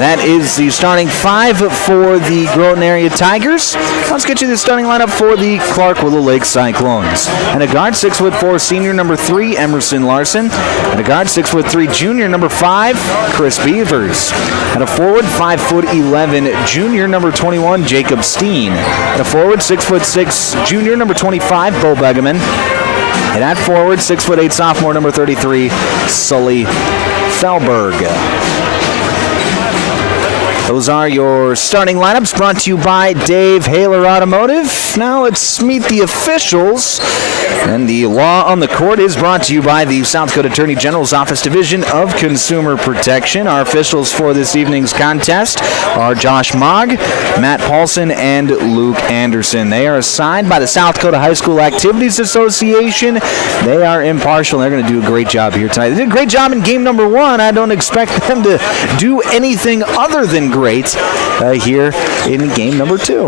That is the starting five for the Groton area Tigers. Let's get you the starting lineup for the Clark Willow Lake Cyclones. At a guard, 6'4" senior number 3, Emerson Larson. At a guard, 6'3" junior number 5, Chris Beavers. At a forward, 5'11" junior number 21, Jacob Steen. At a forward, 6'6" junior number 25, Bo Begeman. And at forward, 6'8" sophomore number 33, Sully Felberg. Those are your starting lineups brought to you by Dave Haler Automotive. Now let's meet the officials. And the law on the court is brought to you by the South Dakota Attorney General's Office Division of Consumer Protection. Our officials for this evening's contest are Josh Mogg, Matt Paulson, and Luke Anderson. They are assigned by the South Dakota High School Activities Association. They are impartial. They're going to do a great job here tonight. They did a great job in game number 1. I don't expect them to do anything other than great here in game number 2.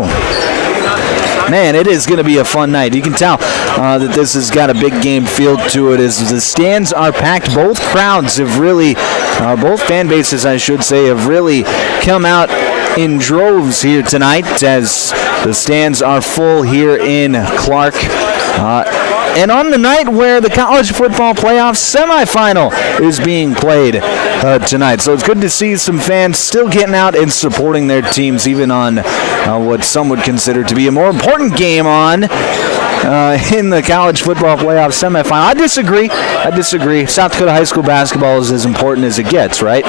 Man, it is going to be a fun night. You can tell that this has got a big game feel to it as the stands are packed. Both crowds have really, both fan bases, I should say, have really come out in droves here tonight as the stands are full here in Clark. And on the night where the college football playoff semifinal is being played tonight. So it's good to see some fans still getting out and supporting their teams, even on what some would consider to be a more important game on in the college football playoff semifinal. I disagree. South Dakota high school basketball is as important as it gets, right?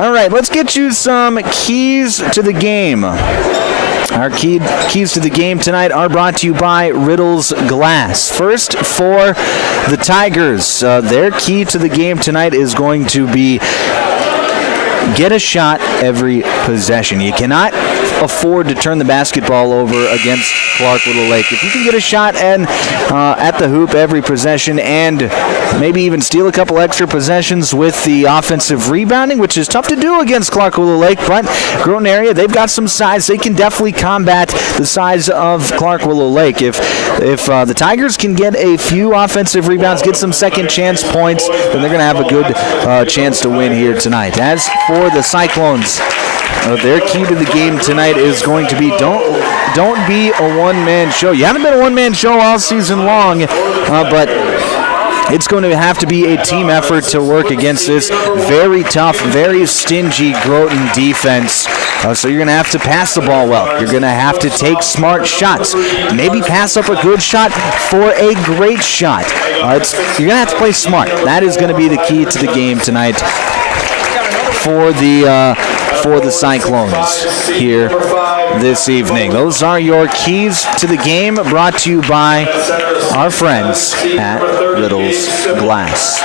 All right, let's get you some keys to the game. Our keys to the game tonight are brought to you by Riddle's Glass. First, for the Tigers, their key to the game tonight is going to be get a shot every possession. You cannot afford to turn the basketball over against Clark Willow Lake. If you can get a shot and at the hoop every possession and maybe even steal a couple extra possessions with the offensive rebounding, which is tough to do against Clark Willow Lake, but Groton area, they've got some size. They can definitely combat the size of Clark Willow Lake. If the Tigers can get a few offensive rebounds, get some second chance points, then they're going to have a good chance to win here tonight. As for the Cyclones, their key to the game tonight is going to be don't be a one-man show. You haven't been a one-man show all season long, but it's going to have to be a team effort to work against this very tough, very stingy Groton defense. So you're going to have to pass the ball well. You're going to have to take smart shots. Maybe pass up a good shot for a great shot. You're going to have to play smart. That is going to be the key to the game tonight for the Cyclones here this evening. Those are your keys to the game, brought to you by our friends at Riddle's Glass.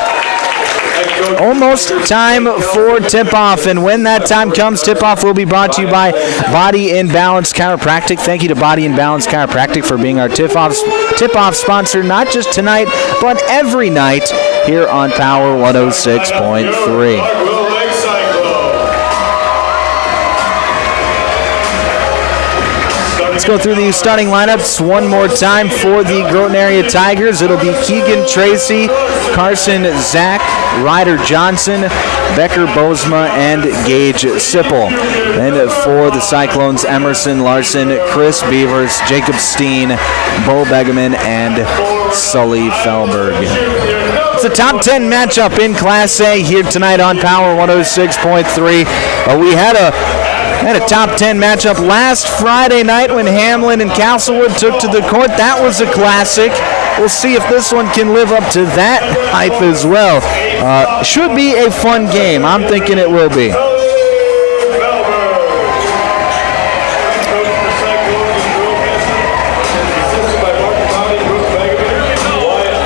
Almost time for tip-off, and when that time comes, tip-off will be brought to you by Body and Balance Chiropractic. Thank you to Body and Balance Chiropractic for being our tip-off sponsor, not just tonight, but every night here on Power 106.3. Let's go through the starting lineups one more time for the Groton area Tigers. It'll be Keegan Tracy, Carson Zach, Ryder Johnson, Becker Bosma, and Gage Sipple. And for the Cyclones, Emerson Larson, Chris Beavers, Jacob Steen, Bo Begeman, and Sully Felberg. It's a top 10 matchup in Class A here tonight on Power 106.3. We had a top 10 matchup last Friday night when Hamlin and Castlewood took to the court. That was a classic. We'll see if this one can live up to that hype as well. Should be a fun game. I'm thinking it will be.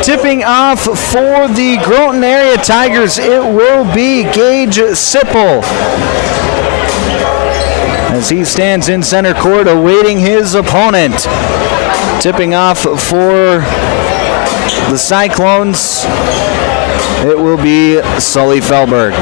Tipping off for the Groton area Tigers, it will be Gage Sipple, as he stands in center court awaiting his opponent. Tipping off for the Cyclones, it will be Sully Felberg.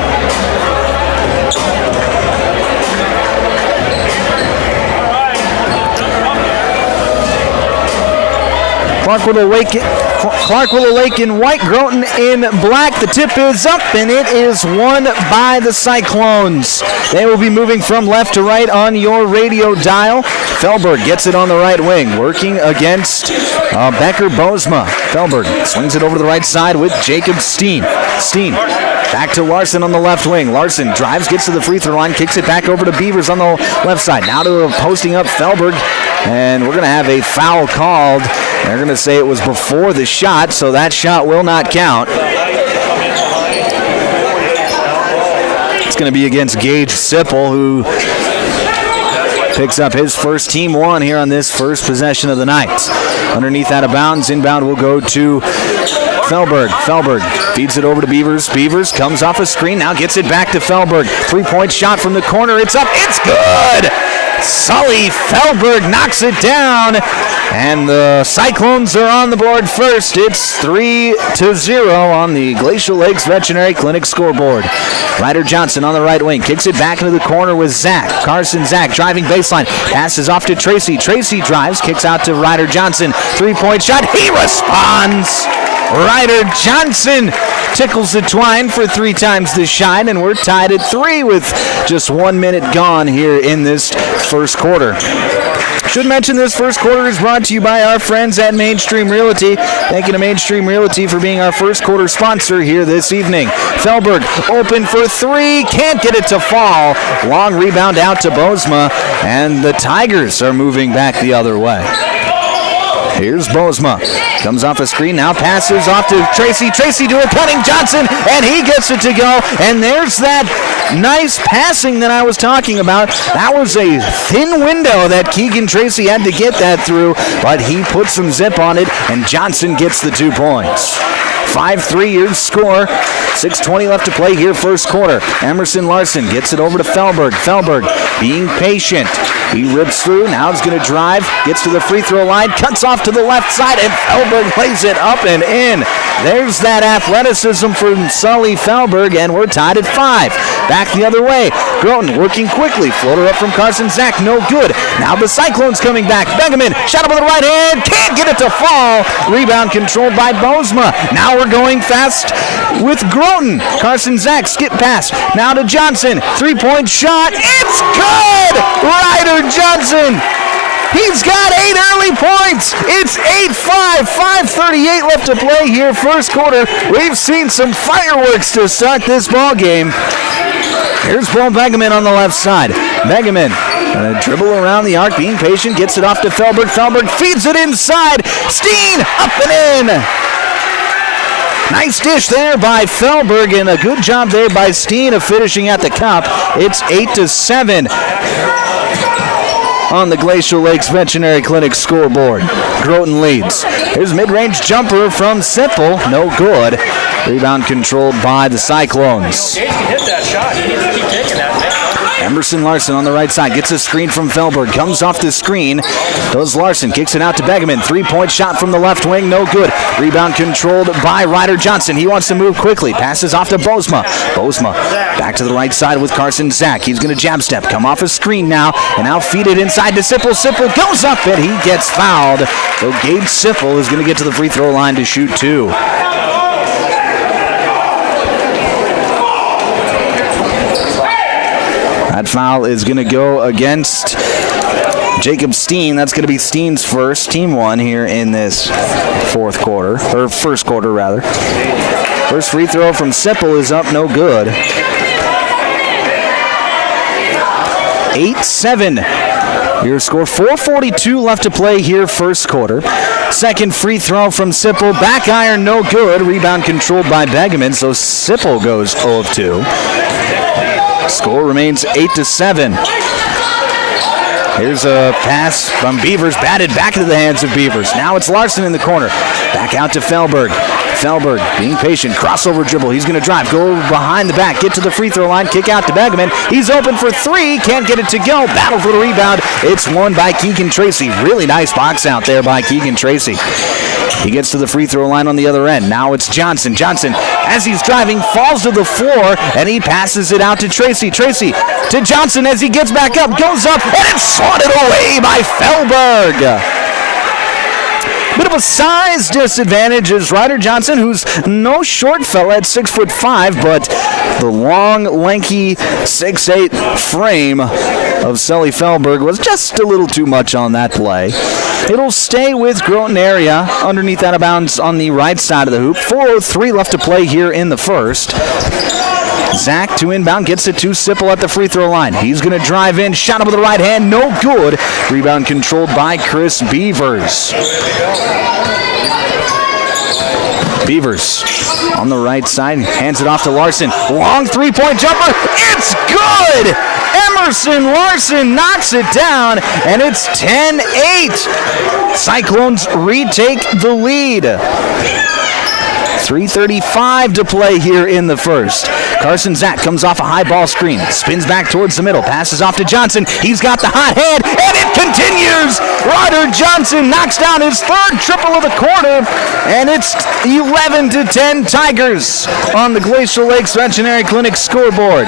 Clark Willow Lake in white, Groton in black. The tip is up, and it is won by the Cyclones. They will be moving from left to right on your radio dial. Felberg gets it on the right wing, working against Becker Bozma. Felberg swings it over to the right side with Jacob Steen. Steen back to Larson on the left wing. Larson drives, gets to the free throw line, kicks it back over to Beavers on the left side. Now to posting up Felberg, and we're going to have a foul called. They're going to say it was before the shot, so that shot will not count. It's going to be against Gage Sipple, who picks up his first team one here on this first possession of the night. Underneath out of bounds, inbound will go to Felberg. Felberg feeds it over to Beavers. Beavers comes off a screen, now gets it back to Felberg. Three-point shot from the corner. It's up. It's good! Sully Felberg knocks it down, and the Cyclones are on the board first. It's 3-0 on the Glacial Lakes Veterinary Clinic scoreboard. Ryder Johnson on the right wing kicks it back into the corner with Zach. Carson Zach driving baseline, passes off to Tracy. Tracy drives, kicks out to Ryder Johnson. Three-point shot. He responds. Ryder Johnson tickles the twine for 3 times the shot, and we're tied at 3 with just 1 minute gone here in this first quarter. Should mention this first quarter is brought to you by our friends at Mainstream Realty. Thank you to Mainstream Realty for being our first quarter sponsor here this evening. Felberg open for 3, can't get it to fall. Long rebound out to Bozma, and the Tigers are moving back the other way. Here's Bozma. Comes off a screen, now passes off to Tracy. Tracy to a cutting Johnson, and he gets it to go. And there's that nice passing that I was talking about. That was a thin window that Keegan Tracy had to get that through, but he put some zip on it, and Johnson gets the 2 points. 5-3 your score. 6:20 left to play here first quarter. Emerson Larson gets it over to Felberg. Felberg being patient. He rips through. Now he's going to drive. Gets to the free throw line. Cuts off to the left side, and Felberg plays it up and in. There's that athleticism from Sully Felberg, and we're tied at 5. Back the other way. Groton working quickly. Floater up from Carson Zach. No good. Now the Cyclones coming back. Begeman shot up with the right hand. Can't get it to fall. Rebound controlled by Bozma. Now we're going fast with Groton. Carson Zach skip pass. Now to Johnson. 3-point shot. It's good! Ryder Johnson. He's got 8 early points. It's 8-5. 5:38 left to play here first quarter. We've seen some fireworks to start this ball game. Here's Paul Begeman on the left side. Begeman gonna dribble around the arc, being patient, gets it off to Felberg. Felberg feeds it inside. Steen up and in. Nice dish there by Felberg, and a good job there by Steen of finishing at the cup. It's 8-7 on the Glacial Lakes Veterinary Clinic scoreboard. Groton leads. Here's a mid-range jumper from Sipple. No good. Rebound controlled by the Cyclones. Hit that shot. You need to keep taking that. Emerson Larson on the right side gets a screen from Felberg. Comes off the screen. Does Larson. Kicks it out to Begeman. 3-point shot from the left wing. No good. Rebound controlled by Ryder Johnson. He wants to move quickly. Passes off to Bozma. Bozma back to the right side with Carson Zach. He's going to jab step. Come off a screen now. And now feed it inside to Sipple. Sipple goes up and he gets fouled. So Gage Sipple is going to get to the free throw line to shoot 2. That foul is going to go against Jacob Steen. That's going to be Steen's first, team 1 here in this first quarter rather. First free throw from Sipple is up, no good. 8-7 your score. 4:42 left to play here first quarter. Second free throw from Sipple, back iron, no good. Rebound controlled by Begeman, so Sipple goes 0 of 2. Score remains 8-7. Here's a pass from Beavers, batted back into the hands of Beavers. Now it's Larson in the corner. Back out to Felberg. Felberg being patient, crossover dribble. He's going to drive, go behind the back, get to the free throw line, kick out to Begeman. He's open for 3, can't get it to go. Battle for the rebound. It's won by Keegan Tracy. Really nice box out there by Keegan Tracy. He gets to the free throw line on the other end. Now it's Johnson. Johnson, as he's driving, falls to the floor, and he passes it out to Tracy. Tracy to Johnson as he gets back up, goes up, and it's swatted away by Felberg. Bit of a size disadvantage is Ryder Johnson, who's no short fella at 6'5", but the long, lanky 6'8" frame of Sully Felberg was just a little too much on that play. It'll stay with Groton area underneath out of bounds on the right side of the hoop. 4:03 left to play here in the first. Zach to inbound, gets it to Sipple at the free throw line. He's going to drive in, shot up with the right hand, no good. Rebound controlled by Chris Beavers. Beavers on the right side, hands it off to Larson. Long three-point jumper, it's good! Emerson Larson knocks it down, and it's 10-8. Cyclones retake the lead. 3:35 to play here in the first. Carson Zach comes off a high ball screen, spins back towards the middle, passes off to Johnson. He's got the hot hand, and it continues. Ryder Johnson knocks down his third triple of the quarter, and it's 11-10 Tigers on the Glacial Lakes Veterinary Clinic scoreboard.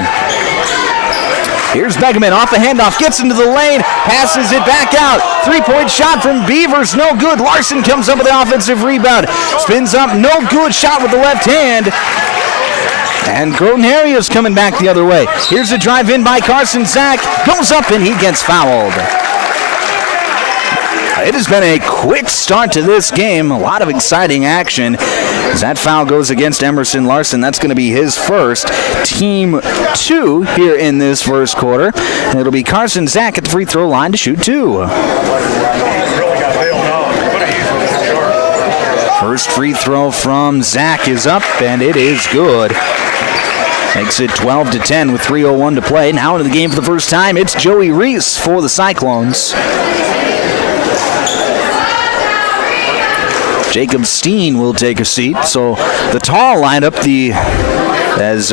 Here's Begeman off the handoff, gets into the lane, passes it back out. Three-point shot from Beavers, no good. Larson comes up with the offensive rebound. Spins up, no good. Shot with the left hand. And Groton Harriers coming back the other way. Here's a drive in by Carson Zach. Goes up and he gets fouled. It has been a quick start to this game. A lot of exciting action. As that foul goes against Emerson Larson, that's going to be his first. Team 2 here in this first quarter. And it'll be Carson Zach at the free throw line to shoot 2. First free throw from Zach is up, and it is good. Makes it 12-10 with 3:01 to play. Now into the game for the first time, it's Joey Reese for the Cyclones. Jacob Steen will take a seat. So the tall lineup, as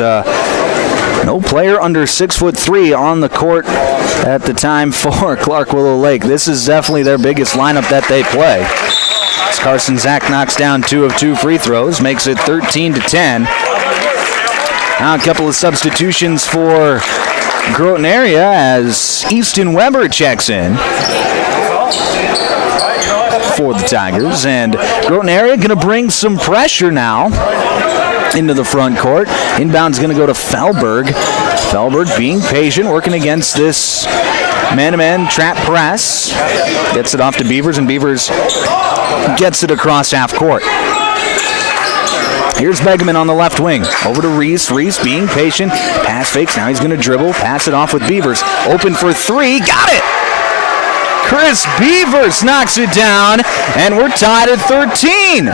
no player under 6'3" on the court at the time for Clark Willow Lake. This is definitely their biggest lineup that they play. As Carson Zach knocks down 2 of 2 free throws, makes it 13-10. Now a couple of substitutions for Groton area as Easton Weber checks in for the Tigers, and Groton area going to bring some pressure now into the front court. Inbound's going to go to Felberg. Felberg being patient, working against this man-to-man trap press. Gets it off to Beavers, and Beavers gets it across half court. Here's Begeman on the left wing. Over to Reese. Reese being patient. Pass fakes. Now he's going to dribble. Pass it off with Beavers. Open for 3. Got it! Chris Beavers knocks it down, and we're tied at 13.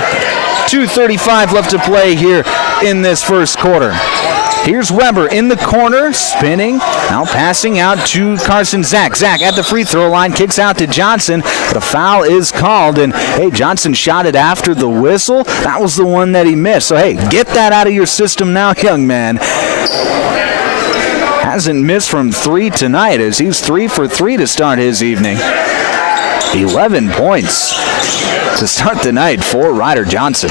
2:35 left to play here in this first quarter. Here's Weber in the corner, spinning, now passing out to Carson Zach. Zach at the free throw line, kicks out to Johnson, but a foul is called, and hey, Johnson shot it after the whistle. That was the one that he missed. So hey, get that out of your system now, young man. Hasn't missed from 3 tonight, as he's 3 for 3 to start his evening. 11 points to start the night for Ryder Johnson.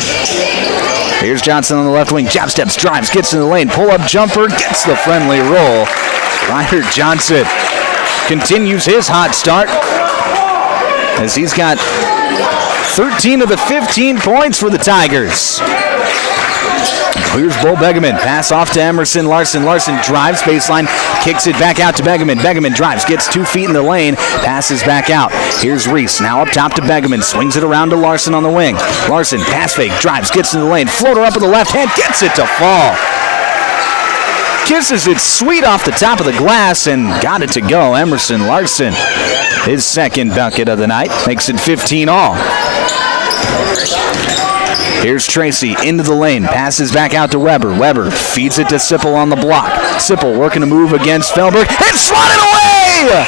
Here's Johnson on the left wing. Jab steps, drives, gets in the lane. Pull-up jumper, gets the friendly roll. Ryder Johnson continues his hot start as he's got 13 of the 15 points for the Tigers. Here's Bo Begeman. Pass off to Emerson Larson. Larson drives baseline, kicks it back out to Begeman. Begeman drives, gets 2 feet in the lane, passes back out. Here's Reese. Now up top to Begeman. Swings it around to Larson on the wing. Larson, pass fake, drives, gets in the lane. Floater up with the left hand, gets it to fall. Kisses it sweet off the top of the glass and got it to go. Emerson Larson, his second bucket of the night, makes it 15 all. Here's Tracy into the lane, passes back out to Weber. Weber feeds it to Sipple on the block. Sipple working a move against Felberg and swatted away!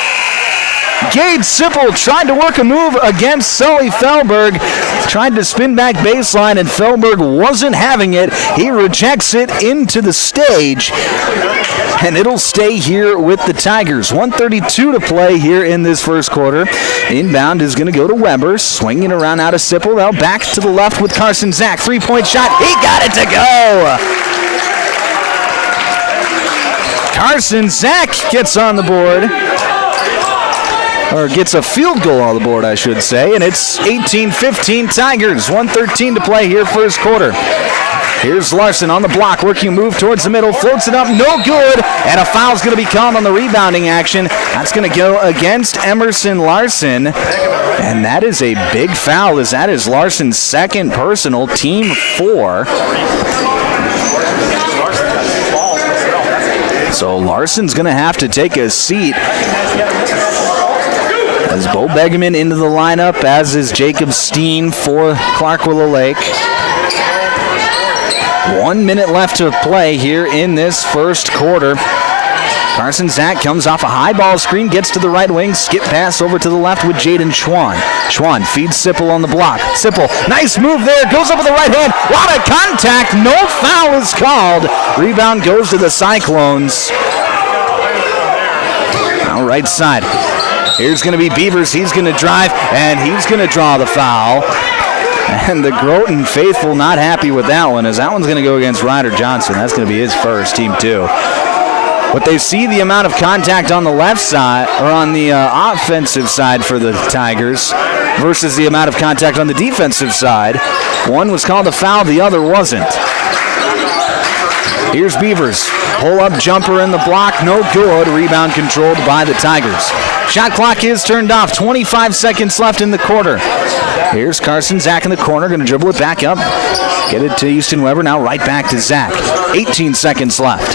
Gage Sipple tried to work a move against Sully Felberg, tried to spin back baseline, and Felberg wasn't having it. He rejects it into the stage. and it'll stay here with the Tigers. 1:32 to play here in this first quarter. Inbound is going to go to Weber, swinging around out of Sipple. Now back to the left with Carson Zach. 3-point shot. He got it to go. Carson Zach gets on the board, or gets a field goal on the board, I should say, and it's 18-15 Tigers. 1:13 to play here first quarter. Here's Larson on the block, working a move towards the middle, floats it up, no good, and a foul's going to be called on the rebounding action. That's going to go against Emerson Larson, and that is a big foul, as that is Larson's second personal, team 4. So Larson's going to have to take a seat as Bo Begeman into the lineup, as is Jacob Steen for Clark Willow Lake. 1 minute left to play here in this first quarter. Carson Zach comes off a high ball screen, gets to the right wing, skip pass over to the left with Jaden Schwann. Schwann feeds Sipple on the block. Sipple, nice move there, goes up with the right hand. Lot of contact, no foul is called. Rebound goes to the Cyclones. Now right side. Here's going to be Beavers. He's going to drive, and he's going to draw the foul. And the Groton faithful not happy with that one, as that one's going to go against Ryder Johnson. That's going to be his first, team 2. But they see the amount of contact on the left side, or on the offensive side for the Tigers, versus the amount of contact on the defensive side. One was called a foul, the other wasn't. Here's Beavers. Pull-up jumper in the block, no good. Rebound controlled by the Tigers. Shot clock is turned off. 25 seconds left in the quarter. Here's Carson Zach in the corner, going to dribble it back up. Get it to Houston Weber, now right back to Zach. 18 seconds left.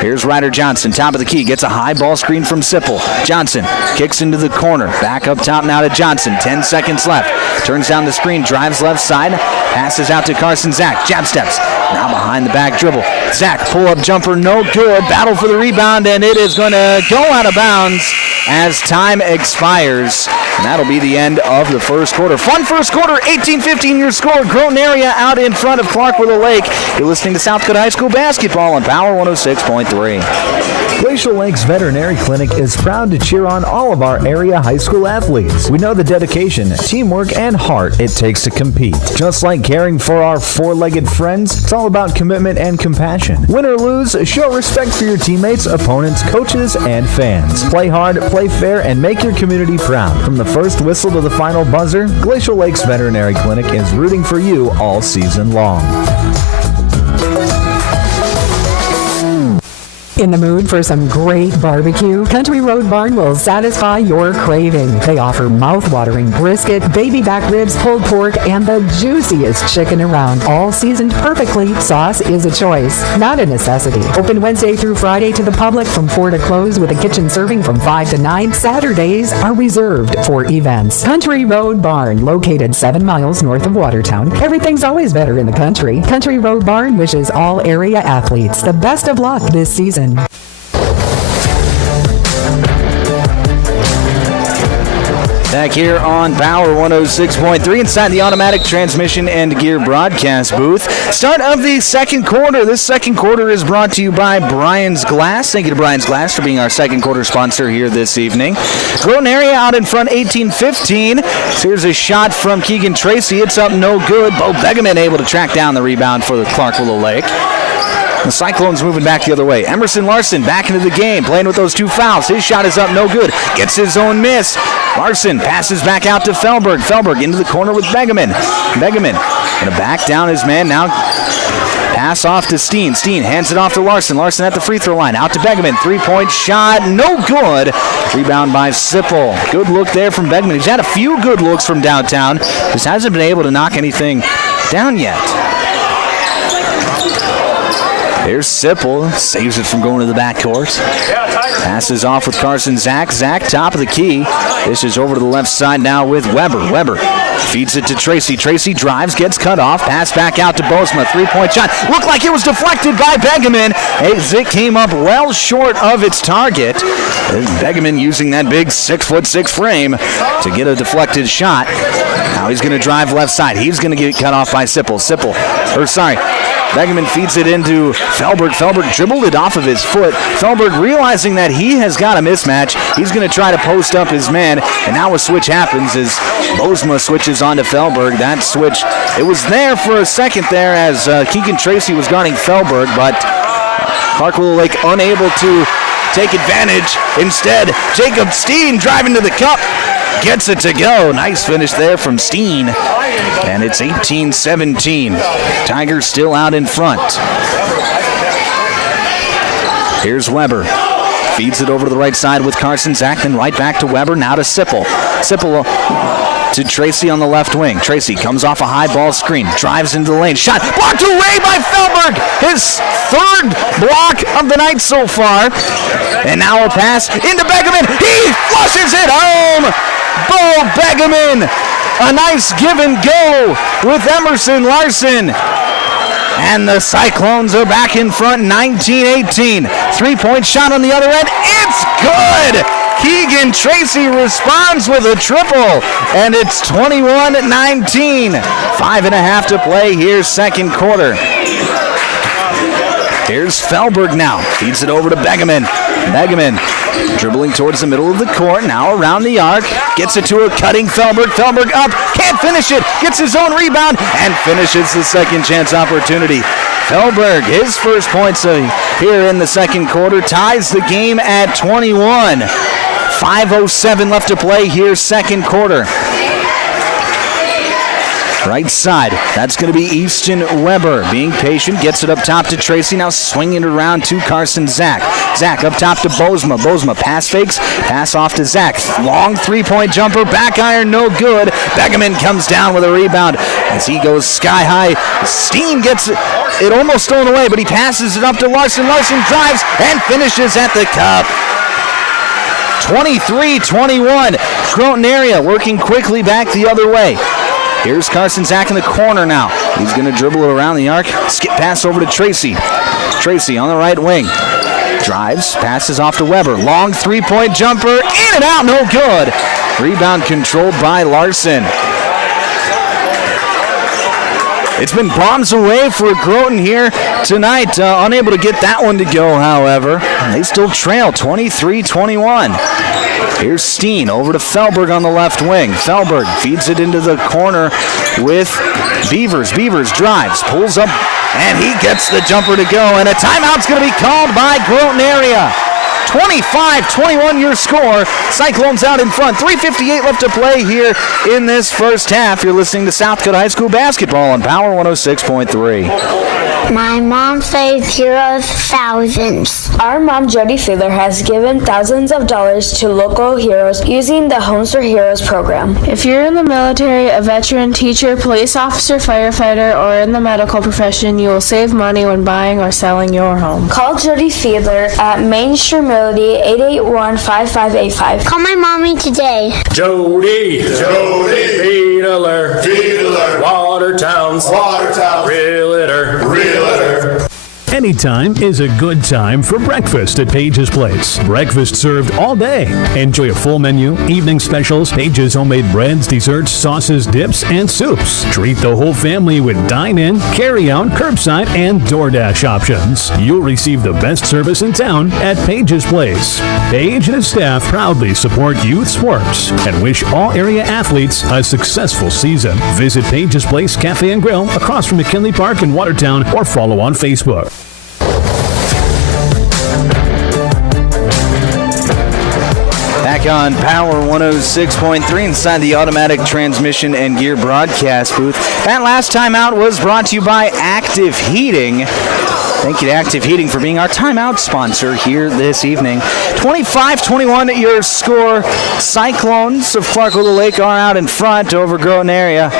Here's Ryder Johnson, top of the key, gets a high ball screen from Sipple. Johnson kicks into the corner, back up top now to Johnson. 10 seconds left. Turns down the screen, drives left side, passes out to Carson Zach. Jab steps, now behind the back dribble. Zach, pull-up jumper, no good. Battle for the rebound, and it is going to go out of bounds as time expires. And that'll be the end of the first quarter. Fun first quarter, 18-15 your score. Groton area out in front of Clark Willow Lake. You're listening to South Dakota High School basketball on Power 106.3. Glacial Lakes Veterinary Clinic is proud to cheer on all of our area high school athletes. We know the dedication, teamwork, and heart it takes to compete. Just like caring for our four-legged friends, it's all about commitment and compassion. Win or lose, show respect for your teammates, opponents, coaches, and fans. Play hard, play fair, and make your community proud. From the first whistle to the final buzzer, Glacial Lakes Veterinary Clinic is rooting for you all season long. In the mood for some great barbecue? Country Road Barn will satisfy your craving. They offer mouth-watering brisket, baby back ribs, pulled pork, and the juiciest chicken around. All seasoned perfectly. Sauce is a choice, not a necessity. Open Wednesday through Friday to the public from 4 to close, with a kitchen serving from 5 to 9. Saturdays are reserved for events. Country Road Barn, located 7 miles north of Watertown. Everything's always better in the country. Country Road Barn wishes all area athletes the best of luck this season. Back here on Power 106.3 inside the automatic transmission and gear broadcast booth. Start of the second quarter. This second quarter is brought to you by Brian's Glass. Thank you to Brian's Glass for being our second quarter sponsor here this evening. Groton area out in front, 18-15. So here's a shot from Keegan Tracy. It's up, no good. Bo Begeman able to track down the rebound for the Clark Willow Lake. The Cyclones moving back the other way. Emerson Larson back into the game, playing with those 2 fouls. His shot is up, no good. Gets his own miss. Larson passes back out to Felberg. Felberg into the corner with Begeman. Begeman going to back down his man now. Pass off to Steen. Steen hands it off to Larson. Larson at the free throw line. Out to Begeman. 3-point shot. No good. Rebound by Sipple. Good look there from Begeman. He's had a few good looks from downtown. Just hasn't been able to knock anything down yet. There's Sipple, saves it from going to the backcourt. Passes off with Carson Zach. Zach, top of the key. This is over to the left side now with Weber. Weber feeds it to Tracy. Tracy drives, gets cut off. Pass back out to Bosma. 3-point shot. Looked like it was deflected by Begeman. It came up well short of its target. Begeman using that big 6'6" frame to get a deflected shot. Now he's going to drive left side. He's going to get cut off by Begeman feeds it into Felberg. Felberg dribbled it off of his foot. Felberg realizing that he has got a mismatch. He's going to try to post up his man. And now a switch happens as Bozma switches onto Felberg. That switch, it was there for a second there as Keegan Tracy was guarding Felberg, but Clark Willow Lake unable to take advantage. Instead, Jacob Steen driving to the cup. Gets it to go. Nice finish there from Steen. And it's 18-17. Tigers still out in front. Here's Weber. Feeds it over to the right side with Carson Zach, then right back to Weber, now to Sipple. Sipple to Tracy on the left wing. Tracy comes off a high ball screen, drives into the lane. Shot blocked away by Felberg. His third block of the night so far. And now a pass into Begeman. He flushes it home. Bo Begeman. A nice give and go with Emerson Larson. And the Cyclones are back in front, 19-18. 3-point shot on the other end. It's good! Keegan Tracy responds with a triple, and it's 21-19. 5.5 to play here, second quarter. Here's Felberg now. Feeds it over to Begeman. Begeman dribbling towards the middle of the court, now around the arc. Gets it to a cutting Felberg. Felberg up, can't finish it. Gets his own rebound and finishes the second chance opportunity. Felberg, his first points here in the second quarter, ties the game at 21. 5:07 left to play here, second quarter. Right side, that's going to be Easton Weber. Being patient, gets it up top to Tracy. Now swinging it around to Carson Zach. Zach up top to Bozma. Bozma pass fakes, pass off to Zach. Long three-point jumper, back iron, no good. Begeman comes down with a rebound as he goes sky high. Steen gets it almost stolen away, but he passes it up to Larson. Larson drives and finishes at the cup. 23-21. Groton area working quickly back the other way. Here's Carson Zach in the corner now. He's going to dribble it around the arc. Skip pass over to Tracy. Tracy on the right wing. Drives, passes off to Weber. Long three-point jumper. In and out, no good. Rebound controlled by Larson. It's been bombs away for Groton here tonight. Unable to get that one to go, however. They still trail 23-21. Here's Steen over to Felberg on the left wing. Felberg feeds it into the corner with Beavers. Beavers drives, pulls up, and he gets the jumper to go. And a timeout's going to be called by Groton area. 25-21 your score. Cyclones out in front. 3:58 left to play here in this first half. You're listening to South Dakota High School basketball on Power 106.3. My mom saved heroes thousands. Our mom, Jody Fiedler, has given thousands of dollars to local heroes using the Homes for Heroes program. If you're in the military, a veteran, teacher, police officer, firefighter, or in the medical profession, you will save money when buying or selling your home. Call Jody Fiedler at Main Street Melody 881-5585. Call my mommy today. Jody, Fiedler, Watertown's, Realtor. Anytime is a good time for breakfast at Page's Place. Breakfast served all day. Enjoy a full menu, evening specials, Page's homemade breads, desserts, sauces, dips, and soups. Treat the whole family with dine-in, carry-out, curbside, and DoorDash options. You'll receive the best service in town at Page's Place. Page and his staff proudly support youth sports and wish all area athletes a successful season. Visit Page's Place Cafe and Grill across from McKinley Park in Watertown or follow on Facebook. Back on Power 106.3 inside the automatic transmission and gear broadcast booth. That last timeout was brought to you by Active Heating. Thank you to Active Heating for being our timeout sponsor here this evening. 25-21 your score. Cyclones of Clark Willow Lake are out in front over Groton area.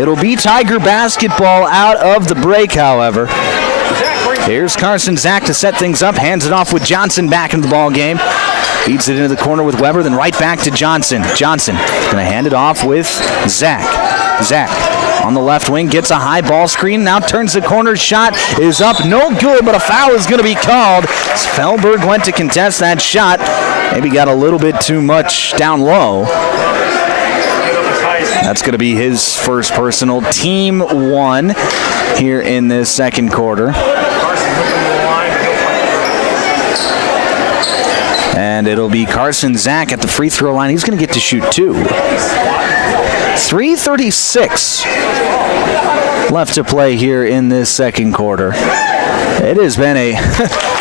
It'll be Tiger basketball out of the break, however. Here's Carson Zach to set things up. Hands it off with Johnson back into the ball game. Feeds it into the corner with Weber, then right back to Johnson. Johnson going to hand it off with Zach. Zach on the left wing gets a high ball screen. Now turns the corner. Shot is up. No good, but a foul is going to be called. Felberg went to contest that shot. Maybe got a little bit too much down low. That's going to be his first personal. Team 1 here in this second quarter. And it'll be Carson Zach at the free throw line. He's going to get to shoot 2. 3:36 left to play here in this second quarter. It has been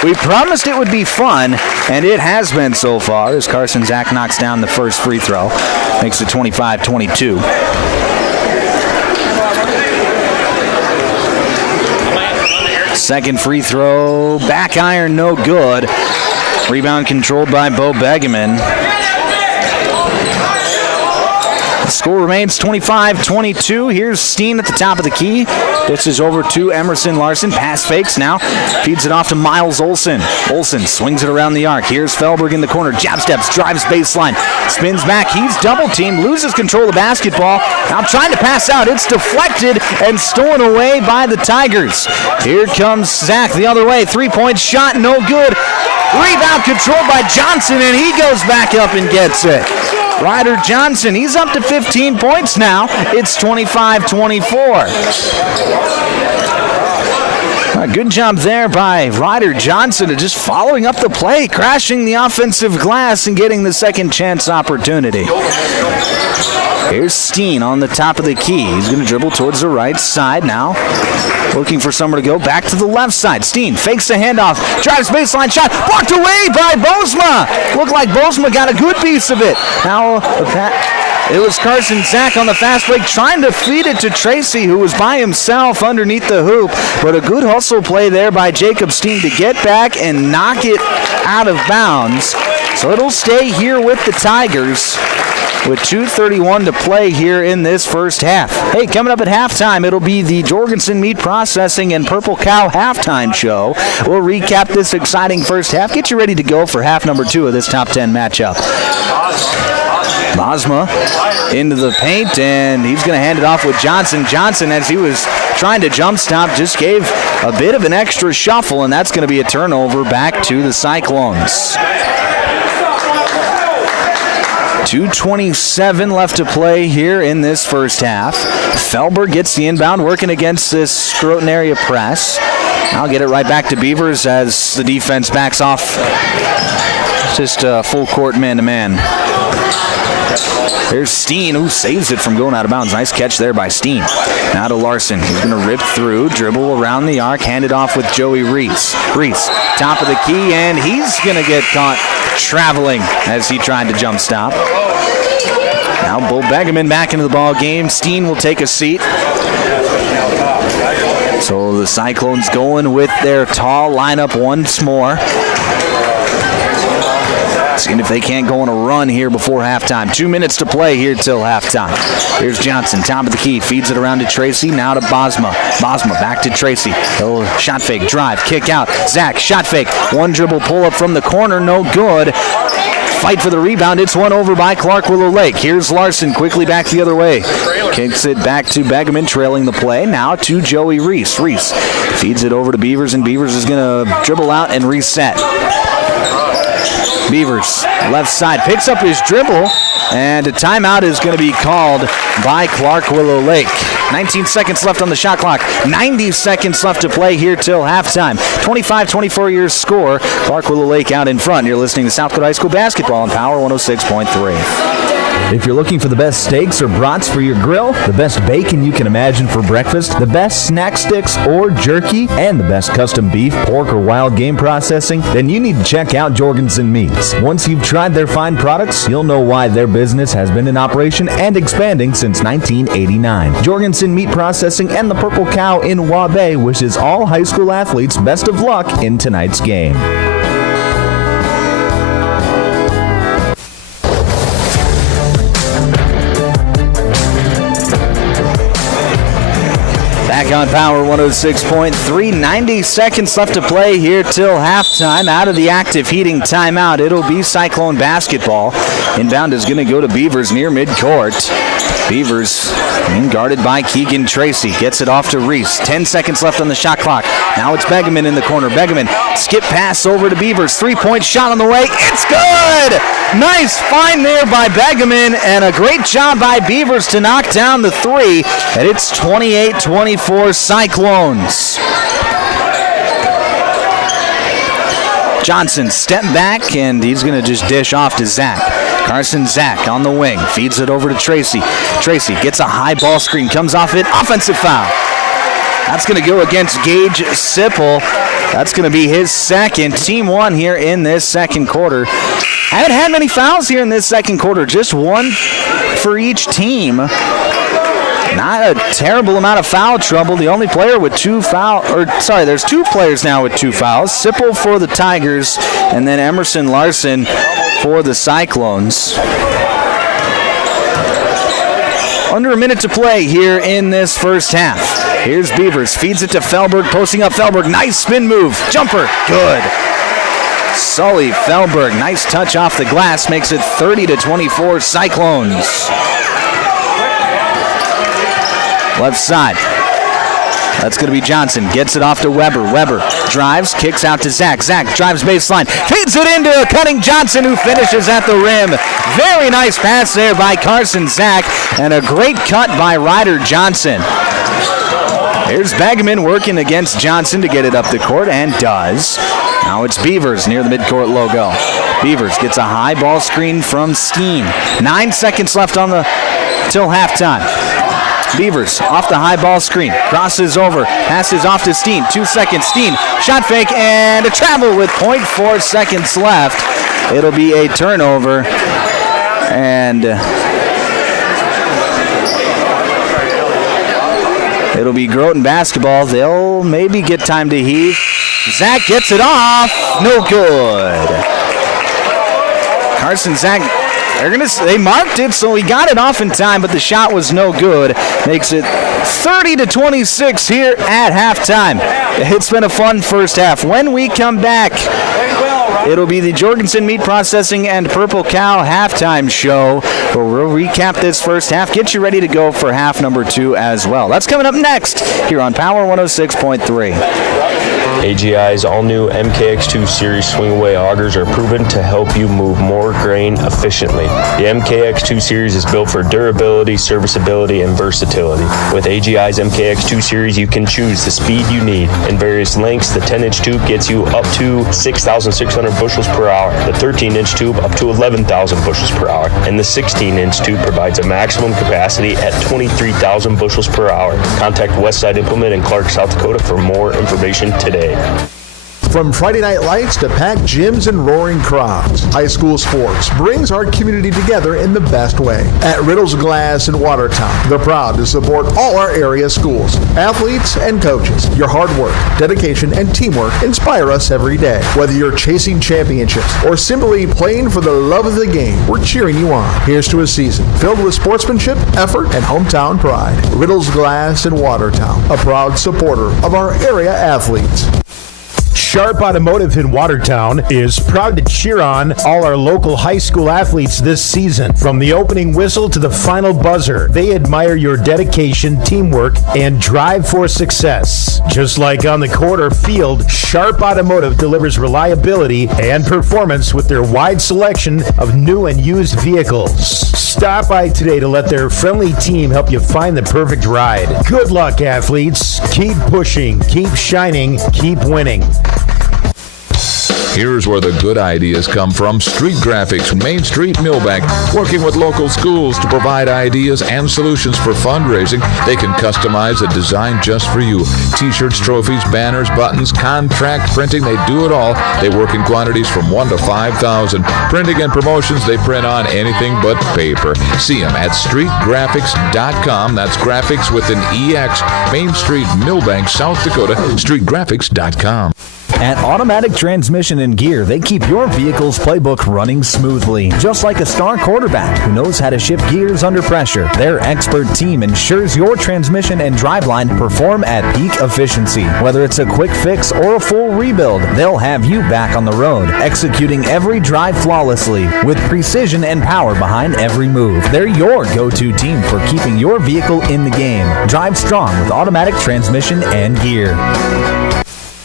we promised it would be fun, and it has been so far as Carson Zach knocks down the first free throw. Makes it 25-22. Second free throw, back iron, no good. Rebound controlled by Bo Begeman. The score remains 25-22. Here's Steen at the top of the key. This is over to Emerson Larson. Pass fakes now. Feeds it off to Miles Olson. Olson swings it around the arc. Here's Felberg in the corner. Jab steps, drives baseline. Spins back. He's double teamed. Loses control of the basketball. Now trying to pass out. It's deflected and stolen away by the Tigers. Here comes Zach the other way. 3-point shot, no good. Rebound controlled by Johnson, and he goes back up and gets it. Ryder Johnson, he's up to 15 points now. It's 25-24. Good job there by Ryder Johnson of just following up the play, crashing the offensive glass, and getting the second chance opportunity. Here's Steen on the top of the key. He's going to dribble towards the right side now. Looking for somewhere to go. Back to the left side. Steen fakes the handoff. Drives baseline shot. Blocked away by Bozma. Looked like Bozma got a good piece of it. Now it was Carson Zach on the fast break trying to feed it to Tracy, who was by himself underneath the hoop. But a good hustle play there by Jacob Steen to get back and knock it out of bounds. So it'll stay here with the Tigers with 2:31 to play here in this first half. Hey, coming up at halftime, it'll be the Jorgensen Meat Processing and Purple Cow halftime show. We'll recap this exciting first half. Get you ready to go for half number 2 of this top 10 matchup. Bozma into the paint, and he's going to hand it off with Johnson. Johnson, as he was trying to jump stop, just gave a bit of an extra shuffle, and that's going to be a turnover back to the Cyclones. 2:27 left to play here in this first half. Felberg gets the inbound, working against this Groton area press. I'll get it right back to Beavers as the defense backs off. Just full court man-to-man. There's Steen, who saves it from going out of bounds. Nice catch there by Steen. Now to Larson. He's going to rip through, dribble around the arc, hand it off with Joey Reese. Reese, top of the key, and he's going to get caught traveling as he tried to jump stop. Now Bo Begeman back into the ball game. Steen will take a seat. So the Cyclones going with their tall lineup once more. Seeing if they can't go on a run here before halftime. 2 minutes to play here till halftime. Here's Johnson, top of the key, feeds it around to Tracy, now to Bozma. Bozma back to Tracy. Little shot fake, drive, kick out. Zach, shot fake. One dribble pull up from the corner, no good. Fight for the rebound. It's won over by Clark Willow Lake. Here's Larson, quickly back the other way. Kicks it back to Begeman, trailing the play. Now to Joey Reese. Reese feeds it over to Beavers, and Beavers is going to dribble out and reset. Beavers, left side, picks up his dribble, and a timeout is going to be called by Clark Willow Lake. 19 seconds left on the shot clock. 90 seconds left to play here till halftime. 25-24 your score. Clark Willow Lake out in front. You're listening to South Dakota High School basketball on Power 106.3. If you're looking for the best steaks or brats for your grill, the best bacon you can imagine for breakfast, the best snack sticks or jerky, and the best custom beef, pork, or wild game processing, then you need to check out Jorgensen Meats. Once you've tried their fine products, you'll know why their business has been in operation and expanding since 1989. Jorgensen Meat Processing and the Purple Cow in Waubay wishes all high school athletes best of luck in tonight's game. Back on Power 106.3, 90 seconds left to play here till halftime. Out of the active heating timeout, it'll be Cyclone basketball. Inbound is going to go to Beavers near midcourt. Beavers being guarded by Keegan Tracy. Gets it off to Reese. 10 seconds left on the shot clock. Now it's Begeman in the corner. Begeman, skip pass over to Beavers. 3-point shot on the way. It's good! Nice find there by Begeman, and a great job by Beavers to knock down the three, and it's 28-24 Cyclones. Johnson step back, and he's going to just dish off to Zach. Carson Zach on the wing, feeds it over to Tracy. Tracy gets a high ball screen, comes off it, offensive foul. That's going to go against Gage Sipple. That's going to be his second. Team one here in this second quarter. Haven't had many fouls here in this second quarter, just one for each team. Not a terrible amount of foul trouble. The only player with there's two players now with 2 fouls. Sipple for the Tigers, and then Emerson Larson for the Cyclones. Under a minute to play here in this first half. Here's Beavers, feeds it to Felberg, posting up Felberg. Nice spin move, jumper, good. Sully Felberg, nice touch off the glass, makes it 30-24 Cyclones. Left side. That's going to be Johnson. Gets it off to Weber. Weber drives, kicks out to Zach. Zach drives baseline. Feeds it into a cutting Johnson, who finishes at the rim. Very nice pass there by Carson Zach, and a great cut by Ryder Johnson. Here's Begeman working against Johnson to get it up the court, and does. Now it's Beavers near the midcourt logo. Beavers gets a high ball screen from Steen. 9 seconds left till halftime. Beavers off the high ball screen, crosses over, passes off to Steen. 2 seconds, Steen, shot fake, and a travel with 0.4 seconds left. It'll be a turnover, and it'll be Groton basketball. They'll maybe get time to heave. Zach gets it off, no good. Carson Zach, they marked it, so he got it off in time, but the shot was no good. Makes it 30-26 here at halftime. It's been a fun first half. When we come back, it'll be the Jorgensen Meat Processing and Purple Cow halftime show, where we'll recap this first half, get you ready to go for half number 2 as well. That's coming up next here on Power 106.3. AGI's all-new MKX2 Series swing-away augers are proven to help you move more grain efficiently. The MKX2 Series is built for durability, serviceability, and versatility. With AGI's MKX2 Series, you can choose the speed you need. In various lengths, the 10-inch tube gets you up to 6,600 bushels per hour, the 13-inch tube up to 11,000 bushels per hour, and the 16-inch tube provides a maximum capacity at 23,000 bushels per hour. Contact Westside Implement in Clark, South Dakota for more information today. From Friday night lights to packed gyms and roaring crowds, high school sports brings our community together in the best way. At Riddle's Glass in Watertown, they're proud to support all our area schools, athletes, and coaches. Your hard work, dedication, and teamwork inspire us every day. Whether you're chasing championships or simply playing for the love of the game, we're cheering you on. Here's to a season filled with sportsmanship, effort, and hometown pride. Riddle's Glass in Watertown, a proud supporter of our area athletes. Sharp Automotive in Watertown is proud to cheer on all our local high school athletes this season. From the opening whistle to the final buzzer, they admire your dedication, teamwork, and drive for success. Just like on the court or field, Sharp Automotive delivers reliability and performance with their wide selection of new and used vehicles. Stop by today to let their friendly team help you find the perfect ride. Good luck, athletes. Keep pushing, keep shining, keep winning. Here's where the good ideas come from. Street Graphics, Main Street, Millbank, working with local schools to provide ideas and solutions for fundraising. They can customize a design just for you. T-shirts, trophies, banners, buttons, contract printing, they do it all. They work in quantities from 1 to 5,000. Printing and promotions, they print on anything but paper. See them at streetgraphics.com. That's graphics with an EX. Main Street, Millbank, South Dakota, streetgraphics.com. At Automatic Transmission and Gear, they keep your vehicle's playbook running smoothly. Just like a star quarterback who knows how to shift gears under pressure, their expert team ensures your transmission and driveline perform at peak efficiency. Whether it's a quick fix or a full rebuild, they'll have you back on the road, executing every drive flawlessly with precision and power behind every move. They're your go-to team for keeping your vehicle in the game. Drive strong with Automatic Transmission and Gear.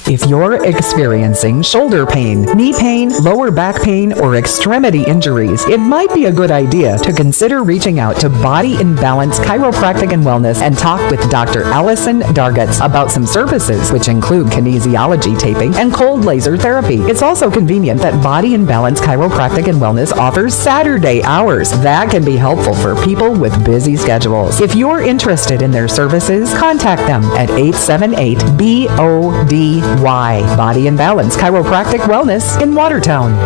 If you're experiencing shoulder pain, knee pain, lower back pain, or extremity injuries, it might be a good idea to consider reaching out to Body in Balance Chiropractic and Wellness and talk with Dr. Allison Dargetts about some services, which include kinesiology taping and cold laser therapy. It's also convenient that Body in Balance Chiropractic and Wellness offers Saturday hours. That can be helpful for people with busy schedules. If you're interested in their services, contact them at 878-BODY. Body and Balance Chiropractic Wellness in Watertown.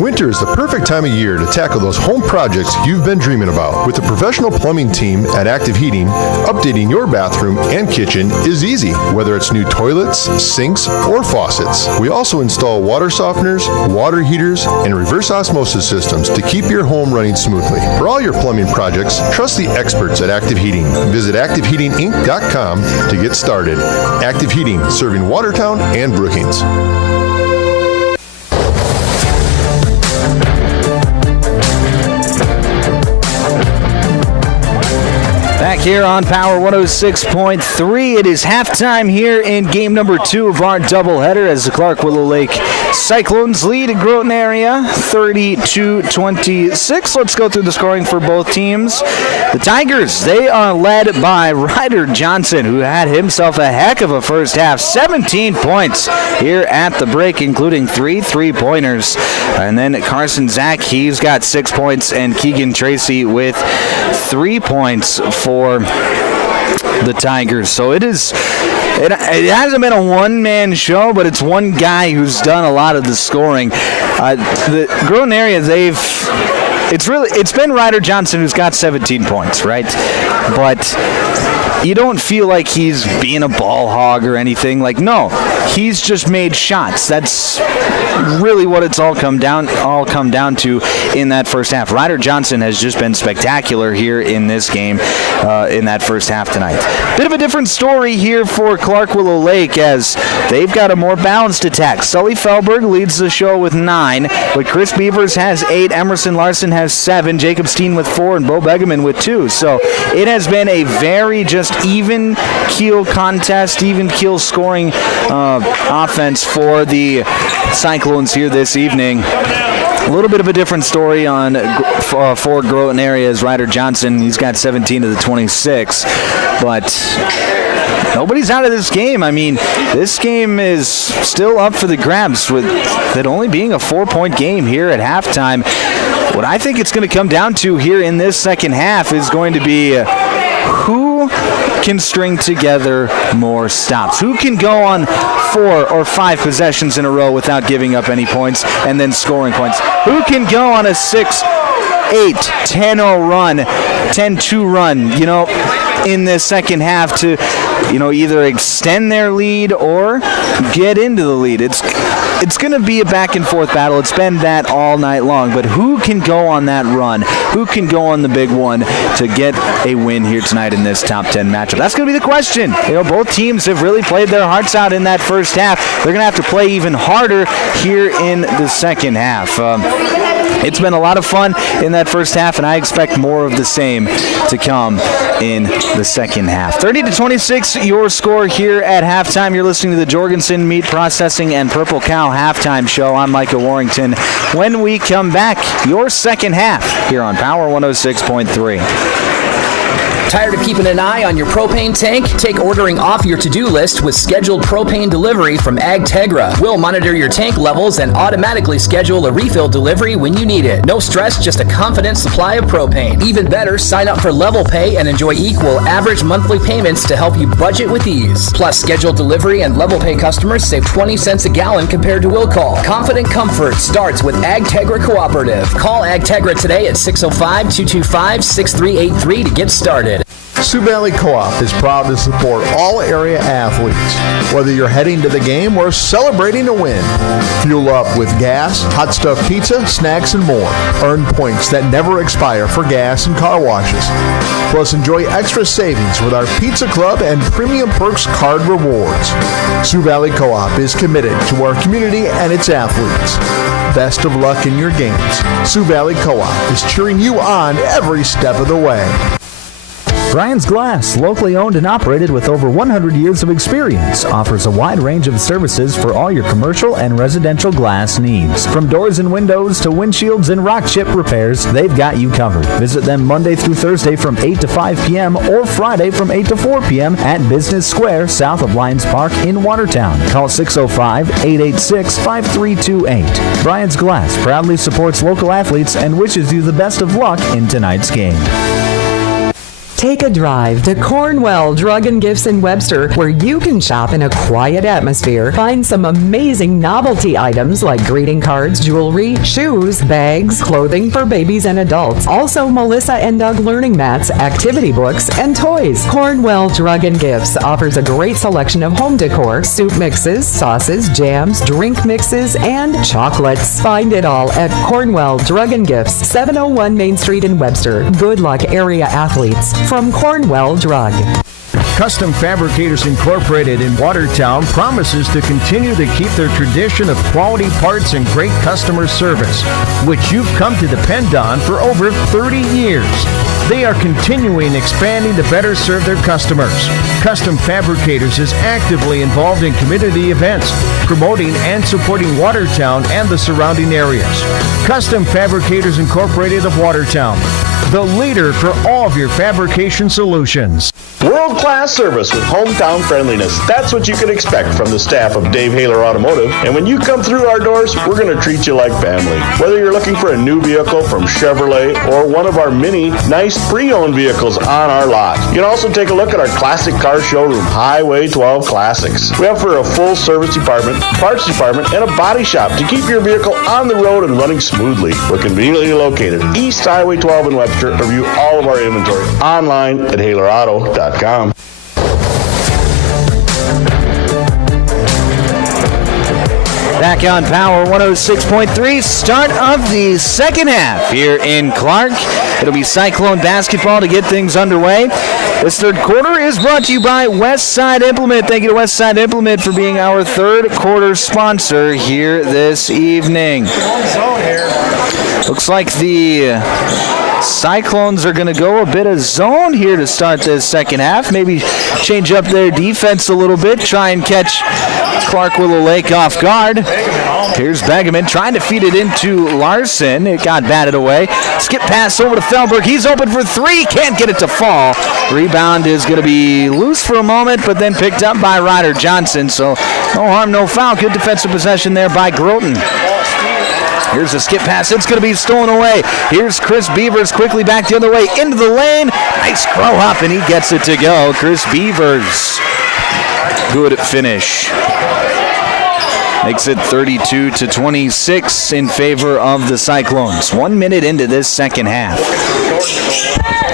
Winter is the perfect time of year to tackle those home projects you've been dreaming about. With the professional plumbing team at Active Heating, updating your bathroom and kitchen is easy, whether it's new toilets, sinks, or faucets. We also install water softeners, water heaters, and reverse osmosis systems to keep your home running smoothly. For all your plumbing projects, trust the experts at Active Heating. Visit ActiveHeatingInc.com to get started. Active Heating, serving Watertown and Brookings. Back here on Power 106.3, it is halftime here in game number 2 of our doubleheader as the Clark Willow Lake Cyclones lead in Groton area 30-26. Let's go through the scoring for both teams. The Tigers, they are led by Ryder Johnson, who had himself a heck of a first half. 17 points here at the break, including 3 3-pointers. And then Carson Zach, he's got 6 points, and Keegan Tracy with 3 points for the Tigers. So it hasn't been a one-man show, but it's one guy who's done a lot of the scoring. The Groton area, it's been Ryder Johnson who's got 17 points, right? But you don't feel like he's being a ball hog or anything. Like, no, he's just made shots. That's really what it's all come down to in that first half. Ryder Johnson has just been spectacular here in this game in that first half tonight. Bit of a different story here for Clark Willow Lake as they've got a more balanced attack. Sully Felberg leads the show with 9, but Chris Beavers has 8, Emerson Larson has 7, Jacob Steen with 4, and Bo Begeman with 2. So it has been a very just even keel contest, even keel scoring offense for the Cyclones here this evening. A little bit of a different story for Groton area as Ryder Johnson. He's got 17 of the 26, but nobody's out of this game. I mean, this game is still up for the grabs with it only being a 4-point game here at halftime. What I think it's going to come down to here in this second half is going to be who can string together more stops. Who can go on 4 or 5 possessions in a row without giving up any points and then scoring points? Who can go on a 6-8, 10-0 run, 10-2 run, in this second half to, either extend their lead or get into the lead? It's going to be a back and forth battle. It's been that all night long. But who can go on that run? Who can go on the big one to get a win here tonight in this top 10 matchup? That's going to be the question. Both teams have really played their hearts out in that first half. They're going to have to play even harder here in the second half. It's been a lot of fun in that first half, and I expect more of the same to come in the second half. 30-26, your score here at halftime. You're listening to the Jorgensen Meat Processing and Purple Cow Halftime Show. I'm Micah Warrington. When we come back, your second half here on Power 106.3. Tired of keeping an eye on your propane tank? Take ordering off your to-do list with scheduled propane delivery from AgTegra. We'll monitor your tank levels and automatically schedule a refill delivery when you need it. No stress, just a confident supply of propane. Even better, sign up for Level Pay and enjoy equal average monthly payments to help you budget with ease. Plus, scheduled delivery and Level Pay customers save 20 cents a gallon compared to will call. Confident comfort starts with AgTegra Cooperative. Call AgTegra today at 605-225-6383 to get started. Sioux Valley Co-op is proud to support all area athletes. Whether you're heading to the game or celebrating a win, fuel up with gas, hot stuffed pizza, snacks, and more. Earn points that never expire for gas and car washes. Plus, enjoy extra savings with our Pizza Club and Premium Perks card rewards. Sioux Valley Co-op is committed to our community and its athletes. Best of luck in your games. Sioux Valley Co-op is cheering you on every step of the way. Brian's Glass, locally owned and operated with over 100 years of experience, offers a wide range of services for all your commercial and residential glass needs. From doors and windows to windshields and rock chip repairs, they've got you covered. Visit them Monday through Thursday from 8 to 5 p.m. or Friday from 8 to 4 p.m. at Business Square, south of Lions Park in Watertown. Call 605-886-5328. Brian's Glass proudly supports local athletes and wishes you the best of luck in tonight's game. Take a drive to Cornwell Drug and Gifts in Webster, where you can shop in a quiet atmosphere, find some amazing novelty items like greeting cards, jewelry, shoes, bags, clothing for babies and adults. Also, Melissa and Doug learning mats, activity books, and toys. Cornwell Drug and Gifts offers a great selection of home decor, soup mixes, sauces, jams, drink mixes, and chocolates. Find it all at Cornwell Drug and Gifts, 701 Main Street in Webster. Good luck, area athletes. From Cornwell Drug. Custom Fabricators Incorporated in Watertown promises to continue to keep their tradition of quality parts and great customer service, which you've come to depend on for over 30 years. They are continuing expanding to better serve their customers. Custom Fabricators is actively involved in community events, promoting and supporting Watertown and the surrounding areas. Custom Fabricators Incorporated of Watertown, the leader for all of your fabrication solutions. World-class service with hometown friendliness. That's what you can expect from the staff of Dave Haler Automotive. And when you come through our doors, we're going to treat you like family. Whether you're looking for a new vehicle from Chevrolet or one of our many nice pre-owned vehicles on our lot. You can also take a look at our classic car showroom, Highway 12 Classics. We offer a full service department, parts department, and a body shop to keep your vehicle on the road and running smoothly. We're conveniently located East Highway 12 in Webster. Review all of our inventory online at HalerAuto.com. Back on Power 106.3, start of the second half here in Clark. It'll be Cyclone basketball to get things underway. This third quarter is brought to you by Westside Implement. Thank you to Westside Implement for being our third quarter sponsor here this evening. Looks like the Cyclones are going to go a bit of zone here to start this second half. Maybe change up their defense a little bit, try and catch Clark Willow Lake off guard. Here's Begeman trying to feed it into Larson. It got batted away. Skip pass over to Felberg. He's open for three. Can't get it to fall. Rebound is going to be loose for a moment, but then picked up by Ryder Johnson. So no harm, no foul. Good defensive possession there by Groton. Here's a skip pass. It's going to be stolen away. Here's Chris Beavers quickly back the other way into the lane. Nice grow up, and he gets it to go. Chris Beavers. Good finish. Makes it 32-26 in favor of the Cyclones. 1 minute into this second half.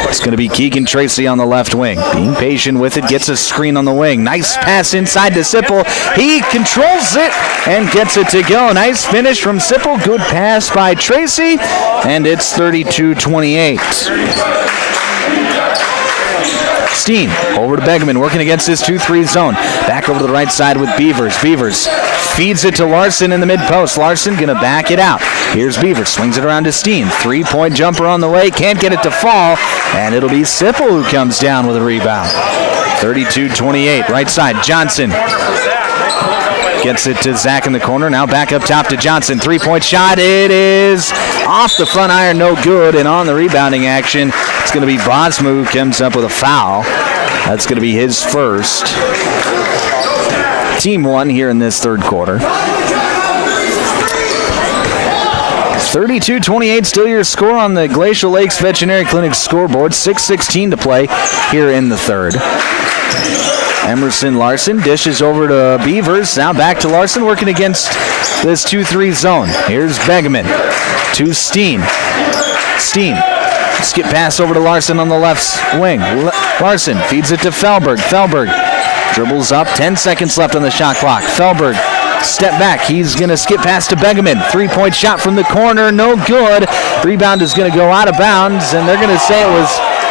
It's going to be Keegan Tracy on the left wing. Being patient with it, gets a screen on the wing. Nice pass inside to Sipple. He controls it and gets it to go. Nice finish from Sipple. Good pass by Tracy. And it's 32-28. Steen over to Begeman, working against his 2-3 zone. Back over to the right side with Beavers. Beavers feeds it to Larson in the mid-post. Larson going to back it out. Here's Beavers, swings it around to Steen. 3-point jumper on the way, can't get it to fall, and it'll be Sipple who comes down with a rebound. 32-28, right side, Johnson. Gets it to Zach in the corner. Now back up top to Johnson. 3-point shot. It is off the front iron. No good. And on the rebounding action, it's going to be Bosma who comes up with a foul. That's going to be his first. Team one here in this third quarter. 32-28, still your score on the Glacial Lakes Veterinary Clinic scoreboard. 6:16 to play here in the third. Emerson Larson dishes over to Beavers. Now back to Larson, working against this 2-3 zone. Here's Begeman to Steen. Steen, skip pass over to Larson on the left wing. Larson feeds it to Felberg. Felberg dribbles up, 10 seconds left on the shot clock. Felberg, step back. He's going to skip pass to Begeman. 3-point shot from the corner, no good. Rebound is going to go out of bounds, and they're going to say it was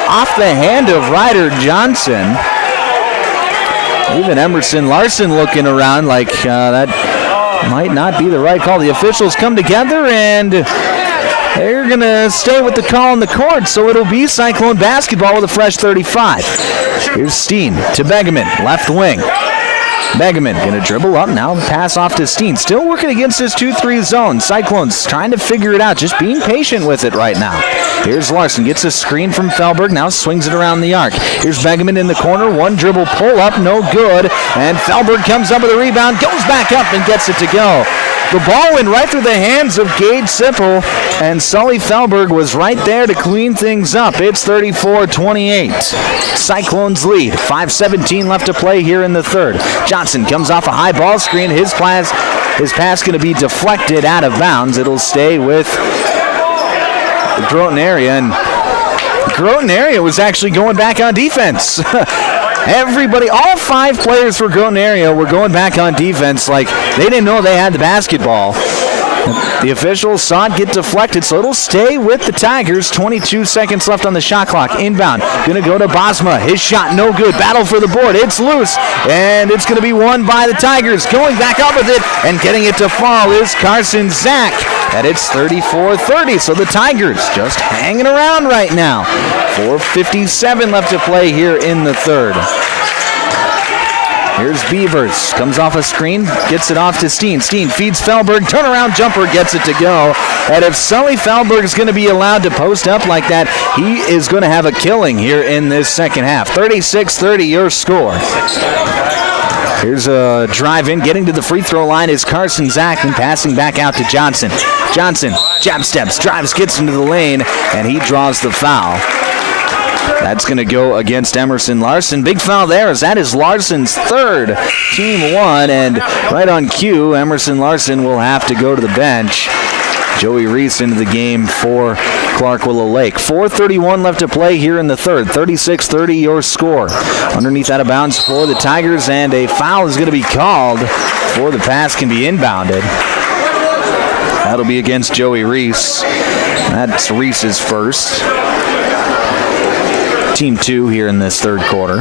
off the hand of Ryder Johnson. Even Emerson Larson looking around like that might not be the right call. The officials come together, and They're going to stay with the call on the court, so it'll be Cyclone basketball with a fresh 35. Here's Steen to Begeman, left wing. Begeman going to dribble up, now pass off to Steen. Still working against his 2-3 zone. Cyclones trying to figure it out, just being patient with it right now. Here's Larson, gets a screen from Felberg, now swings it around the arc. Here's Begeman in the corner, one dribble pull up, no good. And Felberg comes up with a rebound, goes back up and gets it to go. The ball went right through the hands of Gage Sipple, and Sully Felberg was right there to clean things up. It's 34-28. Cyclones lead. 5:17 left to play here in the third. Johnson comes off a high ball screen. His pass going to be deflected out of bounds. It'll stay with the Groton area, and Groton area was actually going back on defense. Everybody, all 5 players for Groton area were going back on defense like they didn't know they had the basketball. The officials saw it get deflected, so it'll stay with the Tigers. 22 seconds left on the shot clock. Inbound, going to go to Bosma. His shot no good. Battle for the board. It's loose, and it's going to be won by the Tigers. Going back up with it and getting it to fall is Carson Zach. And it's 34-30, so the Tigers just hanging around right now. 4:57 left to play here in the third. Here's Beavers, comes off a screen, gets it off to Steen. Steen feeds Felberg, turnaround jumper, gets it to go. And if Sully Felberg is going to be allowed to post up like that, he is going to have a killing here in this second half. 36-30 your score. Here's a drive in, getting to the free throw line is Carson Zach, and passing back out to Johnson. Johnson, jab steps, drives, gets into the lane, and he draws the foul. That's going to go against Emerson Larson. Big foul there, as that is Larson's third, team 1, and right on cue, Emerson Larson will have to go to the bench. Joey Reese into the game for Clark Willow Lake. 4:31 left to play here in the third. 36-30 your score. Underneath out of bounds for the Tigers, and a foul is going to be called before the pass can be inbounded. That'll be against Joey Reese. That's Reese's first. Team 2 here in this third quarter.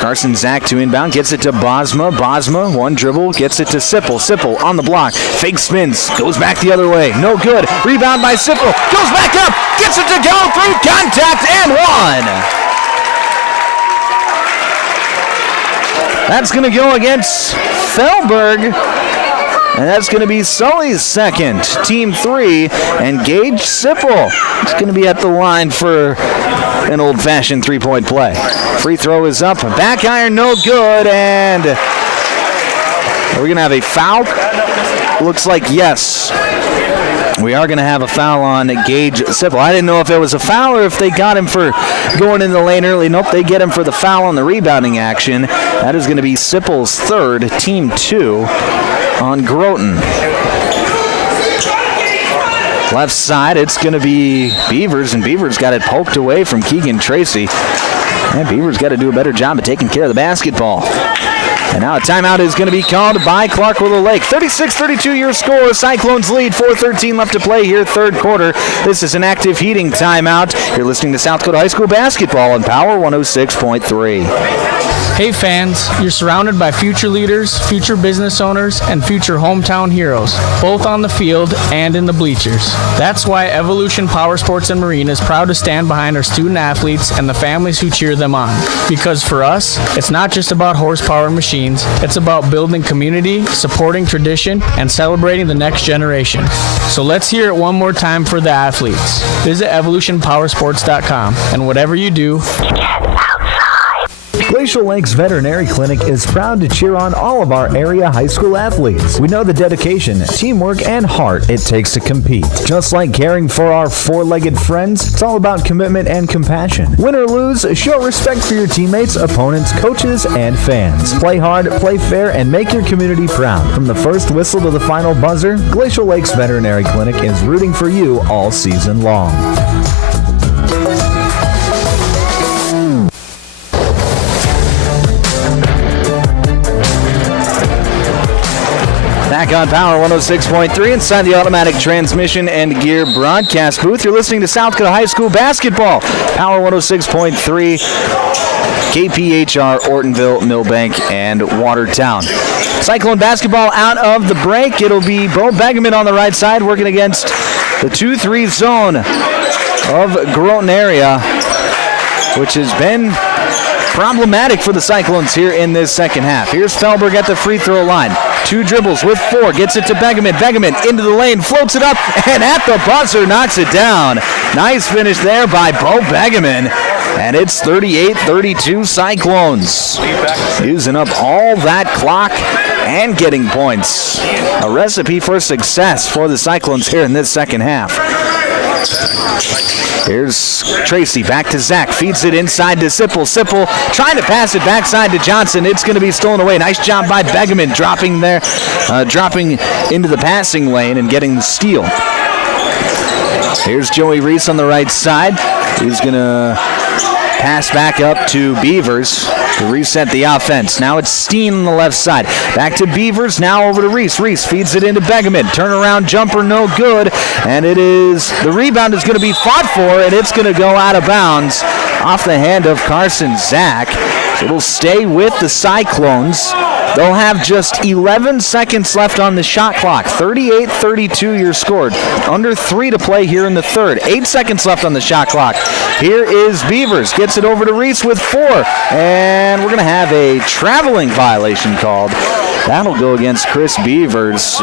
Carson Zach to inbound, gets it to Bosma. Bosma, one dribble, gets it to Sipple. Sipple on the block, fake spins, goes back the other way. No good. Rebound by Sipple, goes back up, gets it to go through contact and one. That's going to go against Felberg. And that's going to be Sully's second, team 3, and Gage Sipple is going to be at the line for an old-fashioned three-point play. Free throw is up, back iron no good, and are we going to have a foul? Looks like yes. We are going to have a foul on Gage Sipple. I didn't know if it was a foul or if they got him for going in the lane early. Nope, they get him for the foul on the rebounding action. That is going to be Sipple's third, team 2. On Groton. Left side, it's going to be Beavers, and Beavers got it poked away from Keegan Tracy. And Beavers got to do a better job of taking care of the basketball. And now a timeout is going to be called by Clark Willow Lake. 36-32 your score. Cyclones lead. 4:13 left to play here, third quarter. This is an active heating timeout. You're listening to South Dakota High School basketball on Power 106.3. Hey fans, you're surrounded by future leaders, future business owners, and future hometown heroes, both on the field and in the bleachers. That's why Evolution Power Sports and Marine is proud to stand behind our student athletes and the families who cheer them on. Because for us, it's not just about horsepower and machines, it's about building community, supporting tradition, and celebrating the next generation. So let's hear it one more time for the athletes. Visit evolutionpowersports.com, and whatever you do, Glacial Lakes Veterinary Clinic is proud to cheer on all of our area high school athletes. We know the dedication, teamwork, and heart it takes to compete. Just like caring for our four-legged friends, it's all about commitment and compassion. Win or lose, show respect for your teammates, opponents, coaches, and fans. Play hard, play fair, and make your community proud. From the first whistle to the final buzzer, Glacial Lakes Veterinary Clinic is rooting for you all season long. Back on Power 106.3 inside the automatic transmission and gear broadcast booth. You're listening to South Dakota High School basketball. Power 106.3, KPHR, Ortonville, Millbank, and Watertown. Cyclone basketball out of the break. It'll be Bo Begeman on the right side working against the 2-3 zone of Groton area, which has been problematic for the Cyclones here in this second half. Here's Felberg at the free throw line. 2 dribbles with 4. Gets it to Begeman. Begeman into the lane. Floats it up. And at the buzzer knocks it down. Nice finish there by Bo Begeman. And it's 38-32 Cyclones. Using up all that clock and getting points. A recipe for success for the Cyclones here in this second half. Here's Tracy back to Zach. Feeds it inside to Sipple. Sipple trying to pass it backside to Johnson. It's going to be stolen away. Nice job by Begeman dropping into the passing lane and getting the steal. Here's Joey Reese on the right side. He's going to pass back up to Beavers to reset the offense. Now it's Steen on the left side. Back to Beavers, now over to Reese. Reese feeds it into Begeman. Turnaround jumper, no good. And the rebound is going to be fought for, and it's going to go out of bounds off the hand of Carson Zach. So it'll stay with the Cyclones. They'll have just 11 seconds left on the shot clock. 38-32 your score. Under 3 to play here in the third. 8 seconds left on the shot clock. Here is Beavers. Gets it over to Reese with 4. And we're going to have a traveling violation called. That'll go against Chris Beavers.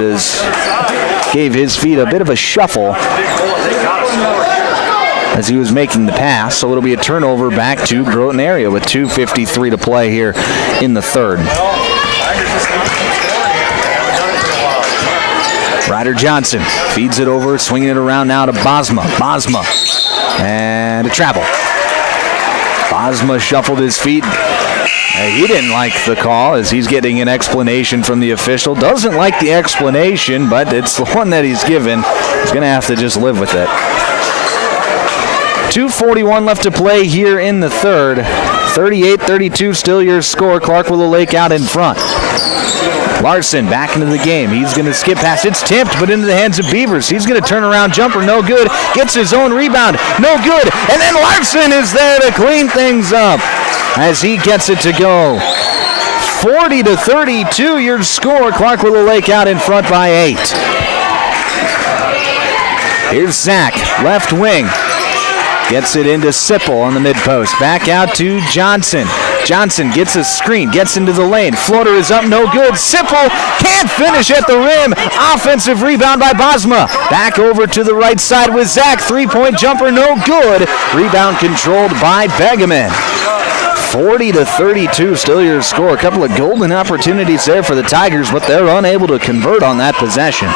Gave his feet a bit of a shuffle as he was making the pass. So it'll be a turnover back to Groton area with 2:53 to play here in the third. Ryder Johnson feeds it over, swinging it around now to Bosma. Bosma and a travel. Bosma shuffled his feet. He didn't like the call as he's getting an explanation from the official. Doesn't like the explanation, but it's the one that he's given. He's going to have to just live with it. 2:41 left to play here in the third. 38-32 still your score. Clark Willow Lake out in front. Larson back into the game. He's going to skip past. It's tipped, but into the hands of Beavers. He's going to turn around jumper. No good. Gets his own rebound. No good. And then Larson is there to clean things up as he gets it to go. 40-32 your score. Clark Willow Lake out in front by 8. Here's Zach, left wing. Gets it into Sipple on the mid-post. Back out to Johnson. Johnson gets a screen, gets into the lane. Floater is up, no good. Sipple can't finish at the rim. Offensive rebound by Bosma. Back over to the right side with Zach. 3-point jumper, no good. Rebound controlled by Begeman. 40-32 still your score. A couple of golden opportunities there for the Tigers, but they're unable to convert on that possession.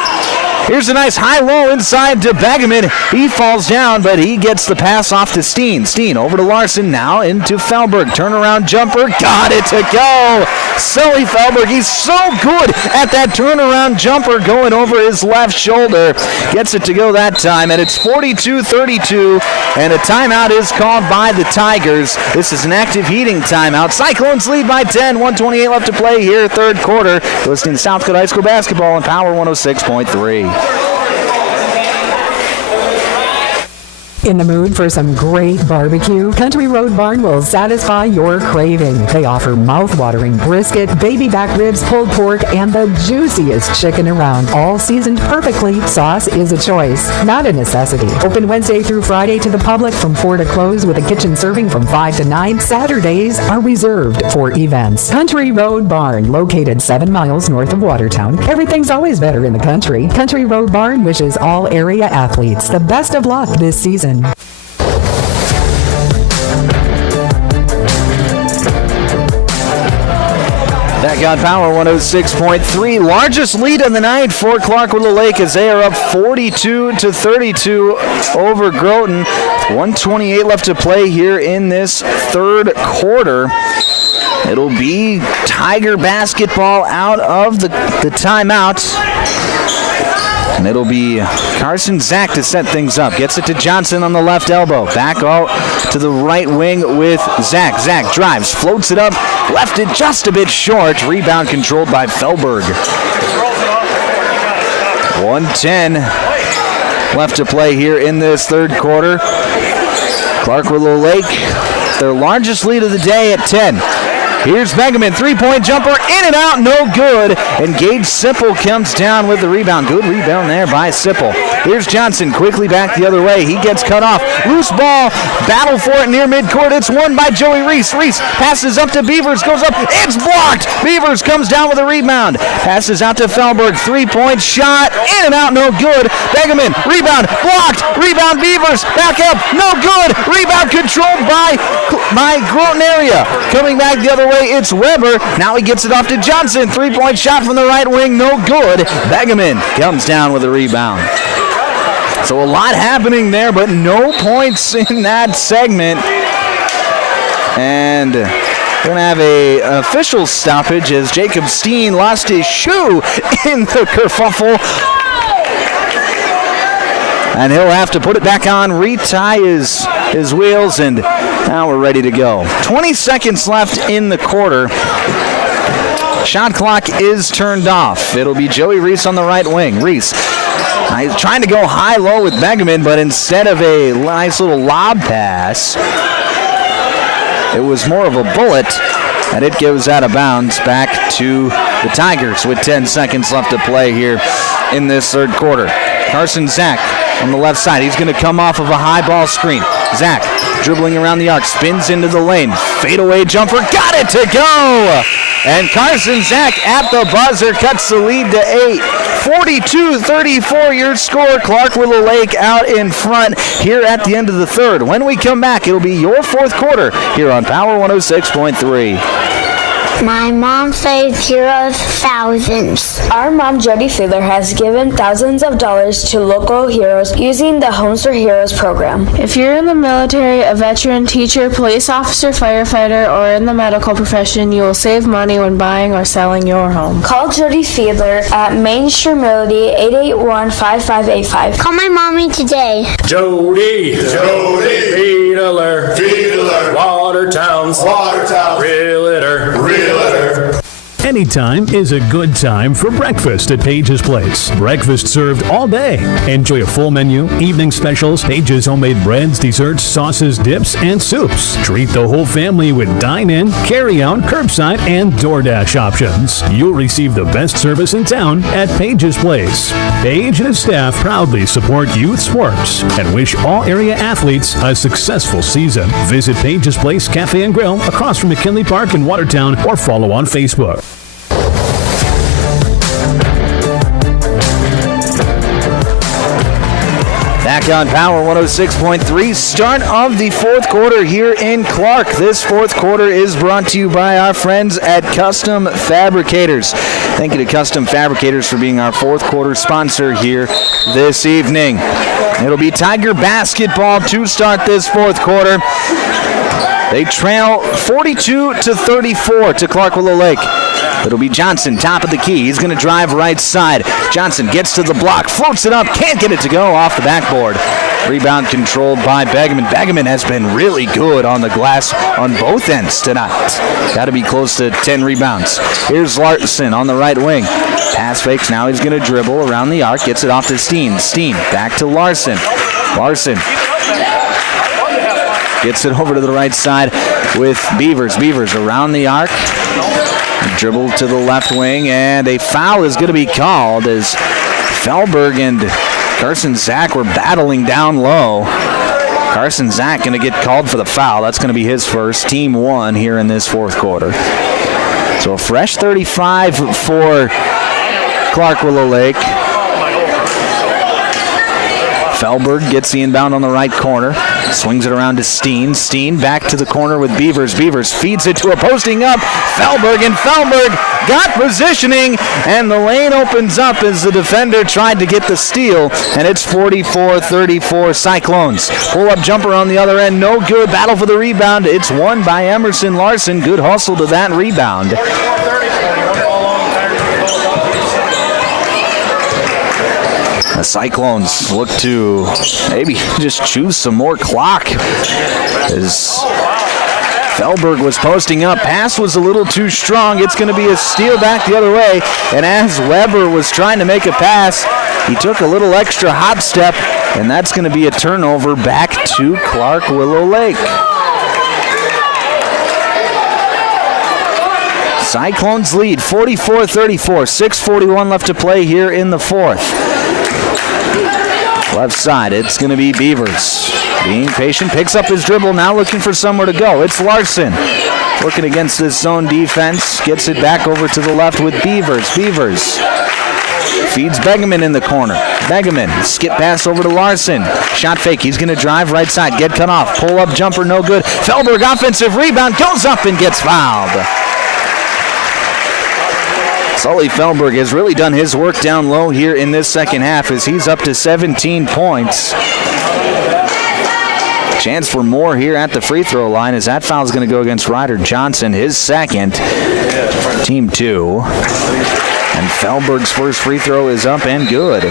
Here's a nice high-low inside to Begeman. He falls down, but he gets the pass off to Steen. Steen over to Larson, now into Felberg. Turnaround jumper, got it to go. Sully Felberg, he's so good at that turnaround jumper going over his left shoulder. Gets it to go that time, and it's 42-32, and a timeout is called by the Tigers. This is an active heating timeout. Cyclones lead by 10, 1:28 left to play here, third quarter. You're listening to South Dakota High School basketball on Power 106.3. In the mood for some great barbecue? Country Road Barn will satisfy your craving. They offer mouth-watering brisket, baby back ribs, pulled pork, and the juiciest chicken around. All seasoned perfectly. Sauce is a choice, not a necessity. Open Wednesday through Friday to the public from 4 to close with a kitchen serving from 5 to 9. Saturdays are reserved for events. Country Road Barn, located 7 miles north of Watertown. Everything's always better in the country. Country Road Barn wishes all area athletes the best of luck this season. Back on Power 106.3. Largest lead of the night for Clark Willow Lake as they are up 42-32 over Groton. 1:28 left to play here in this third quarter. It'll be Tiger basketball out of the timeout. And it'll be Carson Zach to set things up. Gets it to Johnson on the left elbow. Back out to the right wing with Zach. Zach drives, floats it up, left it just a bit short. Rebound controlled by Felberg. 1:10 left to play here in this third quarter. Clark Willow Lake, their largest lead of the day at 10. Here's Begeman, three-point jumper, in and out, no good. And Gage Sipple comes down with the rebound. Good rebound there by Sipple. Here's Johnson, quickly back the other way. He gets cut off. Loose ball, battle for it near midcourt. It's won by Joey Reese. Reese passes up to Beavers, goes up. It's blocked. Beavers comes down with a rebound. Passes out to Felberg, three-point shot, in and out, no good. Begeman, rebound, blocked. Rebound Beavers, back up, no good. Rebound controlled by Groton area. Coming back the other way, it's Weber. Now he gets it off to Johnson. Three-point shot from the right wing, no good. Begeman comes down with a rebound. So a lot happening there, but no points in that segment. And we're going to have a official stoppage as Jacob Steen lost his shoe in the kerfuffle. And he'll have to put it back on, retie his wheels, and now we're ready to go. 20 seconds left in the quarter. Shot clock is turned off. It'll be Joey Reese on the right wing. Reese he's trying to go high-low with Begeman, but instead of a nice little lob pass, it was more of a bullet, and it goes out of bounds back to the Tigers with 10 seconds left to play here in this third quarter. Carson Zach on the left side. He's going to come off of a high ball screen. Zach dribbling around the arc, spins into the lane. Fadeaway jumper, got it to go! And Carson Zach at the buzzer cuts the lead to 8. 42-34 your score. Clark Willow Lake out in front here at the end of the third. When we come back, it'll be your fourth quarter here on Power 106.3. My mom saved heroes thousands. Our mom, Jody Fiedler, has given thousands of dollars to local heroes using the Homes for Heroes program. If you're in the military, a veteran, teacher, police officer, firefighter, or in the medical profession, you will save money when buying or selling your home. Call Jody Fiedler at Main Street Melody 881-5585. Call my mommy today. Jody, Fiedler, Watertown's, Realtor. Anytime is a good time for breakfast at Page's Place. Breakfast served all day. Enjoy a full menu, evening specials, Page's homemade breads, desserts, sauces, dips, and soups. Treat the whole family with dine-in, carry-out, curbside, and DoorDash options. You'll receive the best service in town at Page's Place. Page and his staff proudly support youth sports and wish all area athletes a successful season. Visit Page's Place Cafe and Grill across from McKinley Park in Watertown or follow on Facebook. Back on Power 106.3, start of the fourth quarter here in Clark. This fourth quarter is brought to you by our friends at Custom Fabricators. Thank you to Custom Fabricators for being our fourth quarter sponsor here this evening. It'll be Tiger basketball to start this fourth quarter. They trail 42-34 to Clark Willow Lake. It'll be Johnson, top of the key. He's going to drive right side. Johnson gets to the block, floats it up, can't get it to go off the backboard. Rebound controlled by Begeman. Begeman has been really good on the glass on both ends tonight. Got to be close to 10 rebounds. Here's Larson on the right wing. Pass fakes, now he's going to dribble around the arc, gets it off to Steen. Steen back to Larson. Larson gets it over to the right side with Beavers. Beavers around the arc. Dribble to the left wing, and a foul is going to be called as Felberg and Carson Zach were battling down low. Carson Zach going to get called for the foul. That's going to be his first, team one here in this fourth quarter. So a fresh 35 for Clark Willow Lake. Felberg gets the inbound on the right corner. Swings it around to Steen. Steen back to the corner with Beavers. Beavers feeds it to a posting up. Felberg, and Felberg got positioning, and the lane opens up as the defender tried to get the steal, and it's 44-34 Cyclones. Pull-up jumper on the other end, no good. Battle for the rebound. It's won by Emerson Larson. Good hustle to that rebound. The Cyclones look to maybe just choose some more clock as Felberg was posting up. Pass was a little too strong. It's going to be a steal back the other way. And as Weber was trying to make a pass, He took a little extra hop step, and that's going to be a turnover back to Clark Willow Lake. Cyclones lead 44-34, 6:41 left to play here in the fourth. Left side, it's going to be Beavers. Being patient, picks up his dribble, now looking for somewhere to go. It's Larson. Working against this zone defense, gets it back over to the left with Beavers. Beavers feeds Begeman in the corner. Begeman, skip pass over to Larson. Shot fake, he's going to drive right side, get cut off. Pull up jumper, no good. Felberg offensive rebound, goes up and gets fouled. Sully Felberg has really done his work down low here in this second half as he's up to 17 points. Chance for more here at the free throw line as that foul is going to go against Ryder Johnson, his second, team 2. And Felberg's first free throw is up and good.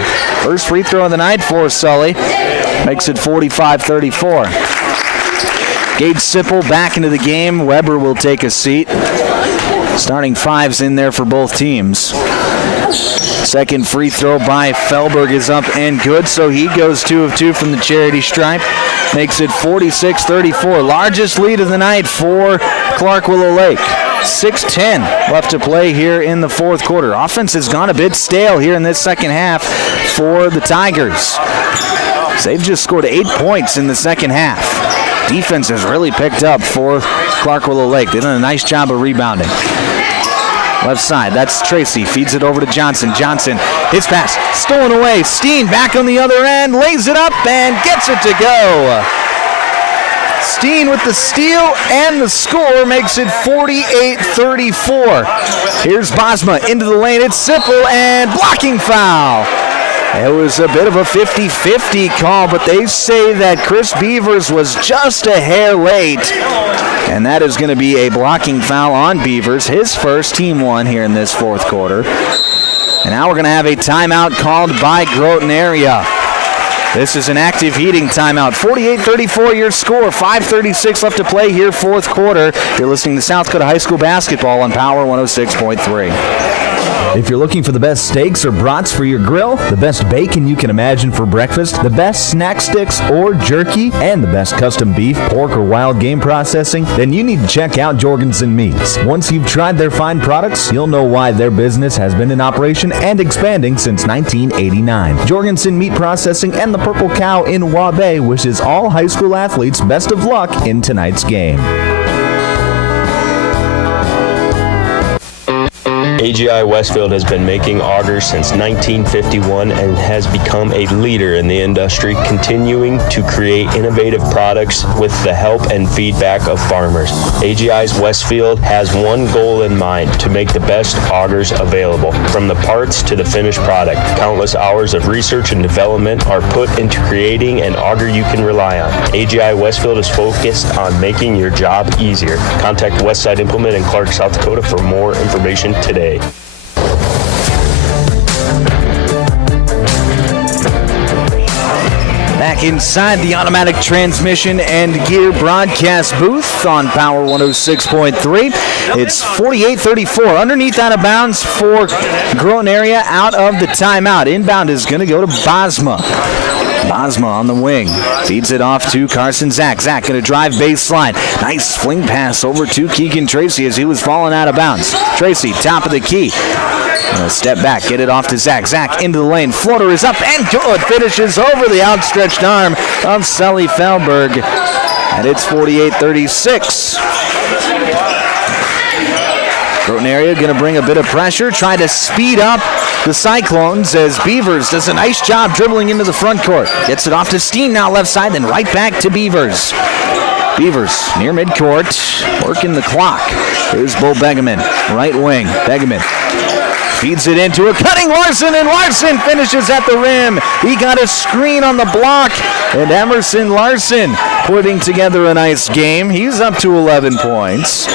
First free throw of the night for Sully. Makes it 45-34. Gage Sipple back into the game. Weber will take a seat. Starting fives in there for both teams. Second free throw by Felberg is up and good, so he goes 2 of 2 from the charity stripe. Makes it 46-34. Largest lead of the night for Clark Willow Lake. 6:10 left to play here in the fourth quarter. Offense has gone a bit stale here in this second half for the Tigers. They've just scored 8 points in the second half. Defense has really picked up for Clark Willow Lake. They've done a nice job of rebounding. Left side, that's Tracy. Feeds it over to Johnson. Johnson, his pass, stolen away. Steen back on the other end, lays it up and gets it to go. Steen with the steal and the score makes it 48-34. Here's Bosma into the lane. It's Sipple and blocking foul. It was a bit of a 50-50 call, but they say that Chris Beavers was just a hair late. And that is going to be a blocking foul on Beavers, his first, team 1 here in this fourth quarter. And now we're going to have a timeout called by Groton area. This is an active heating timeout. 48-34 your score, 5:36 left to play here, fourth quarter. You're listening to South Dakota High School basketball on Power 106.3. If you're looking for the best steaks or brats for your grill, the best bacon you can imagine for breakfast, the best snack sticks or jerky, and the best custom beef, pork, or wild game processing, then you need to check out Jorgensen Meats. Once you've tried their fine products, you'll know why their business has been in operation and expanding since 1989. Jorgensen Meat Processing and the Purple Cow in Waubay wishes all high school athletes best of luck in tonight's game. AGI Westfield has been making augers since 1951 and has become a leader in the industry, continuing to create innovative products with the help and feedback of farmers. AGI's Westfield has one goal in mind: to make the best augers available. From the parts to the finished product, countless hours of research and development are put into creating an auger you can rely on. AGI Westfield is focused on making your job easier. Contact Westside Implement in Clark, South Dakota for more information today. Back inside the automatic transmission and gear broadcast booth on Power 106.3. It's 48-34. Underneath out of bounds for Groton area out of the timeout. Inbound is going to go to Bosma. Bosma on the wing. Feeds it off to Carson Zach. Zach going to drive baseline. Nice fling pass over to Keegan Tracy as he was falling out of bounds. Tracy, top of the key. Step back, get it off to Zach. Zach into the lane. Floater is up and good. Finishes over the outstretched arm of Sully Felberg. And it's 48-36. Groton area going to bring a bit of pressure, try to speed up the Cyclones as Beavers does a nice job dribbling into the front court. Gets it off to Steen now left side, then right back to Beavers. Beavers near midcourt, working the clock. Here's Bo Begeman, right wing. Begeman feeds it into a cutting Larson, and Larson finishes at the rim. He got a screen on the block, and Emerson Larson putting together a nice game. He's up to 11 points.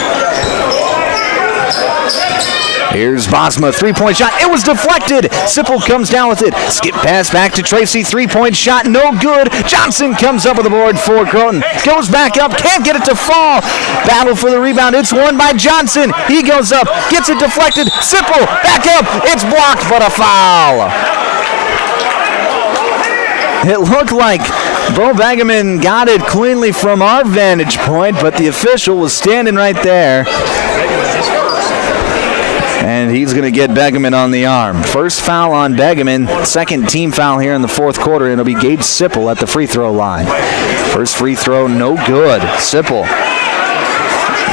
Here's Bosma, three-point shot. It was deflected. Sipple comes down with it. Skip pass back to Tracy. Three-point shot, no good. Johnson comes up with the board for Groton. Goes back up, can't get it to fall. Battle for the rebound. It's won by Johnson. He goes up, gets it deflected. Sipple back up. It's blocked, but a foul. It looked like Bo Begeman got it cleanly from our vantage point, but the official was standing right there. And he's going to get Begeman on the arm. First foul on Begeman, second team foul here in the fourth quarter, and it'll be Gage Sipple at the free throw line. First free throw, no good. Sipple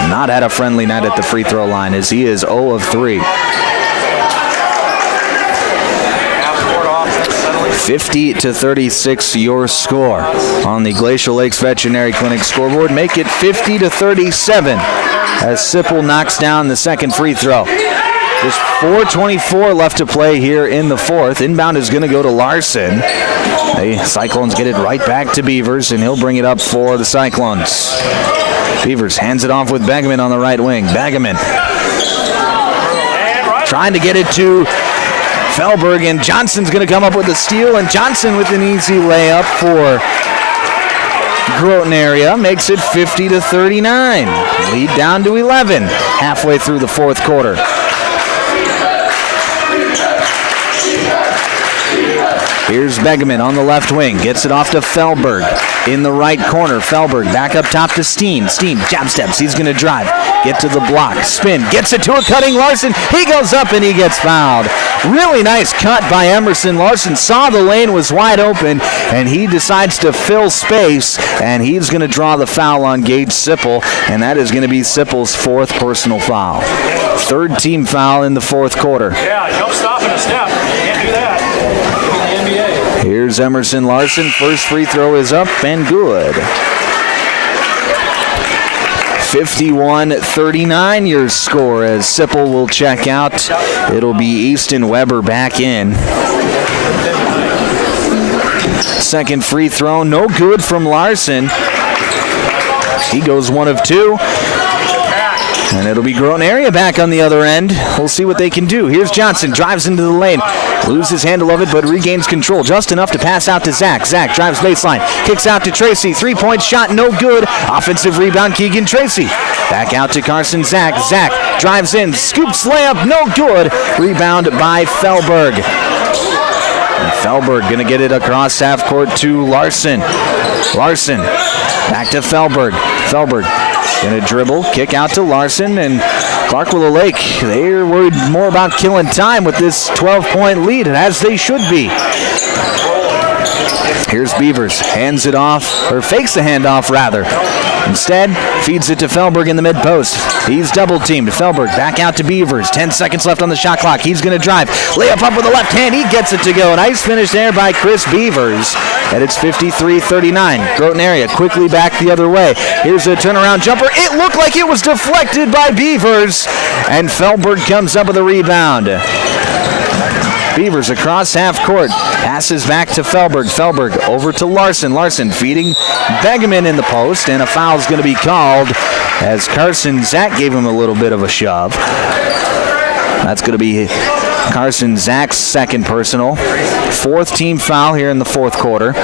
not had a friendly night at the free throw line as he is 0 of 3. 50-36 your score on the Glacial Lakes Veterinary Clinic scoreboard. Make it 50-37 as Sipple knocks down the second free throw. Just 4:24 left to play here in the fourth. Inbound is going to go to Larson. The Cyclones get it right back to Beavers, and he'll bring it up for the Cyclones. Beavers hands it off with Begeman on the right wing. Begeman trying to get it to Felberg, and Johnson's going to come up with a steal, and Johnson with an easy layup for Groton area makes it 50-39. Lead down to 11 halfway through the fourth quarter. Here's Begeman on the left wing. Gets it off to Felberg. In the right corner, Felberg back up top to Steen. Steen jab steps. He's going to drive. Get to the block. Spin. Gets it to a cutting Larson. He goes up and he gets fouled. Really nice cut by Emerson. Larson saw the lane was wide open, and he decides to fill space, and he's going to draw the foul on Gage Sipple, and that is going to be Sipple's fourth personal foul. Third team foul in the fourth quarter. Yeah, don't stop in a step. Can't do that. Here's Emerson Larson. First free throw is up and good. 51-39 your score as Sipple will check out. It'll be Easton Weber back in. Second free throw, no good from Larson. He goes 1 of 2. And it'll be Groton area back on the other end. We'll see what they can do. Here's Johnson, drives into the lane. Loses handle of it, but regains control just enough to pass out to Zach. Zach drives baseline, kicks out to Tracy. 3-point shot, no good. Offensive rebound, Keegan Tracy. Back out to Carson Zach. Zach drives in, scoops layup, no good. Rebound by Felberg. And Felberg going to get it across half court to Larson. Larson back to Felberg. Felberg going to dribble, kick out to Larson, and Clark Willow Lake, they're worried more about killing time with this 12-point lead, as they should be. Here's Beavers, hands it off, or fakes the handoff rather. Instead, feeds it to Felberg in the mid-post. He's double-teamed. Felberg back out to Beavers. 10 seconds left on the shot clock. He's going to drive. Layup up with the left hand. He gets it to go. Nice finish there by Chris Beavers. And it's 53-39. Groton area quickly back the other way. Here's a turnaround jumper. It looked like it was deflected by Beavers. And Felberg comes up with a rebound. Beavers across half court. Passes back to Felberg. Felberg over to Larson. Larson feeding Begeman in the post, and a foul's going to be called as Carson Zach gave him a little bit of a shove. That's going to be Carson Zach's second personal. Fourth team foul here in the fourth quarter.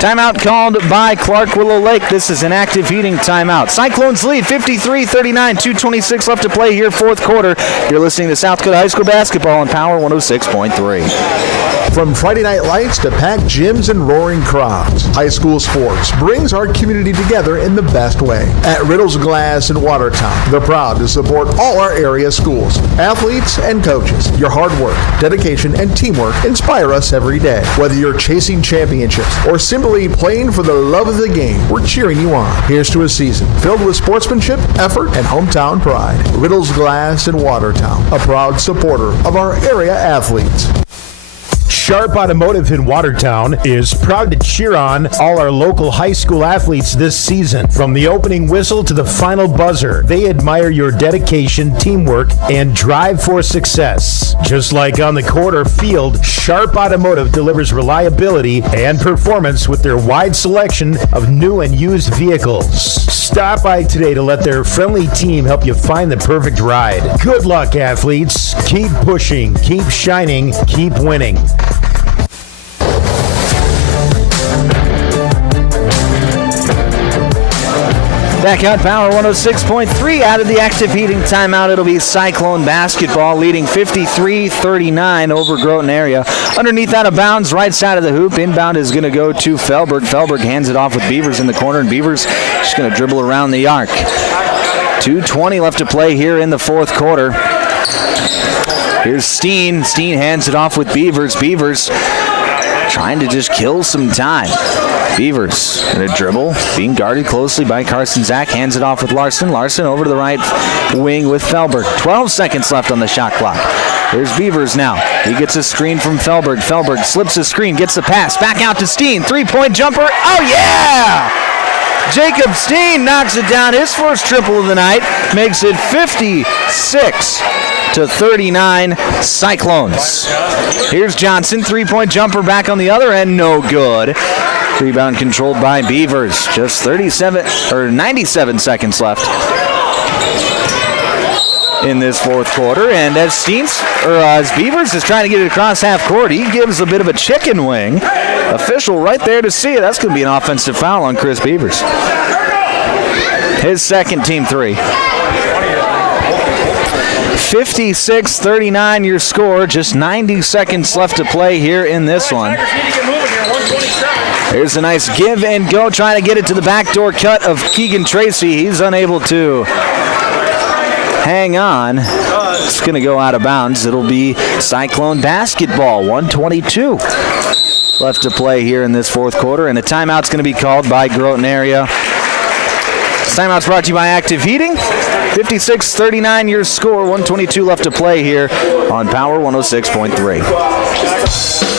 Timeout called by Clark Willow Lake. This is an active heating timeout. Cyclones lead 53-39, 2:26 left to play here, fourth quarter. You're listening to South Dakota High School basketball on Power 106.3. From Friday night lights to packed gyms and roaring crowds, high school sports brings our community together in the best way. At Riddle's Glass in Watertown, they're proud to support all our area schools, athletes, and coaches. Your hard work, dedication, and teamwork inspire us every day. Whether you're chasing championships or simply playing for the love of the game, we're cheering you on. Here's to a season filled with sportsmanship, effort, and hometown pride. Riddle's Glass in Watertown, a proud supporter of our area athletes. Sharp Automotive in Watertown is proud to cheer on all our local high school athletes this season. From the opening whistle to the final buzzer, they admire your dedication, teamwork, and drive for success. Just like on the court or field, Sharp Automotive delivers reliability and performance with their wide selection of new and used vehicles. Stop by today to let their friendly team help you find the perfect ride. Good luck, athletes. Keep pushing, keep shining, keep winning. Back out Power 106.3 out of the active heating timeout. It'll be Cyclone basketball leading 53-39 over Groton area. Underneath out of bounds, right side of the hoop. Inbound is going to go to Felberg. Felberg hands it off with Beavers in the corner, and Beavers just going to dribble around the arc. 2:20 left to play here in the fourth quarter. Here's Steen. Steen hands it off with Beavers. Beavers trying to just kill some time. Beavers in a dribble, being guarded closely by Carson Zach. Hands it off with Larson. Larson over to the right wing with Felberg. 12 seconds left on the shot clock. Here's Beavers now. He gets a screen from Felberg. Felberg slips a screen, gets the pass. Back out to Steen. Three-point jumper. Oh, yeah! Jacob Steen knocks it down. His first triple of the night makes it 56-39 Cyclones. Here's Johnson. Three-point jumper back on the other end. No good. Rebound controlled by Beavers. Just 97 seconds left in this fourth quarter. And as Beavers is trying to get it across half court, he gives a bit of a chicken wing. Official right there to see it. That's going to be an offensive foul on Chris Beavers. His second, team three. 56-39 your score. Just 90 seconds left to play here in this one. Here's a nice give and go, trying to get it to the backdoor cut of Keegan Tracy. He's unable to hang on. It's going to go out of bounds. It'll be Cyclone basketball. 1:22 left to play here in this fourth quarter, and a timeout's going to be called by Groton area. This timeout's brought to you by Active Heating. 56-39 your score. 1:22 left to play here on Power 106.3.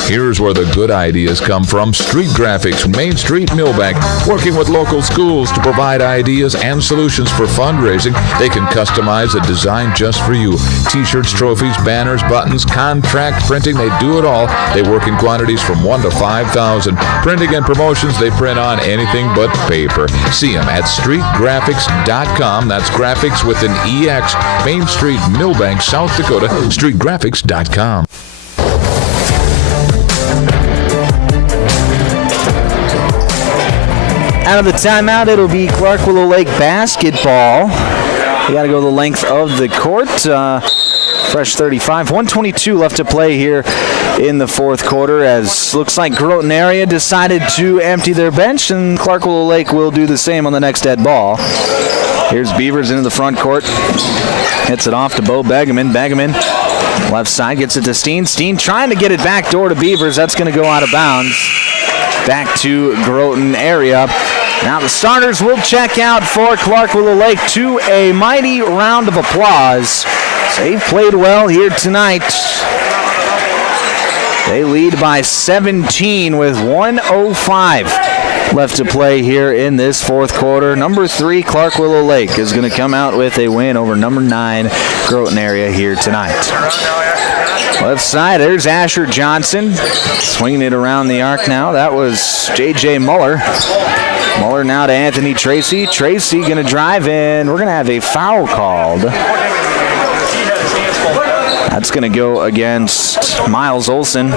Here's where the good ideas come from. Street Graphics, Main Street, Millbank, working with local schools to provide ideas and solutions for fundraising. They can customize a design just for you. T-shirts, trophies, banners, buttons, contract printing, they do it all. They work in quantities from 1 to 5,000. Printing and promotions, they print on anything but paper. See them at streetgraphics.com. That's graphics with an EX. Main Street, Millbank, South Dakota, streetgraphics.com. Out of the timeout, it'll be Clark Willow Lake basketball. You got to go the length of the court. Fresh 35. 1:22 left to play here in the fourth quarter, as looks like Groton area decided to empty their bench, and Clark Willow Lake will do the same on the next dead ball. Here's Beavers into the front court. Hits it off to Bo Begeman. Begeman left side gets it to Steen. Steen trying to get it back door to Beavers. That's going to go out of bounds. Back to Groton area. Now the starters will check out for Clark Willow Lake to a mighty round of applause. They've played well here tonight. They lead by 17 with 1:05 left to play here in this fourth quarter. Number 3, Clark Willow Lake, is going to come out with a win over number 9, Groton area here tonight. Left side, there's Asher Johnson swinging it around the arc now. That was J.J. Muller. Muller now to Anthony Tracy. Tracy going to drive in. We're going to have a foul called. That's going to go against Miles Olson,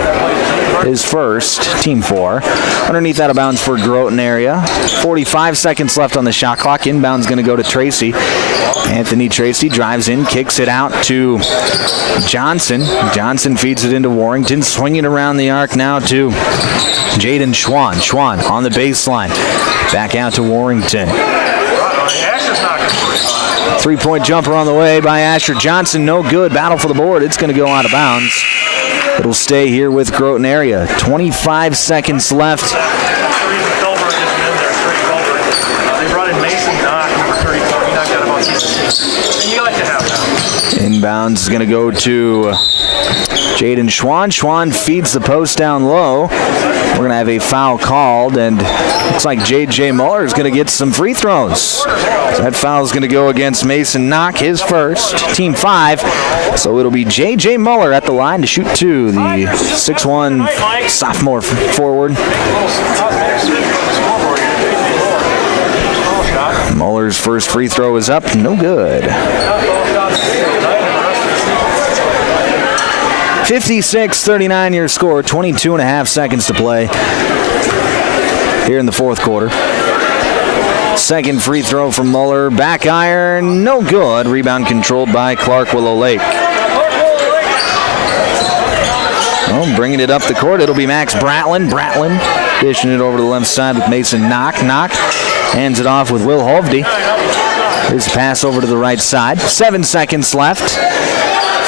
his first, team 4. Underneath out of bounds for Groton area. 45 seconds left on the shot clock. Inbound's going to go to Tracy. Anthony Tracy drives in, kicks it out to Johnson. Johnson feeds it into Warrington, swinging around the arc now to Jaden Schwann. Schwann on the baseline. Back out to Warrington. Three-point jumper on the way by Asher Johnson. No good. Battle for the board. It's going to go out of bounds. It'll stay here with Groton area. 25 seconds left. Inbounds is going to go to Jaden Schwann. Schwann feeds the post down low. We're going to have a foul called, and looks like J.J. Muller is going to get some free throws. So that foul is going to go against Mason Knock, his first, team 5. So it'll be J.J. Muller at the line to shoot 2, the 6'1" sophomore forward. Muller's first free throw is up, no good. 56-39 your score, 22.5 seconds to play here in the fourth quarter. Second free throw from Muller. Back iron, no good. Rebound controlled by Clark Willow Lake. Oh, bringing it up the court, it'll be Max Bratlin. Bratlin dishing it over to the left side with Mason Knock. Knock hands it off with Will Hovde. His pass over to the right side. 7 seconds left.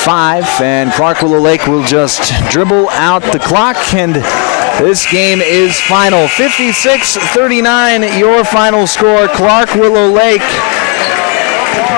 5, and Clark Willow Lake will just dribble out the clock, and this game is final. 56-39, your final score. Clark Willow Lake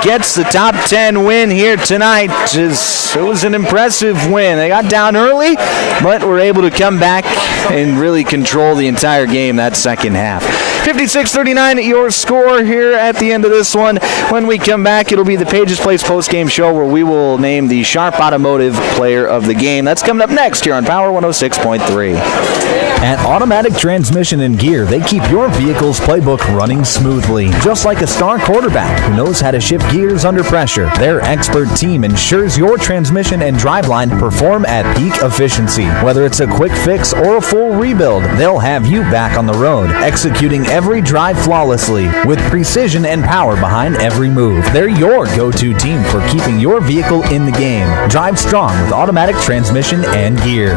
gets the top 10 win here tonight. It was an impressive win. They got down early, but were able to come back and really control the entire game that second half. 56-39, your score here at the end of this one. When we come back, it'll be the Pages Place postgame show where we will name the Sharp Automotive player of the game. That's coming up next here on Power 106.3. At Automatic Transmission and Gear, they keep your vehicle's playbook running smoothly. Just like a star quarterback who knows how to shift gears under pressure, their expert team ensures your transmission and driveline perform at peak efficiency. Whether it's a quick fix or a full rebuild, they'll have you back on the road, executing every drive flawlessly with precision and power behind every move. They're your go-to team for keeping your vehicle in the game. Drive strong with Automatic Transmission and Gear.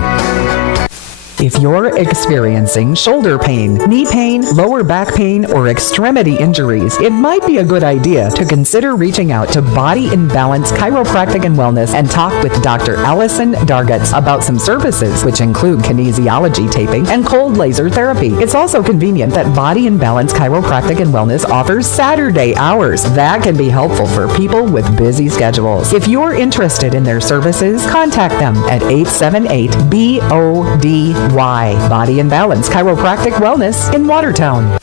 If you're experiencing shoulder pain, knee pain, lower back pain, or extremity injuries, it might be a good idea to consider reaching out to Body in Balance Chiropractic and Wellness and talk with Dr. Allison Dargutz about some services, which include kinesiology taping and cold laser therapy. It's also convenient that Body in Balance Chiropractic and Wellness offers Saturday hours. That can be helpful for people with busy schedules. If you're interested in their services, contact them at 878-BODY. Body and Balance Chiropractic Wellness in Watertown.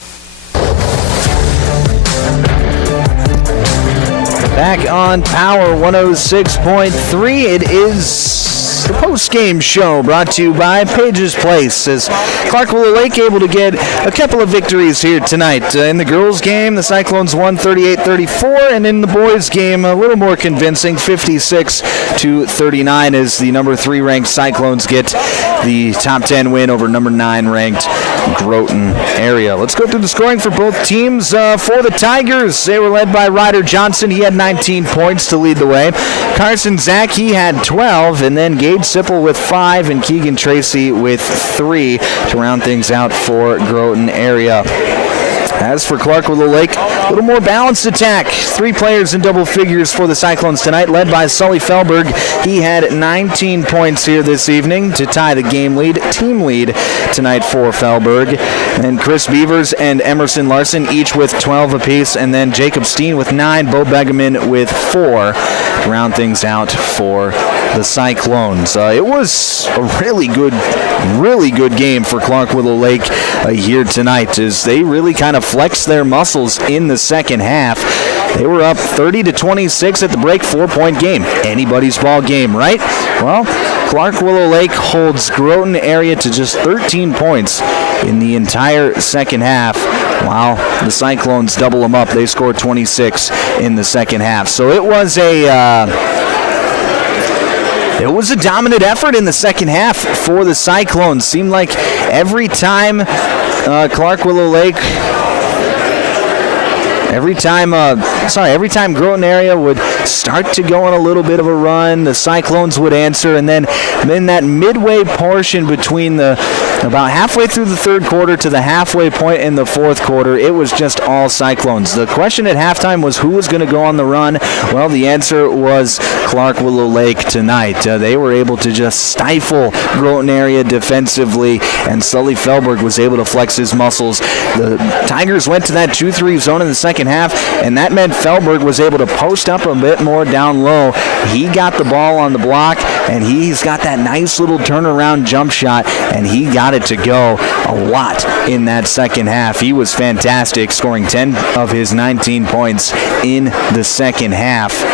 Back on Power 106.3, it is the post-game show brought to you by Pages Place, as Clark Willow Lake able to get a couple of victories here tonight. In the girls' game, the Cyclones won 38-34, and in the boys' game, a little more convincing, 56-39, as the number 3 ranked Cyclones get the top 10 win over number 9 ranked Groton area. Let's go through the scoring for both teams. For the Tigers, they were led by Ryder Johnson. He had 19 points to lead the way. Carson Zach, he had 12, and then Gage Sipple with 5, and Keegan Tracy with 3 to round things out for Groton area. As for Clark Willow Lake, a little more balanced attack. 3 players in double figures for the Cyclones tonight, led by Sully Felberg. He had 19 points here this evening to tie the team lead tonight for Felberg. And Chris Beavers and Emerson Larson each with 12 apiece, and then Jacob Steen with 9, Bo Begeman with 4 to round things out for the Cyclones. It was a really good game for Clark Willow Lake here tonight, as they really kind of flexed their muscles in the second half. They were up 30-26 at the break, 4-point game. Anybody's ball game, right? Well, Clark Willow Lake holds Groton area to just 13 points in the entire second half, while the Cyclones double them up. They scored 26 in the second half. So it was a dominant effort in the second half for the Cyclones. Seemed like every time Clark Willow Lake, every time Groton area would start to go on a little bit of a run, the Cyclones would answer, and then in that midway portion between about halfway through the third quarter to the halfway point in the fourth quarter, it was just all Cyclones. The question at halftime was who was going to go on the run. Well, the answer was Clark Willow Lake tonight. They were able to just stifle Groton area defensively, and Sully Felberg was able to flex his muscles. The Tigers went to that 2-3 zone in the second half, and that meant Felberg was able to post up a bit more down low. He got the ball on the block, and he's got that nice little turnaround jump shot, and he got it to go a lot in that second half. He was fantastic, scoring 10 of his 19 points in the second half.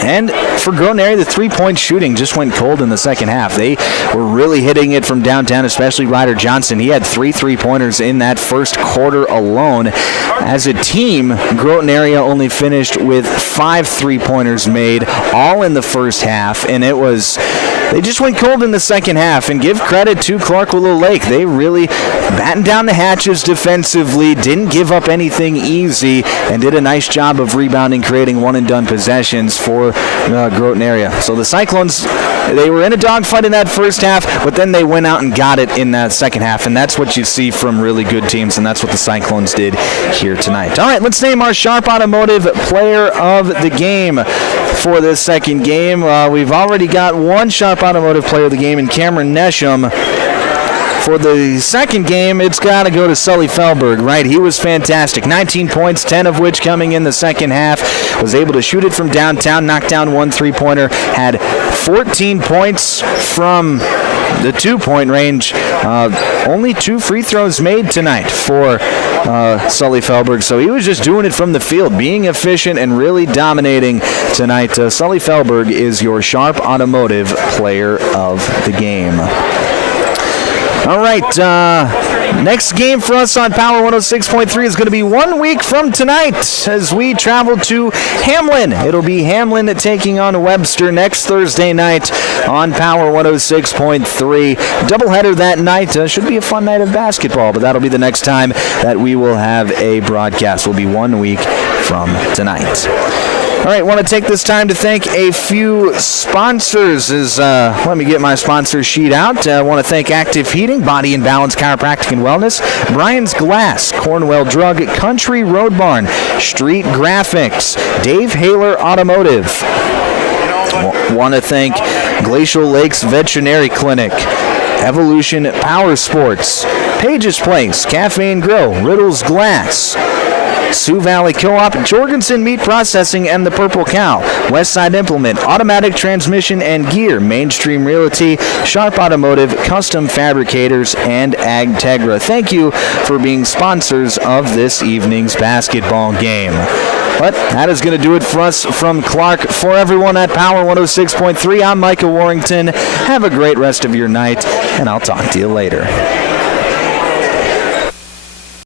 And for Groton area, the three-point shooting just went cold in the second half. They were really hitting it from downtown, especially Ryder Johnson. He had 3 three-pointers in that first quarter alone. As a team, Groton area only finished with 5 three-pointers made, all in the first half, and it was they just went cold in the second half, and give credit to Clark Willow Lake. They really battened down the hatches defensively, didn't give up anything easy, and did a nice job of rebounding, creating one-and-done possessions for the Groton area. So the Cyclones, they were in a dogfight in that first half, but then they went out and got it in that second half, and that's what you see from really good teams, and that's what the Cyclones did here tonight. All right, let's name our Sharp Automotive Player of the Game for this second game. We've already got one Sharp Automotive Player of the Game in Cameron Nesham. For the second game, it's got to go to Sully Felberg, right? He was fantastic. 19 points, 10 of which coming in the second half. Was able to shoot it from downtown, knock down one three-pointer, had 14 points from the two-point range. Only 2 free throws made tonight for Sully Felberg, so he was just doing it from the field, being efficient and really dominating tonight. Sully Felberg is your Sharp Automotive Player of the Game. All right, next game for us on Power 106.3 is going to be 1 week from tonight as we travel to Hamlin. It'll be Hamlin taking on Webster next Thursday night on Power 106.3. Doubleheader that night. Should be a fun night of basketball, but that'll be the next time that we will have a broadcast. Will be 1 week from tonight. All right, want to take this time to thank a few sponsors. Let me get my sponsor sheet out. I want to thank Active Heating, Body and Balance Chiropractic and Wellness, Brian's Glass, Cornwell Drug, Country Road Barn, Street Graphics, Dave Haler Automotive. Want to thank Glacial Lakes Veterinary Clinic, Evolution Power Sports, Page's Place, Cafe and Grill, Riddle's Glass, Sioux Valley Co-op, Jorgensen Meat Processing, and the Purple Cow, Westside Implement, Automatic Transmission and Gear, Mainstream Realty, Sharp Automotive, Custom Fabricators, and AgTegra. Thank you for being sponsors of this evening's basketball game. But that is going to do it for us from Clark. For everyone at Power 106.3, I'm Micah Warrington. Have a great rest of your night, and I'll talk to you later.